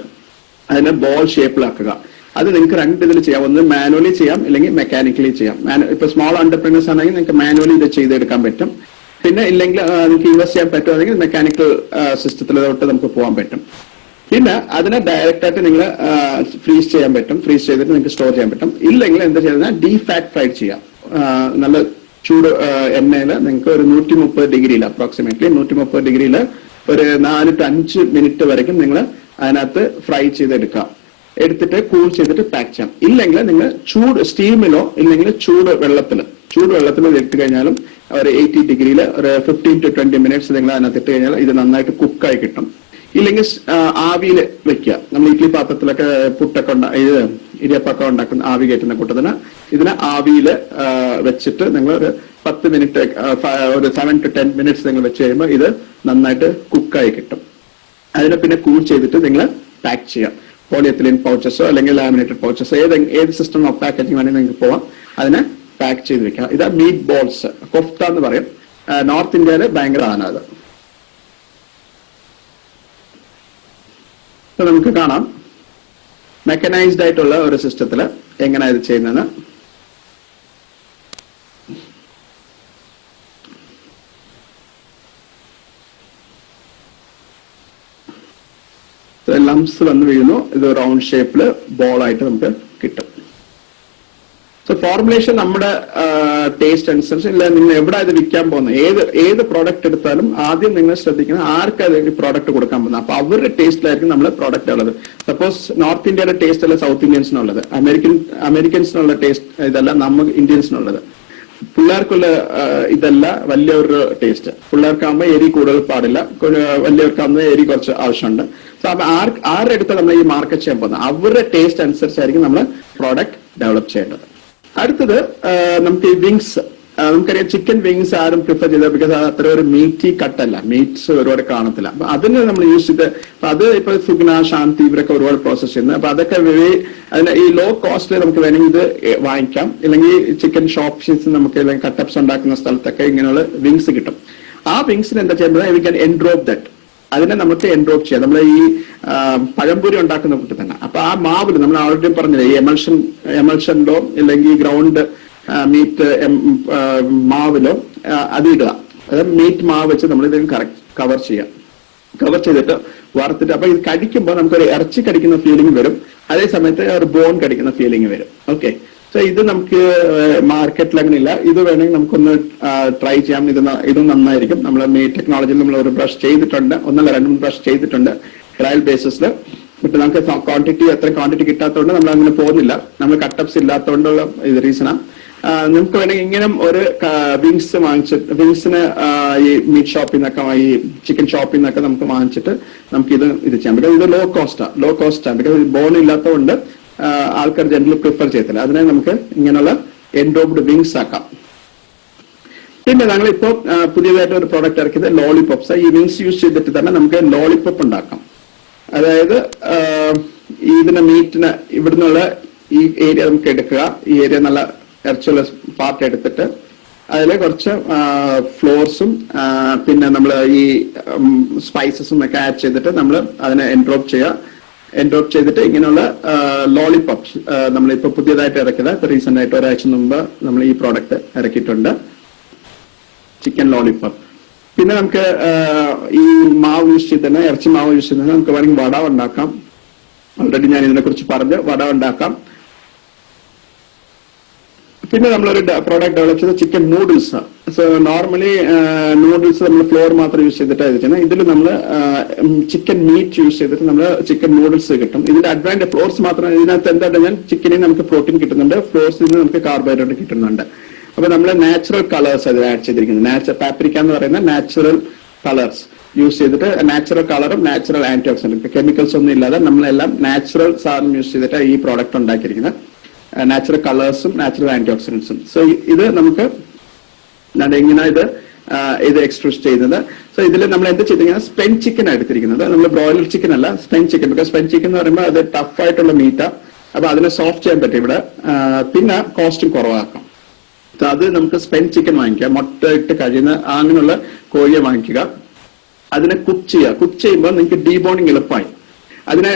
അതിനെ ബോൾ ഷേപ്പിലാക്കുക. അത് നിങ്ങൾക്ക് രണ്ട് ഇതിൽ ചെയ്യാം. ഒന്ന് മാനുവലി ചെയ്യാം, അല്ലെങ്കിൽ മെക്കാനിക്കലി ചെയ്യാം. ഇപ്പൊ സ്മോൾ എന്റർപ്രൈനേഴ്സ് ആണെങ്കിൽ നിങ്ങൾക്ക് മാനുവലി ഇത് ചെയ്തെടുക്കാൻ പറ്റും. പിന്നെ ഇല്ലെങ്കിൽ നിങ്ങൾക്ക് ഇൻവെസ്റ്റ് ചെയ്യാൻ പറ്റുമെങ്കിൽ മെക്കാനിക്കൽ സിസ്റ്റത്തിലോട്ട് നമുക്ക് പോകാൻ പറ്റും. പിന്നെ അതിനെ ഡയറക്റ്റ് ആയിട്ട് നിങ്ങൾ ഫ്രീസ് ചെയ്യാൻ പറ്റും. ഫ്രീസ് ചെയ്തിട്ട് നിങ്ങൾക്ക് സ്റ്റോർ ചെയ്യാൻ പറ്റും. ഇല്ലെങ്കിൽ എന്താ ചെയ്യുന്നത്, ഡീഫാറ്റ് ഫ്രൈഡ് ചെയ്യാം. നല്ല ചൂട് എണ്ണയിൽ നിങ്ങൾക്ക് ഒരു 130 ഡിഗ്രിയിൽ അപ്രോക്സിമേറ്റ്ലി 130 ഡിഗ്രിയിൽ ഒരു 4 to 5 മിനിറ്റ് വരയ്ക്കും നിങ്ങൾ അതിനകത്ത് ഫ്രൈ ചെയ്തെടുക്കാം. എടുത്തിട്ട് കൂൾ ചെയ്തിട്ട് പാക്ക് ചെയ്യാം. ഇല്ലെങ്കിൽ നിങ്ങൾ ചൂട് സ്റ്റീമിലോ ഇല്ലെങ്കിൽ ചൂട് വെള്ളത്തിലോ ഇട്ട് കഴിഞ്ഞാലും ഒരു 80 ഡിഗ്രിയിൽ ഒരു 15 to 20 മിനിറ്റ്സ് നിങ്ങൾ അതിനകത്ത് ഇട്ട് കഴിഞ്ഞാൽ ഇത് നന്നായിട്ട് കുക്കായി കിട്ടും. ഇല്ലെങ്കിൽ ആവിയിൽ വെക്കുക. നമ്മൾ ഇഡ്ലി പാത്രത്തിലൊക്കെ പുട്ടൊക്കെ ഇടിയപ്പൊക്കെ ഉണ്ടാക്കുന്ന ആവി കയറ്റുന്ന കൂട്ടത്തിന് ഇതിനെ ആവിയിൽ വെച്ചിട്ട് നിങ്ങൾ ഒരു 10 മിനിറ്റ് ഒരു 7 to 10 മിനിറ്റ്സ് നിങ്ങൾ വെച്ച് കഴിയുമ്പോൾ ഇത് നന്നായിട്ട് കുക്കായി കിട്ടും. അതിനെ പിന്നെ കൂൾ ചെയ്തിട്ട് നിങ്ങൾ പാക്ക് ചെയ്യാം. പോളിയെത്തിലിൻ പൗച്ചസോ അല്ലെങ്കിൽ ലാമിനേറ്റഡ് പൗച്ചസോ ഏത് സിസ്റ്റം ഓഫ് പാക്കേജിംഗ് വേണമെങ്കിൽ നിങ്ങൾക്ക് പോവാം. അതിനെ പാക്ക് ചെയ്ത് വെക്കാം. ഇതാ മീറ്റ് ബോൾസ്, കൊഫ്ത എന്ന് പറയും. നോർത്ത് ഇന്ത്യയില് ഭയങ്കര ആണ് അത്. നമുക്ക് കാണാം മെക്കനൈസ്ഡ് ആയിട്ടുള്ള ഒരു സിസ്റ്റത്തില് എങ്ങനെ ഇത് ചെയ്യുന്നത്. ലംസ് വന്ന് വീഴുന്നു. ഇത് റൗണ്ട് ഷേപ്പില് ബോൾ ആയിട്ട് നമുക്ക് കിട്ടും. സോ ഫോർമുലേഷൻ നമ്മുടെ ടേസ്റ്റ് അനുസരിച്ച് ഇല്ല. നിങ്ങൾ എവിടെ ഇത് വിൽക്കാൻ പോകുന്നത്, ഏത് പ്രോഡക്റ്റ് എടുത്താലും ആദ്യം നിങ്ങൾ ശ്രദ്ധിക്കുന്നത് ആർക്കാണ് ഈ പ്രോഡക്റ്റ് കൊടുക്കാൻ പോകുന്നത്. അപ്പൊ അവരുടെ ടേസ്റ്റിലായിരിക്കും നമ്മൾ പ്രോഡക്റ്റ് ഉള്ളത്. സപ്പോസ് നോർത്ത് ഇന്ത്യയുടെ ടേസ്റ്റ് അല്ല സൗത്ത് ഇന്ത്യൻസിനുള്ളത്, അമേരിക്കൻസിനുള്ള ടേസ്റ്റ് ഇതല്ല നമുക്ക് ഇന്ത്യൻസിനുള്ളത്. പിള്ളേർക്കുള്ള ഇതല്ല വലിയൊരു ടേസ്റ്റ്. പിള്ളേർക്കാകുമ്പോൾ എരി കൂടുതൽ പാടില്ല, വലിയവർക്കാകുമ്പോൾ എരി കുറച്ച് ആവശ്യമുണ്ട്. സോ അപ്പൊ ആരുടെ അടുത്ത് നമ്മൾ ഈ മാർക്കറ്റ് ചെയ്യാൻ പോകുന്നത് അവരുടെ ടേസ്റ്റ് അനുസരിച്ചായിരിക്കും നമ്മൾ പ്രോഡക്റ്റ് ഡെവലപ്പ് ചെയ്യേണ്ടത്. അടുത്തത് നമുക്ക് ഈ വിങ്സ്. നമുക്കറിയാം ചിക്കൻ വിങ്സ് ആരും പ്രിഫർ ചെയ്തത് ബിക്കോസ് അത്ര ഒരു മീറ്റി കട്ടല്ല, മീറ്റ്സ് ഒരുപാട് കാണത്തില്ല. അപ്പൊ അതിന് നമ്മൾ യൂസ് ചെയ്ത് അത് ഇപ്പൊ സുഗ്ന, ശാന്തി ഇവരൊക്കെ ഒരുപാട് പ്രോസസ് ചെയ്യുന്നത്. അപ്പൊ അതൊക്കെ അതിന് ഈ ലോ കോസ്റ്റിൽ നമുക്ക് വേണമെങ്കിൽ ഇത് വാങ്ങിക്കാം. ഇല്ലെങ്കിൽ ചിക്കൻ ഷോപ്സ് നമുക്ക് അല്ലെങ്കിൽ കട്ടപ്സ് ഉണ്ടാക്കുന്ന സ്ഥലത്തൊക്കെ ഇങ്ങനെയുള്ള വിങ്സ് കിട്ടും. ആ വിങ്സിന് എന്താ ചെയ്യുന്നത്, വി ക്യാൻ എൻഡ്രോപ്പ് ദറ്റ്. അതിനെ നമുക്ക് എൻഡ്രോപ്പ് ചെയ്യാം. നമ്മൾ ഈ പഴംപൊരി ഉണ്ടാക്കുന്ന കൂട്ടി തന്നെ. അപ്പൊ ആ മാവില് നമ്മൾ ആൾറെഡി പറഞ്ഞില്ലേ, ഈ എമൽഷനിലോ ഇല്ലെങ്കിൽ ഗ്രൗണ്ട് മീറ്റ് മാവിലോ അത് ഇടുക. അതായത് മീറ്റ് മാവ് വെച്ച് നമ്മൾ ഇതിന് കവർ ചെയ്യാം. കവർ ചെയ്തിട്ട് വറുത്തിട്ട് അപ്പൊ ഇത് കടിക്കുമ്പോൾ നമുക്കൊരു ഇറച്ചി കടിക്കുന്ന ഫീലിംഗ് വരും, അതേ സമയത്ത് ഒരു ബോൺ കടിക്കുന്ന ഫീലിംഗ് വരും. ഓക്കെ, സോ ഇത് നമുക്ക് മാർക്കറ്റിൽ അങ്ങനെ ഇല്ല. ഇത് വേണമെങ്കിൽ നമുക്കൊന്ന് ട്രൈ ചെയ്യാം. ഇത് നന്നായിരിക്കും. നമ്മൾ മീറ്റ് ടെക്നോളജിയിൽ നമ്മൾ ഒരു ബ്രഷ് ചെയ്തിട്ടുണ്ട്, 1-2 ബ്രഷ് ചെയ്തിട്ടുണ്ട് ട്രയൽ ബേസിസിൽ. ബട്ട് നമുക്ക് അത്ര ക്വാണ്ടിറ്റി കിട്ടാത്തതുകൊണ്ട് നമ്മൾ അങ്ങനെ പോകുന്നില്ല. നമ്മൾ കട്ടപ്സ് ഇല്ലാത്തതുകൊണ്ടുള്ള ഇത് റീസണാണ്. നമുക്ക് വേണമെങ്കിൽ ഇങ്ങനെ ഒരു വിങ്സ് വാങ്ങിച്ചിട്ട് വിങ്സിന് ഈ മീറ്റ് ഷോപ്പിൽ നിന്നൊക്കെ ഈ ചിക്കൻ ഷോപ്പിൽ നിന്നൊക്കെ നമുക്ക് വാങ്ങിച്ചിട്ട് നമുക്ക് ഇത് ചെയ്യാം. ബിക്കോസ് ഇത് ലോ കോസ്റ്റാണ്. ബിക്കോസ് ബോൺ ഇല്ലാത്തതുകൊണ്ട് ആൾക്കാർ ജനറലി പ്രിഫർ ചെയ്യത്തില്ല. അതിനെ നമുക്ക് ഇങ്ങനെയുള്ള എൻഡോബ്ഡ് വിങ്സ് ആക്കാം. പിന്നെ ഞങ്ങളിപ്പോ പുതിയതായിട്ട് ഒരു പ്രോഡക്റ്റ് ഇറക്കിയത് ലോളിപോപ്സ്. ഈ വിങ്സ് യൂസ് ചെയ്തിട്ട് തന്നെ നമുക്ക് ലോളിപോപ്പ് ഉണ്ടാക്കാം. അതായത് ഇതിന്റെ മീറ്റിന് ഇവിടുന്നുള്ള ഈ ഏരിയ നമുക്ക് എടുക്കുക. ഈ ഏരിയ നല്ല ഇറച്ചുള്ള പാർട്ട് എടുത്തിട്ട് അതിൽ കുറച്ച് ഫ്ലോർസും പിന്നെ നമ്മൾ ഈ സ്പൈസസും ഒക്കെ ആഡ് ചെയ്തിട്ട് നമ്മൾ അതിനെ എൻഡ്രോപ്പ് ചെയ്യുക. എൻഡ്രോപ്പ് ചെയ്തിട്ട് ഇങ്ങനെയുള്ള ലോളിപോപ്സ് നമ്മളിപ്പോ പുതിയതായിട്ട് ഇറക്കിയത് റീസെന്റ് ആയിട്ട് ഒരാഴ്ച മുമ്പ് നമ്മൾ ഈ പ്രോഡക്റ്റ് ഇറക്കിയിട്ടുണ്ട്, ചിക്കൻ ലോളിപോപ്പ്. പിന്നെ നമുക്ക് ഈ മാവ് യൂസ് ചെയ്ത് തന്നെ, ഇറച്ചി മാവ് യൂസ് ചെയ്ത് തന്നെ നമുക്ക് വേണമെങ്കിൽ വട ഉണ്ടാക്കാം. ഓൾറെഡി ഞാൻ ഇതിനെ കുറിച്ച് പറഞ്ഞ് വട ഉണ്ടാക്കാം. പിന്നെ നമ്മളൊരു പ്രോഡക്റ്റ് ഡെവലപ്പ് ചെയ്ത chicken noodles. So normally noodles നമ്മൾ ഫ്ലോർ മാത്രം യൂസ് ചെയ്തിട്ടാണ് ചെയ്യുന്നത്. ഇതിൽ നമ്മൾ ചിക്കൻ മീറ്റ് യൂസ് ചെയ്തിട്ട് നമ്മൾ ചിക്കൻ നൂഡിൽസ് കിട്ടും. ഇതിന്റെ അഡ്വാൻറ്റേജ് ഫ്ലോർസ് മാത്രം. ഇതിനകത്ത് എന്താ ഞാൻ ചിക്കനിൽ നമുക്ക് പ്രോട്ടീൻ കിട്ടുന്നുണ്ട്, ഫ്ലോർസിൽ നിന്ന് നമുക്ക് കാർബോഹൈഡ്രേറ്റ് കിട്ടുന്നുണ്ട്. അപ്പൊ നമ്മൾ നാച്ചുറൽ കളേഴ്സ് അതിൽ ആഡ് ചെയ്തിരിക്കുന്നത്. പാപ്രിക്ക എന്ന് പറയുന്ന നാച്ചുറൽ കളേഴ്സ് യൂസ് ചെയ്തിട്ട് നാച്ചുറൽ കളറും നാച്ചുറൽ ആന്റി ഓക്സിഡന്റ് കെമിക്കൽസ് ഒന്നും ഇല്ലാതെ നമ്മളെല്ലാം നാച്ചുറൽ സാധനം യൂസ് ചെയ്തിട്ട് ഈ പ്രോഡക്റ്റ് ഉണ്ടാക്കിയിരിക്കുന്നത്. നാച്ചുറൽ കളേഴ്സും നാച്ചുറൽ ആന്റി ഓക്സിഡൻസും. സോ ഇത് നമുക്ക് എങ്ങനെ ഇത് എക്സ്ട്രൂഡ് ചെയ്യുന്നത്. സോ ഇതിൽ നമ്മൾ എന്ത് ചെയ്തിരിക്കുന്നത്, സ്പെൻ ചിക്കൻ എടുത്തിരിക്കുന്നത്. നമ്മൾ ബ്രോയിലർ ചിക്കൻ അല്ല, സ്പെൻ ചിക്കൻ. ബിക്കോസ് സ്പെൻ ചിക്കൻ എന്ന് പറയുമ്പോൾ അത് ടഫ് ആയിട്ടുള്ള മീറ്റാ. അപ്പൊ അതിനെ സോഫ്റ്റ് ചെയ്യാൻ പറ്റും ഇവിടെ. പിന്നെ കോസ്റ്റും കുറവാക്കാം. അത് നമുക്ക് സ്പെൻ ചിക്കൻ വാങ്ങിക്കുക, മുട്ട ഇട്ട് കഴിയുന്ന അങ്ങനെയുള്ള കോഴിയെ വാങ്ങിക്കുക. അതിനെ കുക്ക് ചെയ്യുക. കുക്ക് ചെയ്യുമ്പോൾ നിങ്ങൾക്ക് ഡീബോണിങ് എളുപ്പമായി. അതിനെ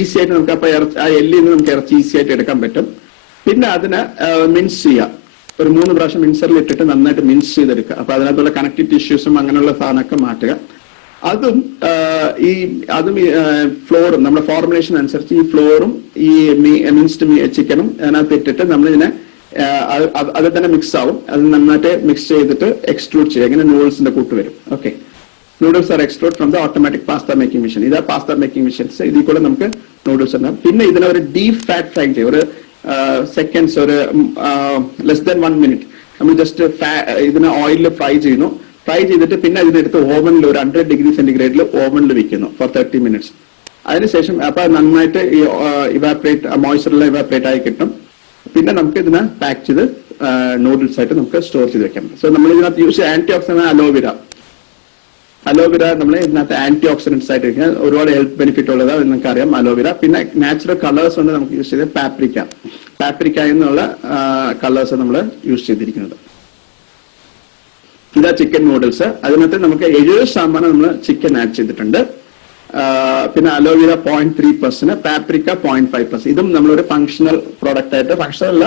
ഈസി ആയിട്ട് നമുക്ക് അപ്പൊ ആ എല്ലിൽ നിന്ന് നമുക്ക് ഇറച്ചി ഈസി ആയിട്ട് എടുക്കാൻ പറ്റും. പിന്നെ അതിനെ മിൻസ് ചെയ്യുക. ഒരു 3 പ്രാവശ്യം മിൻസറിൽ ഇട്ടിട്ട് നന്നായിട്ട് മിൻസ് ചെയ്തെടുക്കുക. അപ്പൊ അതിനകത്തുള്ള കണക്റ്റീവ് ടിഷ്യൂസും അങ്ങനെയുള്ള സാധനമൊക്കെ മാറ്റുക. അതും ഫ്ലോറും നമ്മുടെ ഫോർമുലേഷൻ അനുസരിച്ച് ഈ ഫ്ലോറും ഈ മിൻസ്ഡ് ചിക്കനും അതിനകത്ത് ഇട്ടിട്ട് നമ്മളിതിനെ അത് തന്നെ മിക്സ് ആവും. അത് നന്നായിട്ട് മിക്സ് ചെയ്തിട്ട് എക്സ്ട്രൂഡ് ചെയ്യുക. ഇങ്ങനെ നൂഡിൽസിന്റെ കൂട്ട് വരും. Okay, noodles are extruded from the automatic pasta making machine. ഇതാ പാസ്ത മേക്കിംഗ് മെഷീൻസ്. ഇതിൽ കൂടെ നമുക്ക് നൂഡിൽസ് ഉണ്ടാകും. പിന്നെ ഇതിനെ ഒരു ഡീപ് ഫാറ്റ് ഫ്രൈ ചെയ്യും. ഒരു സെക്കൻഡ്സ്, ഒരു ലെസ് ദാൻ 1 മിനിറ്റ് നമ്മൾ ജസ്റ്റ് ഇതിനെ ഓയിലിൽ ഫ്രൈ ചെയ്യുന്നു. ഫ്രൈ ചെയ്തിട്ട് പിന്നെ ഇതിനെടുത്ത് ഓവനിൽ ഒരു 100 ഡിഗ്രി സെന്റിഗ്രേഡിൽ ഓവനിൽ വെക്കുന്നു ഫോർ 30 മിനിറ്റ്സ്. അതിനുശേഷം അപ്പൊ നന്നായിട്ട് ഈ മോയ്സ്ചറെല്ലാം ഇവാപറേറ്റ് ആയി കിട്ടും. പിന്നെ നമുക്ക് ഇതിനെ പാക്ക് ചെയ്ത് നൂഡിൽസ് ആയിട്ട് നമുക്ക് സ്റ്റോർ ചെയ്ത് വെക്കാം. സോ നമ്മൾ ഇതിനകത്ത് യൂസ് ചെയ്യുന്ന ആന്റി ഓക്സിഡന്റ് അലോവിര നമ്മൾ ഇതിനകത്ത് ആന്റി ഓക്സിഡന്റ്സ് ആയിട്ട് വെക്കാൻ ഒരുപാട് ഹെൽത്ത് ബെനിഫിറ്റ് ഉള്ളതാണ് നിങ്ങൾക്ക് അറിയാം അലോവിര. പിന്നെ നാച്ചുറൽ കളേഴ്സ് കൊണ്ട് നമുക്ക് യൂസ് ചെയ്ത് പാപ്രിക്ക എന്നുള്ള കളേഴ്സ് നമ്മൾ യൂസ് ചെയ്തിരിക്കുന്നത്. ഇതാ ചിക്കൻ നൂഡിൽസ്. അതിനകത്ത് നമുക്ക് 70% നമ്മൾ ചിക്കൻ ആഡ് ചെയ്തിട്ടുണ്ട്. പിന്നെ അലോവിര 0.3%, പാപ്രിക്ക 0.5%. ഇതും നമ്മളൊരു ഫങ്ഷണൽ പ്രോഡക്റ്റ് ആയിട്ട്, ഫങ്ഷണൽ അല്ല,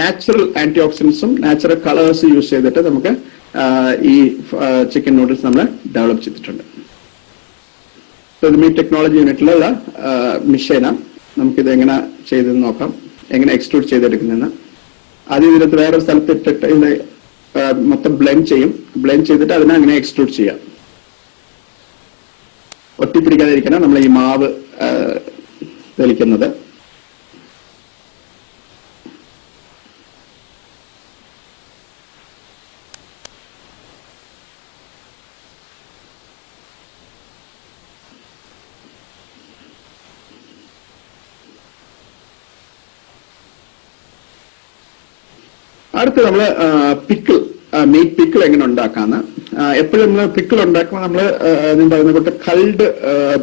നാച്ചുറൽ ആന്റി ഓക്സിഡൻസും നാച്ചുറൽ കളേഴ്സ് യൂസ് ചെയ്തിട്ട് നമുക്ക് ഈ ചിക്കൻ നൂഡിൽസ് നമ്മൾ ഡെവലപ്പ് ചെയ്തിട്ടുണ്ട്. മീറ്റ് ടെക്നോളജി യൂണിറ്റിലുള്ള മിഷീനാണ്. നമുക്കിത് എങ്ങനെ ചെയ്തെന്ന് നോക്കാം, എങ്ങനെ എക്സ്ട്രൂഡ് ചെയ്തെടുക്കുന്നതെന്ന്. ആദ്യം ഇതിനകത്ത് വേറൊരു സ്ഥലത്ത് ഇട്ടിട്ട് ഇത് മൊത്തം ബ്ലെൻഡ് ചെയ്യും. ബ്ലെൻഡ് ചെയ്തിട്ട് അതിനെ അങ്ങനെ എക്സ്ട്രൂഡ് ചെയ്യാം. ഒട്ടിപ്പിടിക്കാതിരിക്കണം നമ്മൾ ഈ മാവ് തെളിക്കുന്നത്. അടുത്ത് നമ്മള് പിക്കിൾ, മീറ്റ് പിക്കിൾ എങ്ങനെ ഉണ്ടാക്കാന്ന്. എപ്പോഴും നമ്മൾ പിക്കിൾ ഉണ്ടാക്കുമ്പോൾ നമ്മള് ഞാൻ പറയുന്ന കൂട്ട് കൾഡ്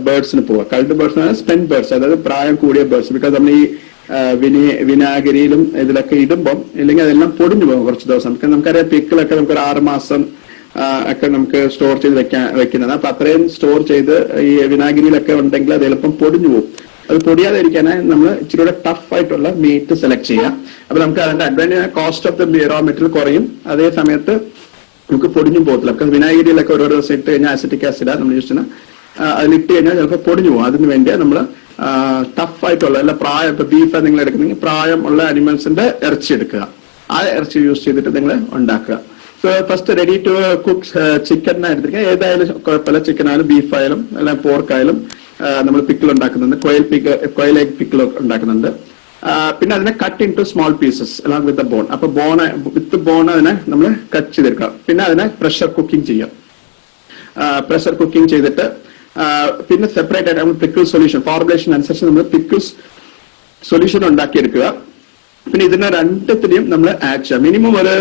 ബേർഡ്സിന് പോവുക. കൾഡ് ബേർഡ്സ് സ്പെൻ ബേർഡ്സ്, അതായത് പ്രായം കൂടിയ ബേർഡ്സ്. ബിക്കോസ് നമ്മൾ ഈ വിനാഗിരിയിലും ഇതിലൊക്കെ ഇടുമ്പം ഇല്ലെങ്കിൽ അതെല്ലാം പൊടിഞ്ഞു പോകും കുറച്ച് ദിവസം. നമുക്കറിയാം പിക്കിളൊക്കെ നമുക്ക് ഒരു 6 മാസം ഒക്കെ നമുക്ക് സ്റ്റോർ ചെയ്ത് വെക്കുന്നത്. അപ്പൊ അത്രയും സ്റ്റോർ ചെയ്ത് ഈ വിനാഗിരിയിലൊക്കെ ഉണ്ടെങ്കിൽ അത് എളുപ്പം പൊടിഞ്ഞു പോകും. അത് പൊടിയാതിരിക്കാനായി നമ്മൾ ഇച്ചിരി കൂടെ ടഫ് ആയിട്ടുള്ള മീറ്റ് സെലക്ട് ചെയ്യാം. അപ്പൊ നമുക്ക് അതിന്റെ advantage, cost of the raw material കുറയും, അതേ സമയത്ത് നമുക്ക് പൊടിഞ്ഞു പോകത്തില്ല. നമുക്ക് വിനാഗിരിയിലൊക്കെ ഓരോ ദിവസം ഇട്ട് കഴിഞ്ഞാൽ അസിറ്റിക് ആസിഡാണ് നമ്മൾ യൂസ് ചെയ്യുന്നത്. അതിലിട്ട് കഴിഞ്ഞാൽ ചിലപ്പോൾ പൊടിഞ്ഞു പോകും. അതിന് വേണ്ടിയാണ് നമ്മൾ ടഫ് ആയിട്ടുള്ള അല്ല പ്രായം, ഇപ്പൊ ബീഫ് നിങ്ങൾ എടുക്കുന്നെങ്കിൽ പ്രായം ഉള്ള അനിമൽസിന്റെ ഇറച്ചി എടുക്കുക. ആ ഇറച്ചി യൂസ് ചെയ്തിട്ട് നിങ്ങൾ ഉണ്ടാക്കുക. So first ready to cook chicken എടുത്തിരിക്കുക. ഏതായാലും കുഴപ്പമില്ല, ചിക്കൻ ആയാലും ബീഫ് ആയാലും അല്ല പോർക്ക് ആയാലും നമ്മൾ പിക്കിൾ ഉണ്ടാക്കുന്നുണ്ട്. കൊയൽ എഗ് പിക്കിൾ ഉണ്ടാക്കുന്നുണ്ട്. പിന്നെ അതിനെ cut into small pieces along with bone. അപ്പൊ വിത്ത് ബോൺ അതിനെ നമ്മൾ കട്ട് ചെയ്തെടുക്കുക. പിന്നെ അതിനെ പ്രഷർ കുക്കിംഗ് ചെയ്യാം. പ്രഷർ കുക്കിംഗ് ചെയ്തിട്ട് പിന്നെ സെപ്പറേറ്റ് ആയിട്ട് നമ്മൾ പിക്കിൾ സൊല്യൂഷൻ ഫോർമുലേഷൻ അനുസരിച്ച് നമ്മൾ പിക്കിൾസ് സൊല്യൂഷൻ ഉണ്ടാക്കിയെടുക്കുക. പിന്നെ ഇതിനെ രണ്ടത്തിനെയും നമ്മൾ ആഡ് ചെയ്യാം. മിനിമം ഒരു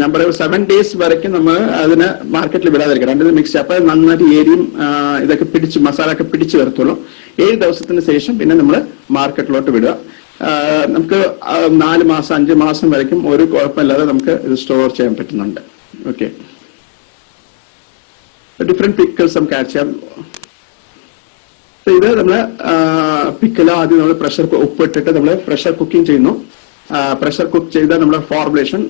ഞാൻ പറയും 7 days വരയ്ക്കും നമ്മൾ അതിനെ മാർക്കറ്റിൽ വിടാതിരിക്കുക. രണ്ടിനും മിക്സ് ചെയ്യാം. അപ്പൊ നന്നായിട്ട് ഏരിയും ഇതൊക്കെ പിടിച്ച് മസാല ഒക്കെ പിടിച്ചു വരത്തുള്ളൂ. 7 ദിവസത്തിന് ശേഷം പിന്നെ നമ്മൾ മാർക്കറ്റിലോട്ട് വിടുക. നമുക്ക് 4 മാസം 5 മാസം വരയ്ക്കും ഒരു കുഴപ്പമില്ലാതെ നമുക്ക് ഇത് സ്റ്റോർ ചെയ്യാൻ പറ്റുന്നുണ്ട്. ഓക്കെ, ഡിഫറെന്റ് പിക്കിൾസ് നമുക്ക് ആഡ് ചെയ്യാം. ഇത് നമ്മള് പിക്കിൾ ആദ്യം നമ്മൾ ഉപ്പിട്ടിട്ട് നമ്മൾ പ്രഷർ കുക്കിംഗ് ചെയ്യുന്നു. പ്രഷർ കുക്ക് ചെയ്ത നമ്മുടെ ഫോർമുലേഷൻ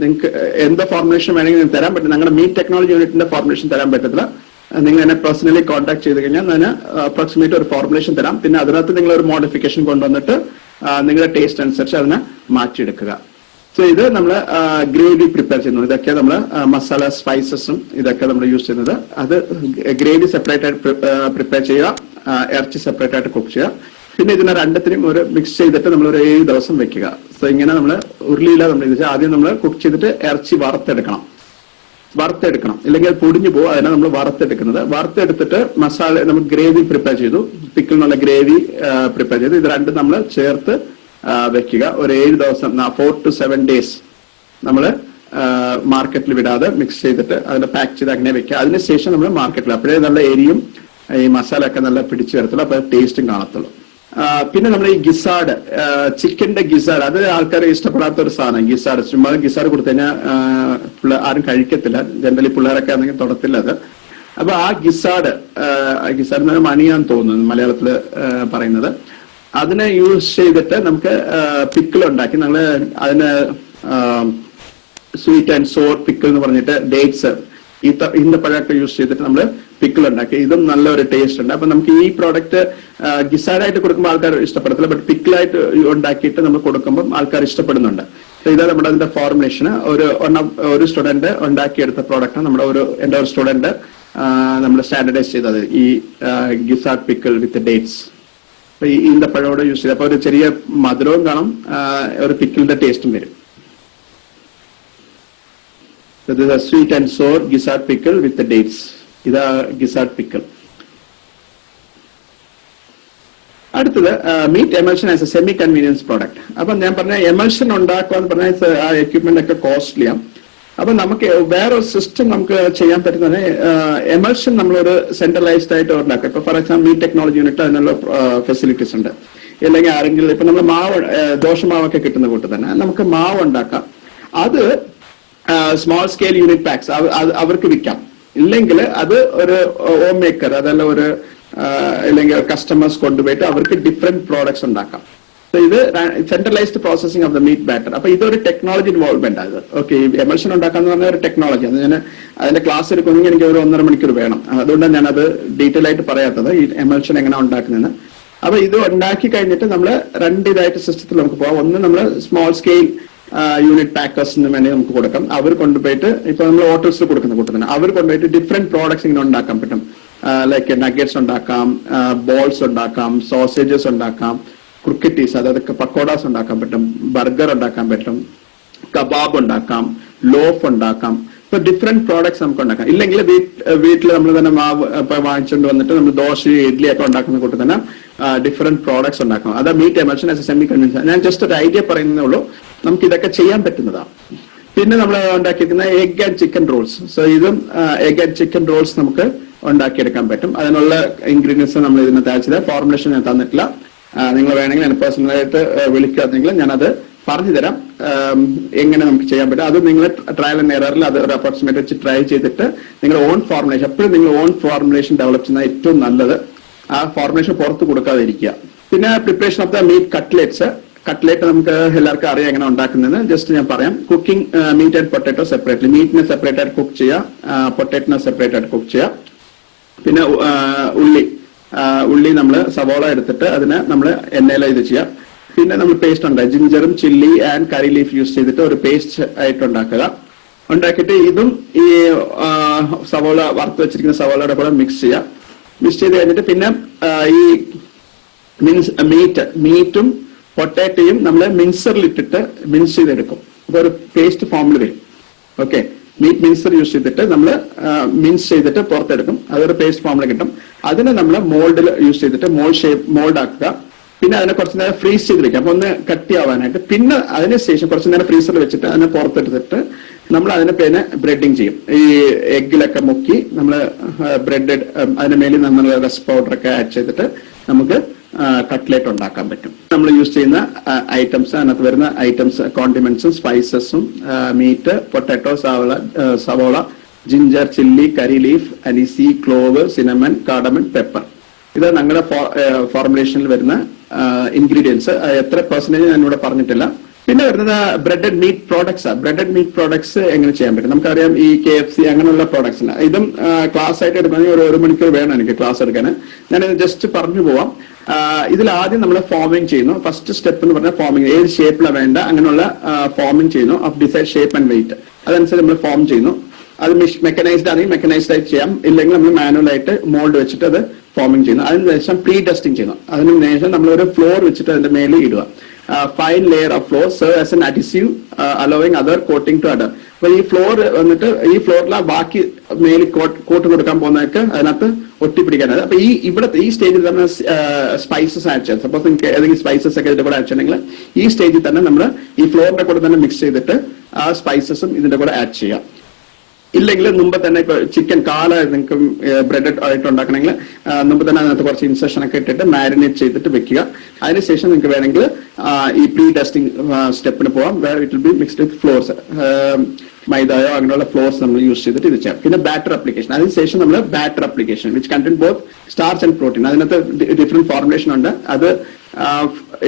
നിങ്ങൾക്ക് എന്താ ഫോർമുലേഷൻ വേണമെങ്കിൽ തരാൻ പറ്റും. ഞങ്ങളുടെ മീറ്റ് ടെക്നോളജി യൂണിറ്റിന്റെ ഫോർമുലേഷൻ തരാൻ പറ്റത്തില്ല. നിങ്ങൾ എന്നെ പേഴ്സണലി കോൺടാക്ട് ചെയ്ത് കഴിഞ്ഞാൽ ഞാൻ അപ്രോക്സിമേറ്റ് ഒരു ഫോർമുലേഷൻ തരാം. പിന്നെ അതിനകത്ത് നിങ്ങൾ ഒരു മോഡിഫിക്കേഷൻ കൊണ്ടുവന്നിട്ട് നിങ്ങളുടെ ടേസ്റ്റ് അനുസരിച്ച് അതിനെ മാറ്റിയെടുക്കുക. സോ ഇത് നമ്മൾ ഗ്രേവി പ്രിപ്പയർ ചെയ്യുന്നു. ഇതൊക്കെ നമ്മൾ മസാല സ്പൈസസും ഇതൊക്കെ നമ്മൾ യൂസ് ചെയ്യുന്നത്. അത് ഗ്രേവി സെപ്പറേറ്റ് ആയിട്ട് പ്രിപ്പയർ ചെയ്യുക, ഇറച്ചി സെപ്പറേറ്റ് ആയിട്ട് കുക്ക് ചെയ്യുക. പിന്നെ ഇതിനെ രണ്ടത്തിനും ഒരു മിക്സ് ചെയ്തിട്ട് നമ്മൾ ഒരു 7 ദിവസം വെക്കുക. സോ ഇങ്ങനെ നമ്മൾ ഉരുളിയില്ല നമ്മൾ ഇത് ആദ്യം നമ്മൾ കുക്ക് ചെയ്തിട്ട് ഇറച്ചി വറുത്തെടുക്കണം. വറുത്തെടുക്കണം, ഇല്ലെങ്കിൽ അത് പൊടിഞ്ഞു പോകും. അതിനാണ് നമ്മൾ വറുത്തെടുക്കുന്നത്. വറുത്തെടുത്തിട്ട് മസാല നമ്മൾ ഗ്രേവി പ്രിപ്പയർ ചെയ്തു, പിക്കിളിനുള്ള ഗ്രേവി പ്രിപ്പയർ ചെയ്തു. ഇത് രണ്ടും നമ്മൾ ചേർത്ത് വെക്കുക. ഒരു 7 ദിവസം 4 to 7 days നമ്മൾ മാർക്കറ്റിൽ വിടാതെ മിക്സ് ചെയ്തിട്ട് അതിനെ പാക്ക് ചെയ്ത് അങ്ങനെ വെക്കുക. അതിനുശേഷം നമ്മൾ മാർക്കറ്റിൽ, അപ്പോഴേ നല്ല എരിയും ഈ മസാല ഒക്കെ നല്ല പിടിച്ചു വരത്തുള്ളൂ, അപ്പൊ ടേസ്റ്റും കാണത്തുള്ളൂ. പിന്നെ നമ്മൾ ഈ ഗിസാഡ്, ചിക്കന്റെ ഗിസാഡ്, അത് ആൾക്കാർ ഇഷ്ടപ്പെടാത്ത ഒരു സാധനം. ഗിസാഡ് ചുമ്മാ ഗിസാഡ് കൊടുത്തു കഴിഞ്ഞാൽ ആരും കഴിക്കത്തില്ല, ജനറലി പിള്ളേരൊക്കെ ആണെങ്കിൽ തൊടത്തില്ല അത്. അപ്പൊ ആ ഗിസാഡ് എന്ന് മണിയാന്ന് തോന്നുന്നു മലയാളത്തില് പറയുന്നത്, അതിനെ യൂസ് ചെയ്തിട്ട് നമുക്ക് പിക്കിൾ ഉണ്ടാക്കി നമ്മള് അതിന് സ്വീറ്റ് ആൻഡ് സോർ പിക്കിൾ എന്ന് പറഞ്ഞിട്ട് ഡേറ്റ്സ് ഈന്തപ്പഴമൊക്കെ യൂസ് ചെയ്തിട്ട് നമ്മൾ പിക്കിൾ ഉണ്ടാക്കി. ഇതും നല്ലൊരു ടേസ്റ്റ് ഉണ്ട്. അപ്പൊ നമുക്ക് ഈ പ്രോഡക്റ്റ് ഗിസാഡായിട്ട് കൊടുക്കുമ്പോൾ ആൾക്കാർ ഇഷ്ടപ്പെടത്തില്ല, ബട്ട് പിക്കിളായിട്ട് ഉണ്ടാക്കിയിട്ട് നമ്മൾ കൊടുക്കുമ്പോൾ ആൾക്കാർ ഇഷ്ടപ്പെടുന്നുണ്ട്. ഇതാ നമ്മുടെ അതിന്റെ ഫോർമുലേഷന്. ഒരു സ്റ്റുഡന്റ് ഉണ്ടാക്കിയെടുത്ത പ്രോഡക്റ്റ് എന്റെ ഒരു സ്റ്റുഡന്റ് നമ്മൾ സ്റ്റാൻഡർഡൈസ് ചെയ്തത് ഈ ഗിസാഡ് പിക്കിൾ വിത്ത് ഡേറ്റ്സ്. അപ്പൊ ഈ ഈന്തപ്പഴോട് യൂസ് ചെയ്ത്, അപ്പൊ ഒരു ചെറിയ മധുരവും കാണും, ഒരു പിക്കിളിന്റെ ടേസ്റ്റും വരും. So this is a sweet and sour gizzard pickle with the dates. ഇതാ gizzard pickle. അടുത്തത് meat emulsion as a semi convenience product. അപ്പൊ ഞാൻ പറഞ്ഞ എമൽഷൻ ഉണ്ടാക്കുക എന്ന് പറഞ്ഞാൽ ആ എക്യുപ്മെന്റ് ഒക്കെ കോസ്റ്റ്ലിയാണ്. അപ്പൊ നമുക്ക് വേറൊരു സിസ്റ്റം നമുക്ക് ചെയ്യാൻ പറ്റുന്നത് എമൽഷൻ നമ്മളൊരു സെൻട്രലൈസ്ഡ് ആയിട്ട് ഉണ്ടാക്കുക. ഇപ്പൊ for example meat technology unit അതിനുള്ള ഫെസിലിറ്റീസ് ഉണ്ട്. ഇല്ലെങ്കിൽ ആരെങ്കിലും ഇപ്പൊ നമ്മൾ ദോശമാവൊക്കെ കിട്ടുന്ന കൂട്ട് തന്നെ നമുക്ക് മാവ് ഉണ്ടാക്കാം. അത് സ്മോൾ സ്കെയിൽ യൂണിറ്റ് പാക്സ് അവർക്ക് വിൽക്കാം. ഇല്ലെങ്കിൽ അത് ഒരു ഹോം മേക്കർ, അതല്ല ഒരു അല്ലെങ്കിൽ കസ്റ്റമേഴ്സ് കൊണ്ടുപോയിട്ട് അവർക്ക് ഡിഫറെന്റ് പ്രോഡക്ട്സ് ഉണ്ടാക്കാം. ഇത് centralised processing of the meat batter. അപ്പൊ ഇതൊരു ടെക്നോളജി ഇൻവോൾവ്മെന്റ് ആണ്. ഓക്കെ, ഈ എമൽഷൻ ഉണ്ടാക്കാന്ന് പറഞ്ഞ ഒരു ടെക്നോളജി. അത് ഞാൻ അതിന്റെ ക്ലാസ് എടുക്കുമെങ്കിൽ എനിക്ക് ഒരു 1.5 മണിക്കൂർ വേണം. അതുകൊണ്ടാണ് ഞാൻ അത് ഡീറ്റെയിൽ ആയിട്ട് പറയാത്തത്, ഈ എമൽഷൻ എങ്ങനെ ഉണ്ടാക്കുന്നതെന്ന്. അപ്പൊ ഇത് ഉണ്ടാക്കി കഴിഞ്ഞിട്ട് നമ്മൾ 2 ഇതായിട്ട് സിസ്റ്റത്തിൽ നമുക്ക് പോകാം. ഒന്ന് നമ്മൾ സ്മോൾ സ്കെയിൽ യൂണിറ്റ് പാക്കേഴ്സിന് വേണ്ടി നമുക്ക് കൊടുക്കാം. അവർ കൊണ്ടുപോയിട്ട് ഇപ്പൊ നമ്മൾ ഹോട്ടൽസിൽ കൊടുക്കുന്ന കൂട്ടത്തിന് അവർ കൊണ്ടുപോയിട്ട് ഡിഫറെന്റ് പ്രോഡക്ട്സ് ഇങ്ങനെ ഉണ്ടാക്കാൻ പറ്റും. ലൈക്ക് നഗറ്റ്സ് ഉണ്ടാക്കാം, ബോൾസ് ഉണ്ടാക്കാം, സോസേജസ് ഉണ്ടാക്കാം, ക്രിക്കറ്റീസ് അതായത് പക്കോഡാസ് ഉണ്ടാക്കാൻ പറ്റും, ബർഗർ ഉണ്ടാക്കാൻ പറ്റും, കബാബ് ഉണ്ടാക്കാം, ലോഫ് ഉണ്ടാക്കാം. ഇപ്പൊ ഡിഫറെന്റ് പ്രോഡക്ട്സ് നമുക്ക് ഉണ്ടാക്കാം. ഇല്ലെങ്കിൽ വീട്ടിൽ നമ്മൾ തന്നെ മാവ് വാങ്ങിച്ചുകൊണ്ട് വന്നിട്ട് നമ്മൾ ദോശ ഇഡ്ഡലി ഒക്കെ ഉണ്ടാക്കുന്ന കൂട്ടി തന്നെ ഡിഫറെന്റ് പ്രോഡക്ട്സ് ഉണ്ടാക്കാം. അത് meat emulsion as a semi convenience. ഞാൻ ജസ്റ്റ് ഒരു ഐഡിയ പറയുന്നേ ഉള്ളൂ, നമുക്ക് ഇതൊക്കെ ചെയ്യാൻ പറ്റുന്നതാണ്. പിന്നെ നമ്മൾ ഉണ്ടാക്കിയിരിക്കുന്ന egg and chicken rolls. So ഇതും എഗ് ആൻഡ് ചിക്കൻ റോൾസ് നമുക്ക് ഉണ്ടാക്കിയെടുക്കാൻ പറ്റും. അതിനുള്ള ഇൻഗ്രീഡിയൻസ് നമ്മൾ ഇതിനകത്ത് അയച്ചത്, ഫോർമുലേഷൻ ഞാൻ തന്നിട്ടില്ല. നിങ്ങൾ വേണമെങ്കിൽ എന്നെ പേഴ്സണലായിട്ട് വിളിക്കുകയാണെങ്കിൽ ഞാനത് പറഞ്ഞു തരാം എങ്ങനെ നമുക്ക് ചെയ്യാൻ പറ്റും. അത് നിങ്ങൾ ട്രയൽ ആൻഡ് എററിൽ അത് ഒരു അപ്രോക്സിമേറ്റ് വെച്ച് ട്രൈ ചെയ്തിട്ട് നിങ്ങൾ ഓൺ ഫോർമുലേഷൻ, എപ്പോഴും നിങ്ങൾ ഓൺ ഫോർമുലേഷൻ ഡെവലപ്പ് ചെയ്യുന്ന ഏറ്റവും നല്ലത്. ആ ഫോർമുലേഷൻ പുറത്ത് കൊടുക്കാതിരിക്കുക. പിന്നെ preparation of the meat cutlets. Cutlet നമുക്ക് എല്ലാവർക്കും അറിയാം എങ്ങനെ ഉണ്ടാക്കുന്നതെന്ന്. ജസ്റ്റ് ഞാൻ പറയാം. Cooking meat and potato separately. മീറ്റിനെ സെപ്പറേറ്റ് ആയിട്ട് കുക്ക് ചെയ്യുക, പൊട്ടാറ്റോനെ സെപ്പറേറ്റ് ആയിട്ട് കുക്ക് ചെയ്യുക. പിന്നെ ഉള്ളി നമ്മൾ സവോള എടുത്തിട്ട് അതിനെ നമ്മൾ എണ്ണയിൽ ഇത് ചെയ്യാം. പിന്നെ നമ്മൾ പേസ്റ്റ് ഉണ്ടായി ജിഞ്ചറും chilli and curry leaf use ചെയ്തിട്ട് ഒരു പേസ്റ്റ് ആയിട്ട് ഉണ്ടാക്കിയിട്ട് ഇതും ഈ സവോള വറുത്ത് വെച്ചിരിക്കുന്ന സവോളയുടെ കൂടെ മിക്സ് ചെയ്യാം. മിക്സ് ചെയ്ത് കഴിഞ്ഞിട്ട് പിന്നെ ഈ മീറ്റും പൊട്ടാറ്റോയും നമ്മൾ മിക്സറിലിട്ടിട്ട് മിക്സ് ചെയ്തെടുക്കും. അപ്പൊ ഒരു പേസ്റ്റ് ഫോമിൽ വരും. ഓക്കെ, മീറ്റ് മിക്സർ യൂസ് ചെയ്തിട്ട് നമ്മൾ മിക്സ് ചെയ്തിട്ട് പുറത്തെടുക്കും. അതൊരു പേസ്റ്റ് ഫോമിൽ കിട്ടും. അതിനെ നമ്മൾ മോൾഡിൽ യൂസ് ചെയ്തിട്ട് മോൾഡ് ആക്കുക. പിന്നെ അതിനെ കുറച്ച് നേരം ഫ്രീസ് ചെയ്ത് വെക്കാം, അപ്പൊ ഒന്ന് കട്ടിയാവാനായിട്ട്. പിന്നെ അതിനുശേഷം കുറച്ച് നേരം ഫ്രീസറിൽ വെച്ചിട്ട് അതിനെ പുറത്തെടുത്തിട്ട് നമ്മൾ അതിനെ പിന്നെ ബ്രെഡിങ് ചെയ്യും. ഈ എഗ്ഗിലൊക്കെ മുക്കി നമ്മൾ ബ്രെഡ് അതിന്റെ മേലിൽ നമ്മൾ റെസ്റ്റ് പൗഡർ ഒക്കെ ആഡ് ചെയ്തിട്ട് നമുക്ക് കട്ട്ലേറ്റ് ഉണ്ടാക്കാൻ പറ്റും. നമ്മൾ യൂസ് ചെയ്യുന്ന ഐറ്റംസ്, അതിനകത്ത് വരുന്ന ഐറ്റംസ് കോണ്ടിമെന്റ്സും സ്പൈസസും മീറ്റ്, പൊട്ടാറ്റോ, സവോള, ginger, chilli, curry leaf, anise, clove, cinnamon, cardamom, pepper. ഇത് ഞങ്ങളുടെ ഫോർമുലേഷനിൽ വരുന്ന ഇൻഗ്രീഡിയൻസ്. എത്ര പെർസെന്റേജ് ഞാൻ ഇവിടെ പറഞ്ഞിട്ടില്ല. പിന്നെ വരുന്നത് breaded meet products. Breaded meet products എങ്ങനെ ചെയ്യാൻ പറ്റും? നമുക്കറിയാം ഈ KFC അങ്ങനെയുള്ള പ്രോഡക്ട്സിന് ഇതും ക്ലാസ് ആയിട്ട് എടുക്കണമെങ്കിൽ ഒരു 1 മണിക്കൂർ വേണം എനിക്ക് ക്ലാസ് എടുക്കാൻ. ഞാനിത് ജസ്റ്റ് പറഞ്ഞു പോവാം. ഇതിൽ ആദ്യം നമ്മൾ ഫോമിങ് ചെയ്യുന്നു. ഫസ്റ്റ് സ്റ്റെപ്പ് എന്ന് പറഞ്ഞാൽ ഫോമിങ്, ഏത് ഷേപ്പിലാണ് വേണ്ട അങ്ങനെയുള്ള ഫോമിങ് ചെയ്യുന്നു. Of decide shape and weight അതനുസരിച്ച് നമ്മൾ ഫോം ചെയ്യുന്നു. അത് മെക്കനൈസ്ഡ് ആണെങ്കിൽ മെക്കനൈസ്ഡ് ആയിട്ട് ചെയ്യാം, ഇല്ലെങ്കിൽ നമ്മൾ മാനുവൽ ആയിട്ട് മോൾഡ് വെച്ചിട്ട് അത് ഫോമിങ് ചെയ്യുന്നു. അതിനുശേഷം പ്രീ ഡസ്റ്റിംഗ് ചെയ്യുന്നു. അതിനുശേഷം നമ്മൾ ഒരു ഫ്ലോർ വെച്ചിട്ട് അതിന്റെ മേലെ ഇടുക. Fine layer of flour serve as an adhesive allowing other coating to adhere. അപ്പൊ ഈ ഫ്ലോർ വന്നിട്ട് ഈ ഫ്ലോറിലെ ബാക്കി മേലിൽ കോട്ട് കൊടുക്കാൻ പോകുന്നതൊക്കെ അതിനകത്ത് ഒട്ടിപ്പിടിക്കാനാണ്. അപ്പൊ ഇവിടുത്തെ ഈ സ്റ്റേജിൽ തന്നെ സ്പൈസസ് ആഡ് ചെയ്യാം. സപ്പോസ് നിങ്ങൾക്ക് ഏതെങ്കിലും സ്പൈസസ് ഒക്കെ ഇതിന്റെ കൂടെ ആഡ് ചെയ്യണമെങ്കിൽ ഈ സ്റ്റേജിൽ തന്നെ നമ്മൾ ഈ ഫ്ലോറിന്റെ കൂടെ തന്നെ മിക്സ് ചെയ്തിട്ട് ആ സ്പൈസസും ഇതിന്റെ കൂടെ ആഡ് ചെയ്യാം. ഇല്ലെങ്കിൽ മുമ്പ് തന്നെ ഇപ്പൊ ചിക്കൻ കാല നിങ്ങൾക്ക് ബ്രെഡ് ആയിട്ട് ഉണ്ടാക്കണമെങ്കിൽ മുമ്പ് തന്നെ അതിനകത്ത് കുറച്ച് ഇൻസെഷൻ ഒക്കെ ഇട്ടിട്ട് മാരിനേറ്റ് ചെയ്തിട്ട് വെക്കുക. അതിനുശേഷം നിങ്ങൾക്ക് വേണമെങ്കിൽ ഈ പ്രീ ഡസ്റ്റിംഗ് സ്റ്റെപ്പിന് പോകാം. It will be mixed with flours, മൈദയോ അങ്ങനെയുള്ള ഫ്ലോർസ് നമ്മൾ യൂസ് ചെയ്തിട്ട് ഇത് ചെയ്യാം. പിന്നെ ബാറ്റർ അപ്ലിക്കേഷൻ, അതിനുശേഷം നമ്മൾ batter application which contain both starch and protein. അതിനകത്ത് ഡിഫറെന്റ് ഫോർമുലേഷൻ ഉണ്ട്. അത്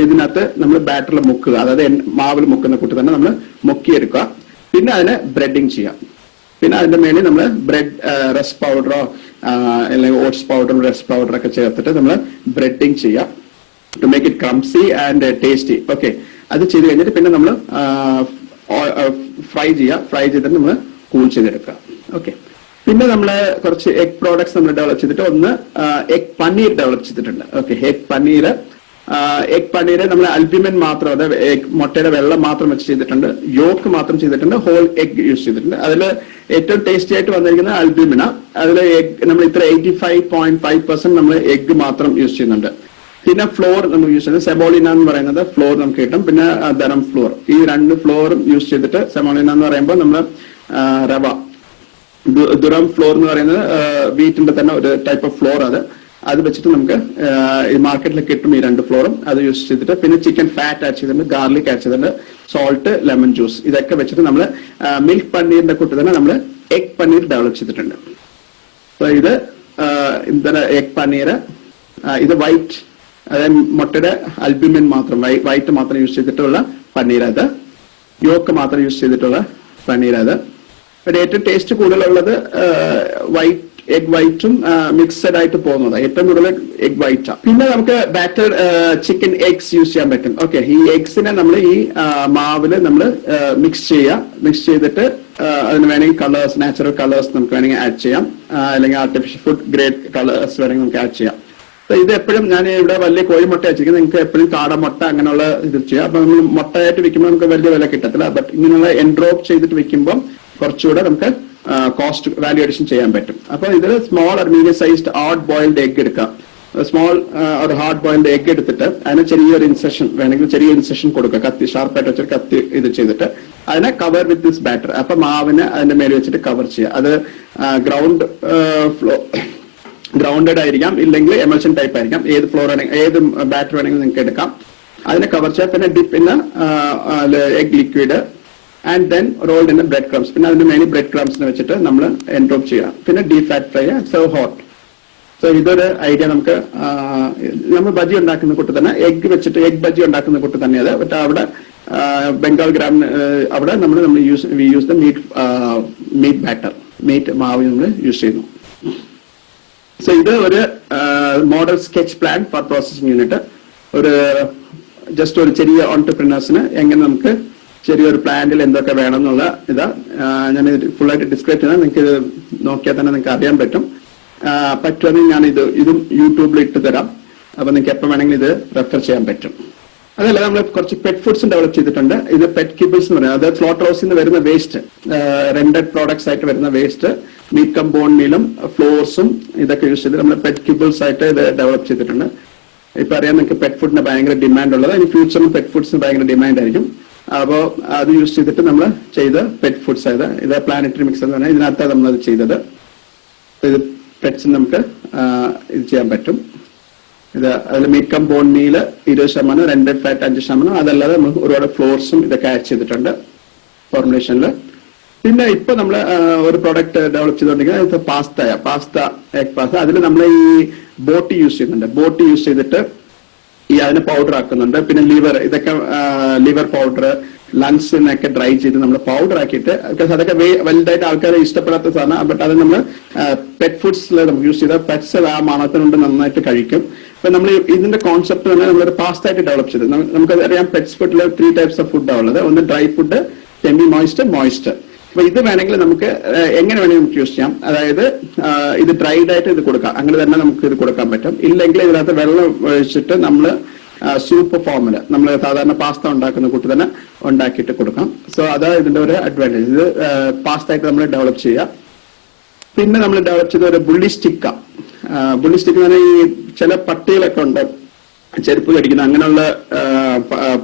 ഇതിനകത്ത് നമ്മൾ ബാറ്ററിൽ മുക്കുക, അതായത് മാവിൽ മുക്കുന്ന കൂട്ടി തന്നെ നമ്മൾ മുക്കിയെടുക്കുക. പിന്നെ അതിനെ ബ്രെഡിങ് ചെയ്യാം. പിന്നെ അതിന്റെ മേലെ നമ്മൾ ബ്രെഡ് റെസ്റ്റ് പൗഡറോ അല്ലെങ്കിൽ ഓട്സ് പൗഡറും റെസ്റ്റ് പൗഡർ ഒക്കെ ചേർത്തിട്ട് നമ്മൾ ബ്രെഡിങ് ചെയ്യാം to make it crunchy and tasty. Okay, അത് ചെയ്ത് കഴിഞ്ഞിട്ട് പിന്നെ നമ്മൾ ഫ്രൈ ചെയ്യാം. ഫ്രൈ ചെയ്തിട്ട് നമ്മൾ കൂൾ ചെയ്തെടുക്കുക. ഓക്കെ, പിന്നെ നമ്മൾ കുറച്ച് എഗ് പ്രോഡക്ട്സ് നമ്മൾ ഡെവലപ്പ് ചെയ്തിട്ട് ഒന്ന് എഗ് പനീർ ഡെവലപ്പ് ചെയ്തിട്ടുണ്ട്. ഓക്കെ, എഗ് പനീർ നമ്മൾ അൽബുമിൻ മാത്രം, അതായത് മുട്ടയുടെ വെള്ളം മാത്രം വെച്ച് ചെയ്തിട്ടുണ്ട്. യോക്ക് മാത്രം ചെയ്തിട്ടുണ്ട്. ഹോൾ എഗ് യൂസ് ചെയ്തിട്ടുണ്ട്. അതിൽ ഏറ്റവും ടേസ്റ്റി ആയിട്ട് വന്നിരിക്കുന്നത് അൽബുമിന. അതിൽ എഗ് നമ്മൾ ഇത്ര 85.5% നമ്മൾ എഗ് മാത്രം യൂസ് ചെയ്യുന്നുണ്ട്. പിന്നെ ഫ്ലോർ നമ്മൾ യൂസ് ചെയ്യുന്നത് സെമോളിന എന്ന് പറയുന്നത് ഫ്ലോർ നമുക്ക് കിട്ടും. പിന്നെ ദരം ഫ്ലോർ, ഈ രണ്ട് ഫ്ലോറും യൂസ് ചെയ്തിട്ട്, സെമോളിന എന്ന് പറയുമ്പോൾ നമ്മൾ റവ, ദുരം ഫ്ലോർ എന്ന് പറയുന്നത് വീറ്റിന്റെ തന്നെ ഒരു ടൈപ്പ് ഓഫ് ഫ്ലോർ. അത് വെച്ചിട്ട് നമുക്ക് ഈ മാർക്കറ്റിൽ കിട്ടും ഈ രണ്ട് ഫ്ലോറും. അത് യൂസ് ചെയ്തിട്ട് പിന്നെ ചിക്കൻ ഫാറ്റ് ആഡ് ചെയ്തിട്ടുണ്ട്, ഗാർലിക് ആഡ് ചെയ്തിട്ടുണ്ട്, സോൾട്ട്, ലെമൺ ജ്യൂസ്, ഇതൊക്കെ വെച്ചിട്ട് നമ്മൾ മിൽക്ക് പനീറിന്റെ കൂട്ടി തന്നെ നമ്മൾ എഗ് പനീർ ഡെവലപ്പ് ചെയ്തിട്ടുണ്ട്. ഇത് എന്താണ് എഗ് പനീർ, ഇത് വൈറ്റ്, അതായത് മുട്ടയുടെ അൽബുമിൻ മാത്രം, വൈറ്റ് മാത്രം യൂസ് ചെയ്തിട്ടുള്ള പനീർ. അത് യോക്ക് മാത്രം യൂസ് ചെയ്തിട്ടുള്ള പനീർ. അത് ഏറ്റവും ടേസ്റ്റ് കൂടുതലുള്ളത് വൈറ്റ്, എഗ് വൈറ്റും മിക്സഡ് ആയിട്ട് പോകുന്നത്. ഏറ്റവും കൂടുതൽ എഗ് വൈറ്റ്. പിന്നെ നമുക്ക് ബാറ്റർ ചിക്കൻ എഗ്സ് യൂസ് ചെയ്യാൻ പറ്റും. ഓക്കെ, ഈ എഗ്സിനെ നമ്മൾ ഈ മാവില് നമ്മൾ മിക്സ് ചെയ്തിട്ട് അതിന് വേണമെങ്കിൽ കളേഴ്സ്, നാച്ചുറൽ കളേഴ്സ് നമുക്ക് വേണമെങ്കിൽ ആഡ് ചെയ്യാം, അല്ലെങ്കിൽ ആർട്ടിഫിഷ്യൽ ഫുഡ് ഗ്രേഡ് കളേഴ്സ് വേണമെങ്കിൽ നമുക്ക് ആഡ് ചെയ്യാം. ഇത് എപ്പോഴും ഞാൻ ഇവിടെ വലിയ കോഴിമുട്ട വെച്ചിരിക്കുന്നത്, നിങ്ങൾക്ക് എപ്പോഴും കാടമുട്ട അങ്ങനെയുള്ള ഇത് ചെയ്യാം. അപ്പൊ നമ്മൾ മുട്ടയായിട്ട് വിൽക്കുമ്പോൾ നമുക്ക് വലിയ വില കിട്ടത്തില്ല. ബട്ട് ഇങ്ങനെയുള്ള എൻഡ്രോപ്പ് ചെയ്തിട്ട് വിൽക്കുമ്പോൾ കുറച്ചുകൂടെ നമുക്ക് കോസ്റ്റ് വാല്യൂ അഡീഷൻ ചെയ്യാൻ പറ്റും. അപ്പൊ ഇതിൽ small or medium sized hard boiled egg എടുക്കാം. സ്മോൾ ഒരു ഹാർഡ് ബോയിൽഡ് എഗ് എടുത്തിട്ട് അതിന് ചെറിയൊരു ഇൻസെഷൻ വേണമെങ്കിൽ ചെറിയ ഇൻസെഷൻ കൊടുക്കുക, കത്തി ഷാർപ്പായിട്ട് വെച്ചിട്ട് കത്തി ഇത് ചെയ്തിട്ട് അതിനെ കവർ വിത്ത് ദിസ് ബാറ്റർ. അപ്പൊ മാവിനെ അതിന്റെ മേലെ വെച്ചിട്ട് കവർ ചെയ്യുക. അത് ഗ്രൗണ്ടഡ് ആയിരിക്കാം, ഇല്ലെങ്കിൽ എമൽഷൻ ടൈപ്പ് ആയിരിക്കാം. ഏത് ഫ്ലോർ വേണമെങ്കിൽ, ഏത് ബാറ്റർ വേണമെങ്കിൽ നിങ്ങൾക്ക് എടുക്കാം. അതിനെ കവർ ചെയ്യാം. പിന്നെ dip in egg liquid and then rolled in bread crumbs. പിന്നെ അതിന്റെ മേലെ ബ്രെഡ് ക്രംസിനെ വെച്ചിട്ട് നമ്മൾ എൻട്രോപ്പ് ചെയ്യാം. പിന്നെ deep fat fry, serve hot. So ഇതൊരു ഐഡിയ. നമുക്ക് നമ്മൾ ബജി ഉണ്ടാക്കുന്ന കൂട്ട് തന്നെ എഗ് വെച്ചിട്ട് എഗ് ബജി ഉണ്ടാക്കുന്ന കൂട്ട് തന്നെ അത്. പക്ഷെ അവിടെ ബംഗാൾ ഗ്രാം അവിടെ നമ്മൾ use the meat batter, meat മാവ് നമ്മൾ യൂസ് ചെയ്യുന്നു. സോ ഇത് ഒരു model sketch plan for processing unit. ഒരു ജസ്റ്റ് ഒരു ചെറിയ ഓൺടർപ്രിനേഴ്സിന് എങ്ങനെ നമുക്ക് ചെറിയൊരു പ്ലാന്റിൽ എന്തൊക്കെ വേണം എന്നുള്ള ഇതാ ഞാൻ ഫുള്ളായിട്ട് ഡിസ്ക്രൈബ് ചെയ്താൽ നിങ്ങൾക്ക് ഇത് നോക്കിയാൽ തന്നെ നിങ്ങൾക്ക് അറിയാൻ പറ്റും. പറ്റുമെങ്കിൽ ഞാൻ ഇതും യൂട്യൂബിൽ ഇട്ട് തരാം. അപ്പൊ നിങ്ങൾക്ക് എപ്പോൾ വേണമെങ്കിൽ ഇത് റെഫർ ചെയ്യാൻ പറ്റും. അതല്ല, നമ്മൾ കുറച്ച് പെറ്റ് ഫുഡ്സും ഡെവലപ്പ് ചെയ്തിട്ടുണ്ട്. ഇത് പെറ്റ് കിബിൾസ് എന്ന് പറയുന്നത്, അത് സ്ലോട്ടർ ഹൗസിൽ നിന്ന് വരുന്ന വേസ്റ്റ്, റെൻഡഡ് പ്രോഡക്ട്സ് ആയിട്ട് വരുന്ന വേസ്റ്റ്, മീറ്റ് കം ബോൺ മീലും ഫ്ലോർസും ഇതൊക്കെ യൂസ് ചെയ്ത് നമ്മൾ പെറ്റ് കിബിൾസ് ആയിട്ട് ഇത് ഡെവലപ്പ് ചെയ്തിട്ടുണ്ട്. ഇപ്പൊ അറിയാം നിങ്ങൾക്ക് പെറ്റ് ഫുഡിന് ഭയങ്കര ഡിമാൻഡ് ഉള്ളത്. ഇനി ഫ്യൂച്ചറിൽ പെറ്റ് ഫുഡ്സിന് ഭയങ്കര ഡിമാൻഡ് ആയിരിക്കും. അപ്പോൾ അത് യൂസ് ചെയ്തിട്ട് നമ്മൾ ചെയ്ത പെറ്റ് ഫുഡ്സ് ആയത് ഇത് പ്ലാനറ്ററി മിക്സ് എന്ന് പറഞ്ഞാൽ ഇതിനകത്താണ് നമ്മളത് ചെയ്തത്. ഇത് പെറ്റ്സിന് നമുക്ക് ഇത് ചെയ്യാൻ പറ്റും. ഇത് അതിൽ meat cum bone meal 20%, rendered fat 5%. അതല്ലാതെ നമ്മൾ ഒരുപാട് ഫ്ലോർസും ഇതൊക്കെ ആഡ് ചെയ്തിട്ടുണ്ട് ഫോർമുലേഷനിൽ. പിന്നെ ഇപ്പൊ നമ്മൾ ഒരു പ്രോഡക്റ്റ് ഡെവലപ്പ് ചെയ്തുകൊണ്ടിരിക്കുന്നത് പാസ്ത എഗ് പാസ്ത. അതിൽ നമ്മൾ ഈ ബോട്ടി യൂസ് ചെയ്യുന്നുണ്ട്. ബോട്ടി യൂസ് ചെയ്തിട്ട് ഈ അതിനെ പൗഡർ ആക്കുന്നുണ്ട്. പിന്നെ ഇതൊക്കെ ലിവർ പൗഡർ, ലങ്സിനൊക്കെ ഡ്രൈ ചെയ്ത് നമ്മൾ പൗഡർ ആക്കിയിട്ട്, അതൊക്കെ വലുതായിട്ട് ആൾക്കാരെ ഇഷ്ടപ്പെടാത്ത സാധനം. ബട്ട് അത് നമ്മൾ പെറ്റ് ഫുഡ്സിൽ നമുക്ക് യൂസ് ചെയ്താൽ പെറ്റ്സ് ആ മണത്തിനുണ്ട് നന്നായിട്ട് കഴിക്കും. അപ്പൊ നമ്മൾ ഇതിന്റെ കോൺസെപ്റ്റ് തന്നെ നമ്മളൊരു പാസ്ത ആയിട്ട് ഡെവലപ്പ് ചെയ്തത്. നമുക്കറിയാം പെറ്റ്സ് ഫുഡിൽ 3 ടൈപ്സ് ഓഫ് ഫുഡാണ് ഉള്ളത്. ഒന്ന് ഡ്രൈ ഫുഡ്, സെമി മോയിസ്റ്റ്. അപ്പൊ ഇത് വേണമെങ്കിൽ നമുക്ക് എങ്ങനെ വേണമെങ്കിൽ നമുക്ക് യൂസ് ചെയ്യാം. അതായത് ഇത് ഡ്രൈഡ് ആയിട്ട് ഇത് കൊടുക്കാം, അങ്ങനെ തന്നെ നമുക്ക് ഇത് കൊടുക്കാൻ പറ്റും. ഇല്ലെങ്കിൽ ഇതിനകത്ത് വെള്ളം ഒഴിച്ചിട്ട് നമ്മൾ സൂപ്പ് ഫോമിൽ നമ്മൾ സാധാരണ പാസ്ത ഉണ്ടാക്കുന്ന കൂട്ടി തന്നെ ഉണ്ടാക്കിയിട്ട് കൊടുക്കാം. സോ അതാണ് ഇതിന്റെ ഒരു അഡ്വാൻറ്റേജ്. ഇത് പാസ്ത ആയിട്ട് നമ്മൾ ഡെവലപ്പ് ചെയ്യാം. പിന്നെ നമ്മൾ ഡെവലപ്പ് ചെയ്ത ഒരു ബുള്ളി സ്റ്റിക്കാണ്. ബുള്ളി സ്റ്റിക്ക് എന്ന് പറഞ്ഞാൽ ഈ ചില പട്ടികളൊക്കെ ഉണ്ട്, ചെരുപ്പ് കടിക്കുന്ന അങ്ങനെയുള്ള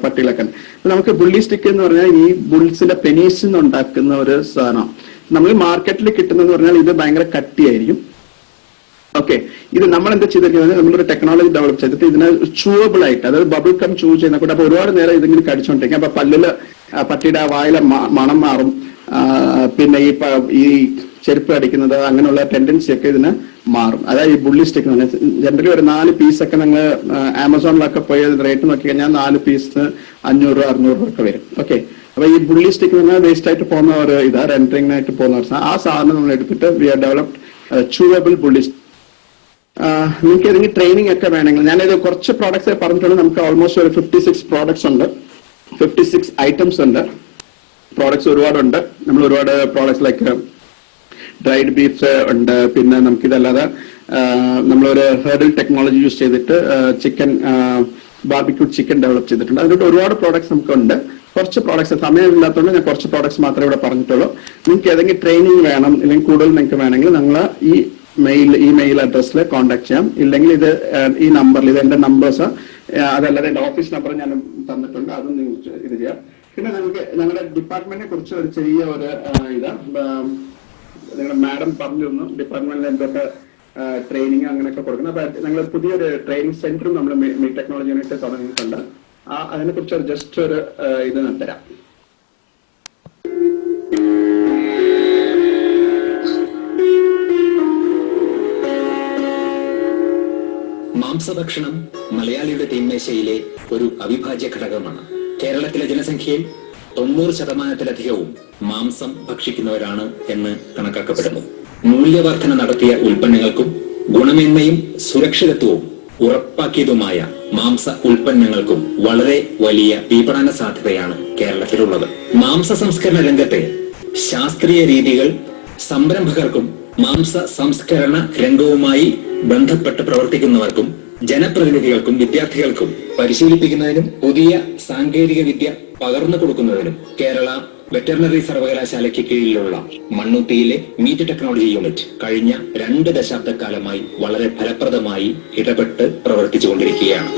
പട്ടികളൊക്കെ ഉണ്ട്. നമുക്ക് ബുള്ളി സ്റ്റിക്ക് എന്ന് പറഞ്ഞാൽ ഈ ബുൾസിന്റെ പെനീസിൽ നിന്ന് ഉണ്ടാക്കുന്ന ഒരു സാധനം. നമ്മൾ മാർക്കറ്റിൽ കിട്ടുന്നതെന്ന് പറഞ്ഞാൽ ഇത് ഭയങ്കര കട്ടിയായിരിക്കും. ഓക്കെ, ഇത് നമ്മൾ എന്താ ചെയ്തിരിക്കുന്നത്, നമ്മളൊരു ടെക്നോളജി ഡെവലപ്പ് ചെയ്തിട്ട് ഇതിനെ ചൂവബിൾ ആയിട്ട്, അതായത് ബബിൾ കം ചൂ ചെയ്യുന്ന കൂടെ. അപ്പൊ ഒരുപാട് നേരം ഇതിങ്ങനെ കടിച്ചോണ്ടിരിക്കും. അപ്പൊ പല്ലില് പട്ടിയുടെ വായിലെ മണം മാറും. പിന്നെ ഈ ചെരുപ്പ് അടിക്കുന്നത് അങ്ങനെയുള്ള ടെൻഡൻസി ഒക്കെ ഇതിന് മാറും. അതായത് ഈ ബുള്ളി സ്റ്റിക്ക് എന്ന് പറഞ്ഞാൽ ജനറലി ഒരു 4 പീസൊക്കെ നിങ്ങൾ ആമസോണിലൊക്കെ പോയി റേറ്റ് നോക്കി കഴിഞ്ഞാൽ 4 പീസ് 500-600 ഒക്കെ വരും. ഓക്കെ, അപ്പൊ ഈ ബുള്ളി സ്റ്റിക്ക് എന്ന് പറഞ്ഞാൽ വേസ്റ്റ് ആയിട്ട് പോകുന്ന ഒരു ഇതാ, റെൻഡറിംഗിനായിട്ട് പോകുന്ന ഒരു സാധനം. ആ സാധനം നമ്മൾ എടുത്തിട്ട് വി ആർ ഡെവലപ്ഡ് ചൂവബിൾ ബുള്ളി. നിങ്ങൾക്ക് ഏതെങ്കിലും ട്രെയിനിങ് ഒക്കെ വേണമെങ്കിൽ, ഞാനിത് കുറച്ച് പ്രോഡക്ട്സ് പറഞ്ഞിട്ടുണ്ട്. നമുക്ക് ഓൾമോസ്റ്റ് ഒരു 56 പ്രോഡക്ട്സ് ഉണ്ട്, 56 ഐറ്റംസ് ഉണ്ട്. പ്രോഡക്ട്സ് ഒരുപാടുണ്ട്. നമ്മൾ ഒരുപാട് പ്രോഡക്ട്സ് ലൈക്ക് ഡ്രൈഡ് ബീഫ്സ് ഉണ്ട്. പിന്നെ നമുക്കിതല്ലാതെ നമ്മളൊരു ഹെർബൽ ടെക്നോളജി യൂസ് ചെയ്തിട്ട് ചിക്കൻ ബാർബിക്യൂ ചിക്കൻ ഡെവലപ്പ് ചെയ്തിട്ടുണ്ട്. അതുകൊണ്ട് ഒരുപാട് പ്രോഡക്ട്സ് നമുക്കുണ്ട്. കുറച്ച് പ്രോഡക്ട്സ് സമയമില്ലാത്തതുകൊണ്ട് ഞാൻ കുറച്ച് പ്രോഡക്ട്സ് മാത്രമേ ഇവിടെ പറഞ്ഞിട്ടുള്ളൂ. നിങ്ങൾക്ക് ഏതെങ്കിലും ട്രെയിനിങ് വേണം അല്ലെങ്കിൽ കൂടുതൽ നിങ്ങൾക്ക് വേണമെങ്കിൽ നിങ്ങൾ ഈ മെയിൽ അഡ്രസ്സിൽ കോൺടാക്ട് ചെയ്യാം. ഇല്ലെങ്കിൽ ഇത് ഈ നമ്പറിൽ, ഇത് എന്റെ നമ്പേഴ്സ്, അതല്ലാതെ എന്റെ ഓഫീസ് നമ്പർ ഞാൻ തന്നിട്ടുണ്ട്, അതും നിങ്ങൾക്ക് ഇത് ചെയ്യാം. പിന്നെ നമുക്ക് ഞങ്ങളുടെ ഡിപ്പാർട്ട്മെന്റിനെ കുറിച്ച് ഒരു ചെറിയ ഒരു നിങ്ങളുടെ മാഡം പറഞ്ഞു തന്നു ഡിപ്പാർട്ട്മെന്റിൽ എന്തൊക്കെ ട്രെയിനിങ് അങ്ങനെയൊക്കെ കൊടുക്കുന്നത്. അപ്പൊ ഞങ്ങൾ പുതിയൊരു ട്രെയിനിങ് സെന്ററും നമ്മൾ മീറ്റ് ടെക്നോളജി യൂണിറ്റ് തുടങ്ങിയിട്ടുണ്ട്. അതിനെ കുറിച്ച് ജസ്റ്റ് ഒരു ഇത് തരാം. മാംസഭക്ഷണം മലയാളിയുടെ തീന്മേശയിലെ ഒരു അവിഭാജ്യ ഘടകമാണ്. കേരളത്തിലെ ജനസംഖ്യയിൽ 90% മാംസം ഭക്ഷിക്കുന്നവരാണ് എന്ന് കണക്കാക്കപ്പെടുന്നു. മൂല്യവർധന നടത്തിയ ഉൽപ്പന്നങ്ങൾക്കും ഗുണമേന്മയും സുരക്ഷിതത്വവും ഉറപ്പാക്കിയതുമായ മാംസ ഉൽപ്പന്നങ്ങൾക്കും വളരെ വലിയ വിപണന സാധ്യതയാണ് കേരളത്തിലുള്ളത്. മാംസ സംസ്കരണ രംഗത്തെ ശാസ്ത്രീയ രീതികൾ സംരംഭകർക്കും മാംസ സംസ്കരണ രംഗവുമായി ബന്ധപ്പെട്ട് പ്രവർത്തിക്കുന്നവർക്കും ജനപ്രതിനിധികൾക്കും വിദ്യാർത്ഥികൾക്കും പരിശീലിപ്പിക്കുന്നതിനും പുതിയ സാങ്കേതിക വിദ്യ പകർന്നു കൊടുക്കുന്നതിനും കേരള വെറ്ററിനറി സർവകലാശാലയ്ക്ക് കീഴിലുള്ള മണ്ണുത്തിയിലെ മീറ്റ് ടെക്നോളജി യൂണിറ്റ് കഴിഞ്ഞ 2 ദശാബ്ദക്കാലമായി വളരെ ഫലപ്രദമായി ഇടപെട്ട് പ്രവർത്തിച്ചുകൊണ്ടിരിക്കുകയാണ്.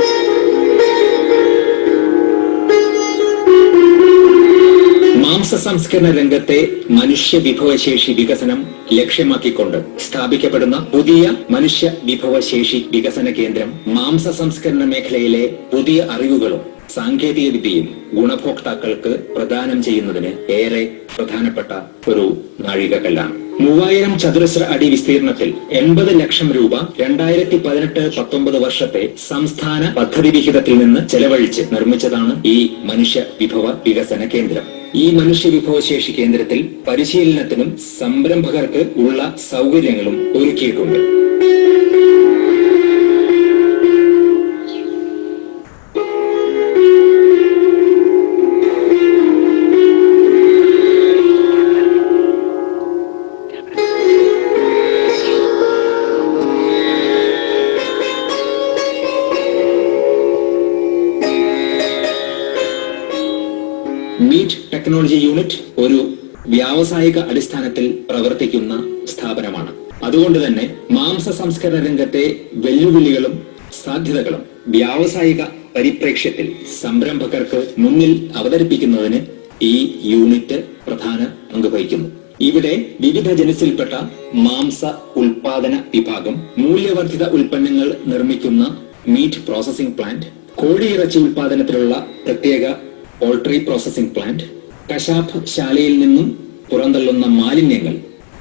മാംസ സംസ്കരണ രംഗത്തെ മനുഷ്യ വിഭവശേഷി വികസനം ലക്ഷ്യമാക്കിക്കൊണ്ട് സ്ഥാപിക്കപ്പെടുന്ന പുതിയ മനുഷ്യ വിഭവശേഷി വികസന കേന്ദ്രം മാംസ സംസ്കരണ മേഖലയിലെ പുതിയ അറിവുകളും സാങ്കേതിക വിദ്യയും ഗുണഭോക്താക്കൾക്ക് പ്രദാനം ചെയ്യുന്നതിന് ഏറെ പ്രധാനപ്പെട്ട ഒരു നാഴികക്കല്ലാണ്. 3000 ചതുരശ്ര അടി വിസ്തീർണത്തിൽ 80 ലക്ഷം രൂപ 2018-19 വർഷത്തെ സംസ്ഥാന പദ്ധതി വിഹിതത്തിൽ നിന്ന് ചെലവഴിച്ച് നിർമ്മിച്ചതാണ് ഈ മനുഷ്യ വിഭവ വികസന കേന്ദ്രം. ഈ മനുഷ്യ വിഭവശേഷി കേന്ദ്രത്തിൽ പരിശീലനത്തിനും സംരംഭകർക്ക് ഉള്ള സൗകര്യങ്ങളും ഒരുക്കിയിട്ടുണ്ട്. മീറ്റ് ടെക്നോളജി യൂണിറ്റ് ഒരു വ്യാവസായിക അടിസ്ഥാനത്തിൽ പ്രവർത്തിക്കുന്ന സ്ഥാപനമാണ്. അതുകൊണ്ട് തന്നെ മാംസ സംസ്കരണ രംഗത്തെ വെല്ലുവിളികളും സാധ്യതകളും വ്യാവസായിക പരിപ്രേക്ഷ്യത്തിൽ സംരംഭകർക്ക് മുന്നിൽ അവതരിപ്പിക്കുന്നതിന് ഈ യൂണിറ്റ് പ്രധാന പങ്ക് വഹിക്കുന്നു. ഇവിടെ വിവിധ ജനസിൽപ്പെട്ട മാംസ ഉൽപാദന വിഭാഗം, മൂല്യവർദ്ധിത ഉൽപ്പന്നങ്ങൾ നിർമ്മിക്കുന്ന മീറ്റ് പ്രോസസിംഗ് പ്ലാന്റ്, കോഴിയിറച്ചി ഉൽപാദനത്തിലുള്ള പ്രത്യേക പോൾട്രി പ്രോസസിംഗ് പ്ലാന്റ്, കശാപ്പ് ശാലയിൽ നിന്നും പുറന്തള്ളുന്ന മാലിന്യങ്ങൾ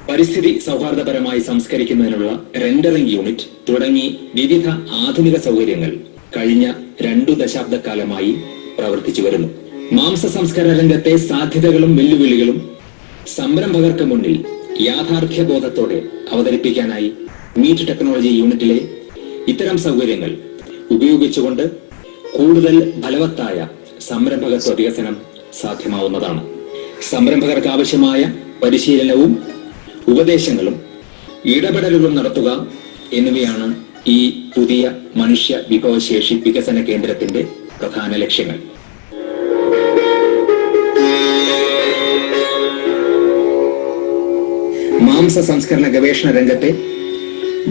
പരിസ്ഥിതി സൗഹാർദ്ദപരമായി സംസ്കരിക്കുന്നതിനുള്ള റെൻഡറിംഗ് യൂണിറ്റ് തുടങ്ങി വിവിധ ആധുനിക സൗകര്യങ്ങൾ കഴിഞ്ഞ 2 ദശാബ്ദക്കാലമായി പ്രവർത്തിച്ചു വരുന്നു. മാംസ സംസ്കരണ രംഗത്തെ സാധ്യതകളും വെല്ലുവിളികളും സംരംഭകർക്ക് മുന്നിൽ യാഥാർത്ഥ്യബോധത്തോടെ അവതരിപ്പിക്കാനായി മീറ്റ് ടെക്നോളജി യൂണിറ്റിലെ ഇത്തരം സൗകര്യങ്ങൾ ഉപയോഗിച്ചുകൊണ്ട് കൂടുതൽ ഫലവത്തായ സംരംഭകത്വ വികസനം സാധ്യമാവുന്നതാണ്. സംരംഭകർക്ക് ആവശ്യമായ പരിശീലനവും ഉപദേശങ്ങളും ഇടപെടലുകളും നടത്തുക എന്നിവയാണ് ഈ പുതിയ മനുഷ്യ വിഭവശേഷി വികസന കേന്ദ്രത്തിന്റെ പ്രധാന ലക്ഷ്യങ്ങൾ. മാംസ സംസ്കരണ ഗവേഷണ രംഗത്തെ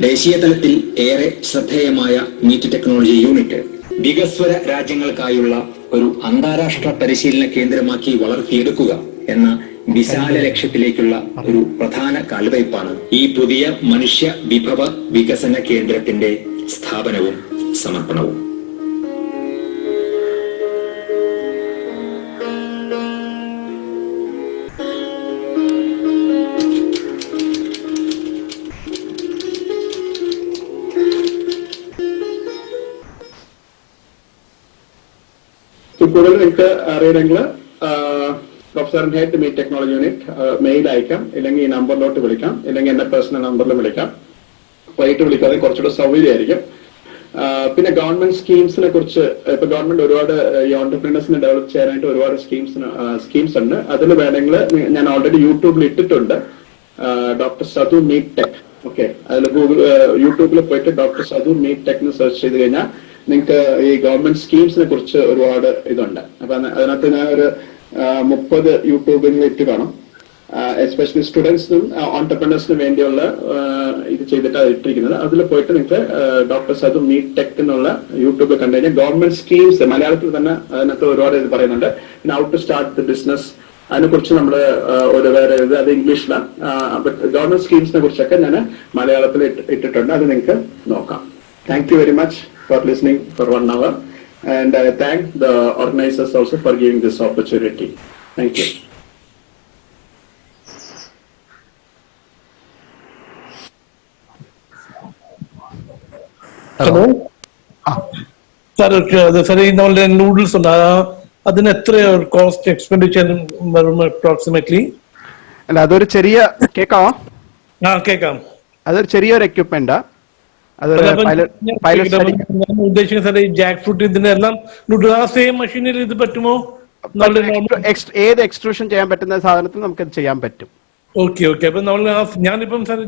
ദേശീയ തലത്തിൽ ഏറെ ശ്രദ്ധേയമായ മീറ്റ് ടെക്നോളജി യൂണിറ്റ് വികസ്വര രാജ്യങ്ങൾക്കായുള്ള ഒരു അന്താരാഷ്ട്ര പരിശീലന കേന്ദ്രമാക്കി വളർത്തിയെടുക്കുക എന്ന വിശാല ലക്ഷ്യത്തിലേക്കുള്ള ഒരു പ്രധാന കാൽവയ്പാണ് ഈ പുതിയ മനുഷ്യ വിഭവ വികസന കേന്ദ്രത്തിന്റെ സ്ഥാപനവും സമർപ്പണവും. കൂടുതൽ നിങ്ങൾക്ക് അറിയണമെങ്കിൽ പ്രൊഫസറിന്റെ head meat technology unit mail അയക്കാം, ഇല്ലെങ്കിൽ ഈ നമ്പറിലോട്ട് വിളിക്കാം, ഇല്ലെങ്കിൽ എന്റെ പേഴ്സണൽ നമ്പറിലും വിളിക്കാം. വൈകിട്ട് വിളിക്കാതെ കുറച്ചുകൂടെ സൗകര്യമായിരിക്കും. പിന്നെ ഗവൺമെന്റ് സ്കീംസിനെ കുറിച്ച് ഇപ്പൊ ഗവൺമെന്റ് ഒരുപാട് ഈ ഓൺടർപ്രീനേഴ്സിനെ ഡെവലപ്പ് ചെയ്യാനായിട്ട് ഒരുപാട് സ്കീംസ് ഉണ്ട്. അതിൽ വേണമെങ്കിൽ ഞാൻ ഓൾറെഡി യൂട്യൂബിൽ ഇട്ടിട്ടുണ്ട്, doctor Sadu meat tech. Okay, അതിൽ യൂട്യൂബിൽ പോയിട്ട് ഡോക്ടർ സദു മീറ്റ് ടെക് എന്ന് സെർച്ച് ചെയ്ത് കഴിഞ്ഞാൽ നിങ്ങൾക്ക് ഈ ഗവൺമെന്റ് സ്കീംസിനെ കുറിച്ച് ഒരുപാട് ഇതുണ്ട്. അപ്പൊ അതിനകത്ത് ഞാൻ ഒരു 30 യൂട്യൂബിൽ ഇട്ട് കാണും. എസ്പെഷ്യലി സ്റ്റുഡൻസിനും ഓൺടർപ്രണേഴ്സിനും വേണ്ടിയുള്ള ഇത് ചെയ്തിട്ട് അത് ഇട്ടിരിക്കുന്നത്. അതിൽ പോയിട്ട് നിങ്ങൾക്ക് ഡോക്ടർ സദു മീറ്റ് ടെക് എന്നുള്ള യൂട്യൂബിൽ കണ്ടു കഴിഞ്ഞാൽ ഗവൺമെന്റ് സ്കീംസ് മലയാളത്തിൽ തന്നെ അതിനകത്ത് ഒരുപാട് ഇത് പറയുന്നുണ്ട്. പിന്നെ how to start the business അതിനെ കുറിച്ച് നമ്മൾ ഒരു വേറെ ഇത് അത് ഇംഗ്ലീഷിലാണ്. ഗവൺമെന്റ് സ്കീംസിനെ കുറിച്ചൊക്കെ ഞാൻ മലയാളത്തിൽ ഇട്ടിട്ടുണ്ട്, അത് നിങ്ങൾക്ക് നോക്കാം. Thank you very much for listening for 1 hour, and I thank the organizers also for giving this opportunity. Thank you. Hello sir, ഈ നമ്മളുടെ നൂഡിൽസ് ഉണ്ട്, അതിന് എത്ര കോസ്റ്റ് എക്സ്പെൻഡിച്ചർ വരും അപ്രോക്സിമേറ്റ്ലി? അല്ല, അതൊരു ചെറിയ കേക്കാവോ? കേക്കാം. അതൊരു ചെറിയൊരു എക്യുപ്മെന്റ്. ഉദ്ദേശിക്കുന്ന ജാക്ക് ഫ്രൂട്ട് ഇതിനെല്ലാം ആ സെയിം മെഷീനിൽ ഇത് പറ്റുമോ? ഏത് എക്സ്ട്രൂഷൻ ചെയ്യാൻ പറ്റുന്ന സാധനത്തിൽ നമുക്ക് ചെയ്യാൻ പറ്റും. ഓക്കെ. അപ്പൊ നമ്മൾ ഞാനിപ്പം സാർ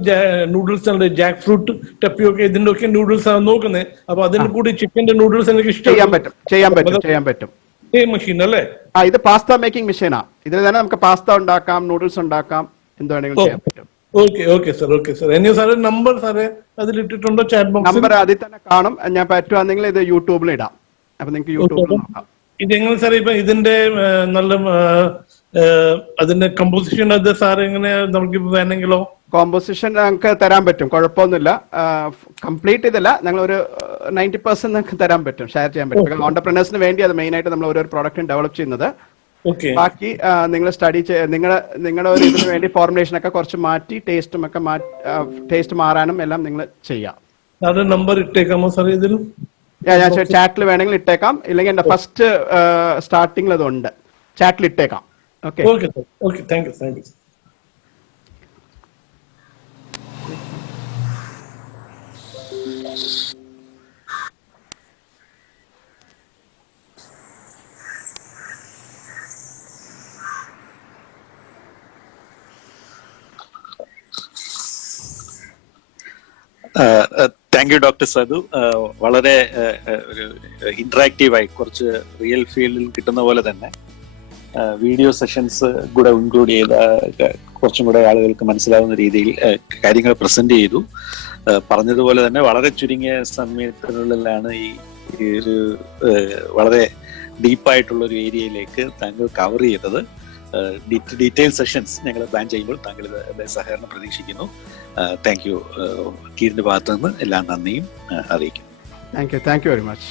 നൂഡിൽസ് ഉണ്ട്, ജാക്ക് ഫ്രൂട്ട്, ടപ്പിയൊക്കെ ഇതിന്റെ ഒക്കെ നൂഡിൽസ് ആണ് നോക്കുന്നത്. അപ്പൊ അതിന് കൂടി ചിക്കന്റെ നൂഡിൽസ് എനിക്ക് ഇഷ്ടം ചെയ്യാൻ പറ്റും. സെയിം മെഷീൻ അല്ലേ? ഇത് പാസ്ത മേക്കിംഗ് മെഷീനാ. ഇതിൽ തന്നെ നമുക്ക് പാസ്ത ഉണ്ടാക്കാം, നൂഡിൽസ് ഉണ്ടാക്കാം, എന്ത് വേണമെങ്കിലും ചെയ്യാൻ പറ്റും. Okay sir. എന്നെ സാറേ നമ്പർ സാറേ അതിലിട്ടിട്ടുണ്ടോ? ചാറ്റ് ബോക്സ് നമ്പർ അതിൽ തന്നെ കാണും. ഞാൻ പറ്റുവാണെങ്കിൽ ഇത് യൂട്യൂബിൽ ഇടാം. അപ്പൊ നിങ്ങൾക്ക് യൂട്യൂബിൽ നോക്കാം. ഇതെങ്ങനെ സാറേ ഇപ്പൊ ഇതിന്റെ നല്ല അതിന്റെ കമ്പോസിഷൻ അത് സാർ എങ്ങനെ നമുക്ക് വേണമെങ്കിലോ? കോമ്പോസിഷൻ നമുക്ക് തരാൻ പറ്റും, കുഴപ്പമൊന്നുമില്ല. കംപ്ലീറ്റ് ഇതില്ല, ഞങ്ങൾ ഒരു 90% നമുക്ക് തരാൻ പറ്റും, ഷെയർ ചെയ്യാൻ പറ്റും. ഓൺടർപ്രണേഴ്സിന് വേണ്ടി അത് മെയിൻ ആയിട്ട് നമ്മൾ ഓരോ പ്രോഡക്റ്റും ഡെവലപ്പ് ചെയ്യുന്നത്. ബാക്കി നിങ്ങൾ സ്റ്റഡി നിങ്ങളുടെ ഒരു ഇതിന് വേണ്ടി ഫോർമുലേഷൻ ഒക്കെ കുറച്ച് മാറ്റി ടേസ്റ്റും ഒക്കെ ടേസ്റ്റ് മാറാനും എല്ലാം നിങ്ങൾ ചെയ്യാം. നമ്പർ ഇട്ടേക്കാമോ സാർ ഇതിൽ? ഞാൻ ചാറ്റിൽ വേണമെങ്കിൽ ഇട്ടേക്കാം, ഇല്ലെങ്കിൽ എന്റെ ഫസ്റ്റ് സ്റ്റാർട്ടിങ്ങിൽ അതുണ്ട്, ചാറ്റിൽ ഇട്ടേക്കാം. Okay, thank you. Thank you doctor സദു. വളരെ ഇന്ററാക്റ്റീവായി കുറച്ച് റിയൽ ഫീൽഡിൽ കിട്ടുന്ന പോലെ തന്നെ വീഡിയോ സെഷൻസ് കൂടെ ഇൻക്ലൂഡ് ചെയ്ത കുറച്ചും കൂടെ ആളുകൾക്ക് മനസ്സിലാവുന്ന രീതിയിൽ കാര്യങ്ങൾ പ്രസന്റ് ചെയ്തു. പറഞ്ഞതുപോലെ തന്നെ വളരെ ചുരുങ്ങിയ സമയത്തിനുള്ളിലാണ് ഈ ഒരു വളരെ ഡീപ്പായിട്ടുള്ള ഒരു ഏരിയയിലേക്ക് താങ്കൾ കവർ ചെയ്തത്. ഡീറ്റെയിൽ സെഷൻസ് ഞങ്ങൾ പ്ലാൻ ചെയ്യുമ്പോൾ താങ്കളുടെ സഹകരണം പ്രതീക്ഷിക്കുന്നു. Thank you. കീഴിന്റെ ഭാഗത്തു നിന്ന് എല്ലാ നന്ദിയും അറിയിക്കുന്നു. Thank you very much.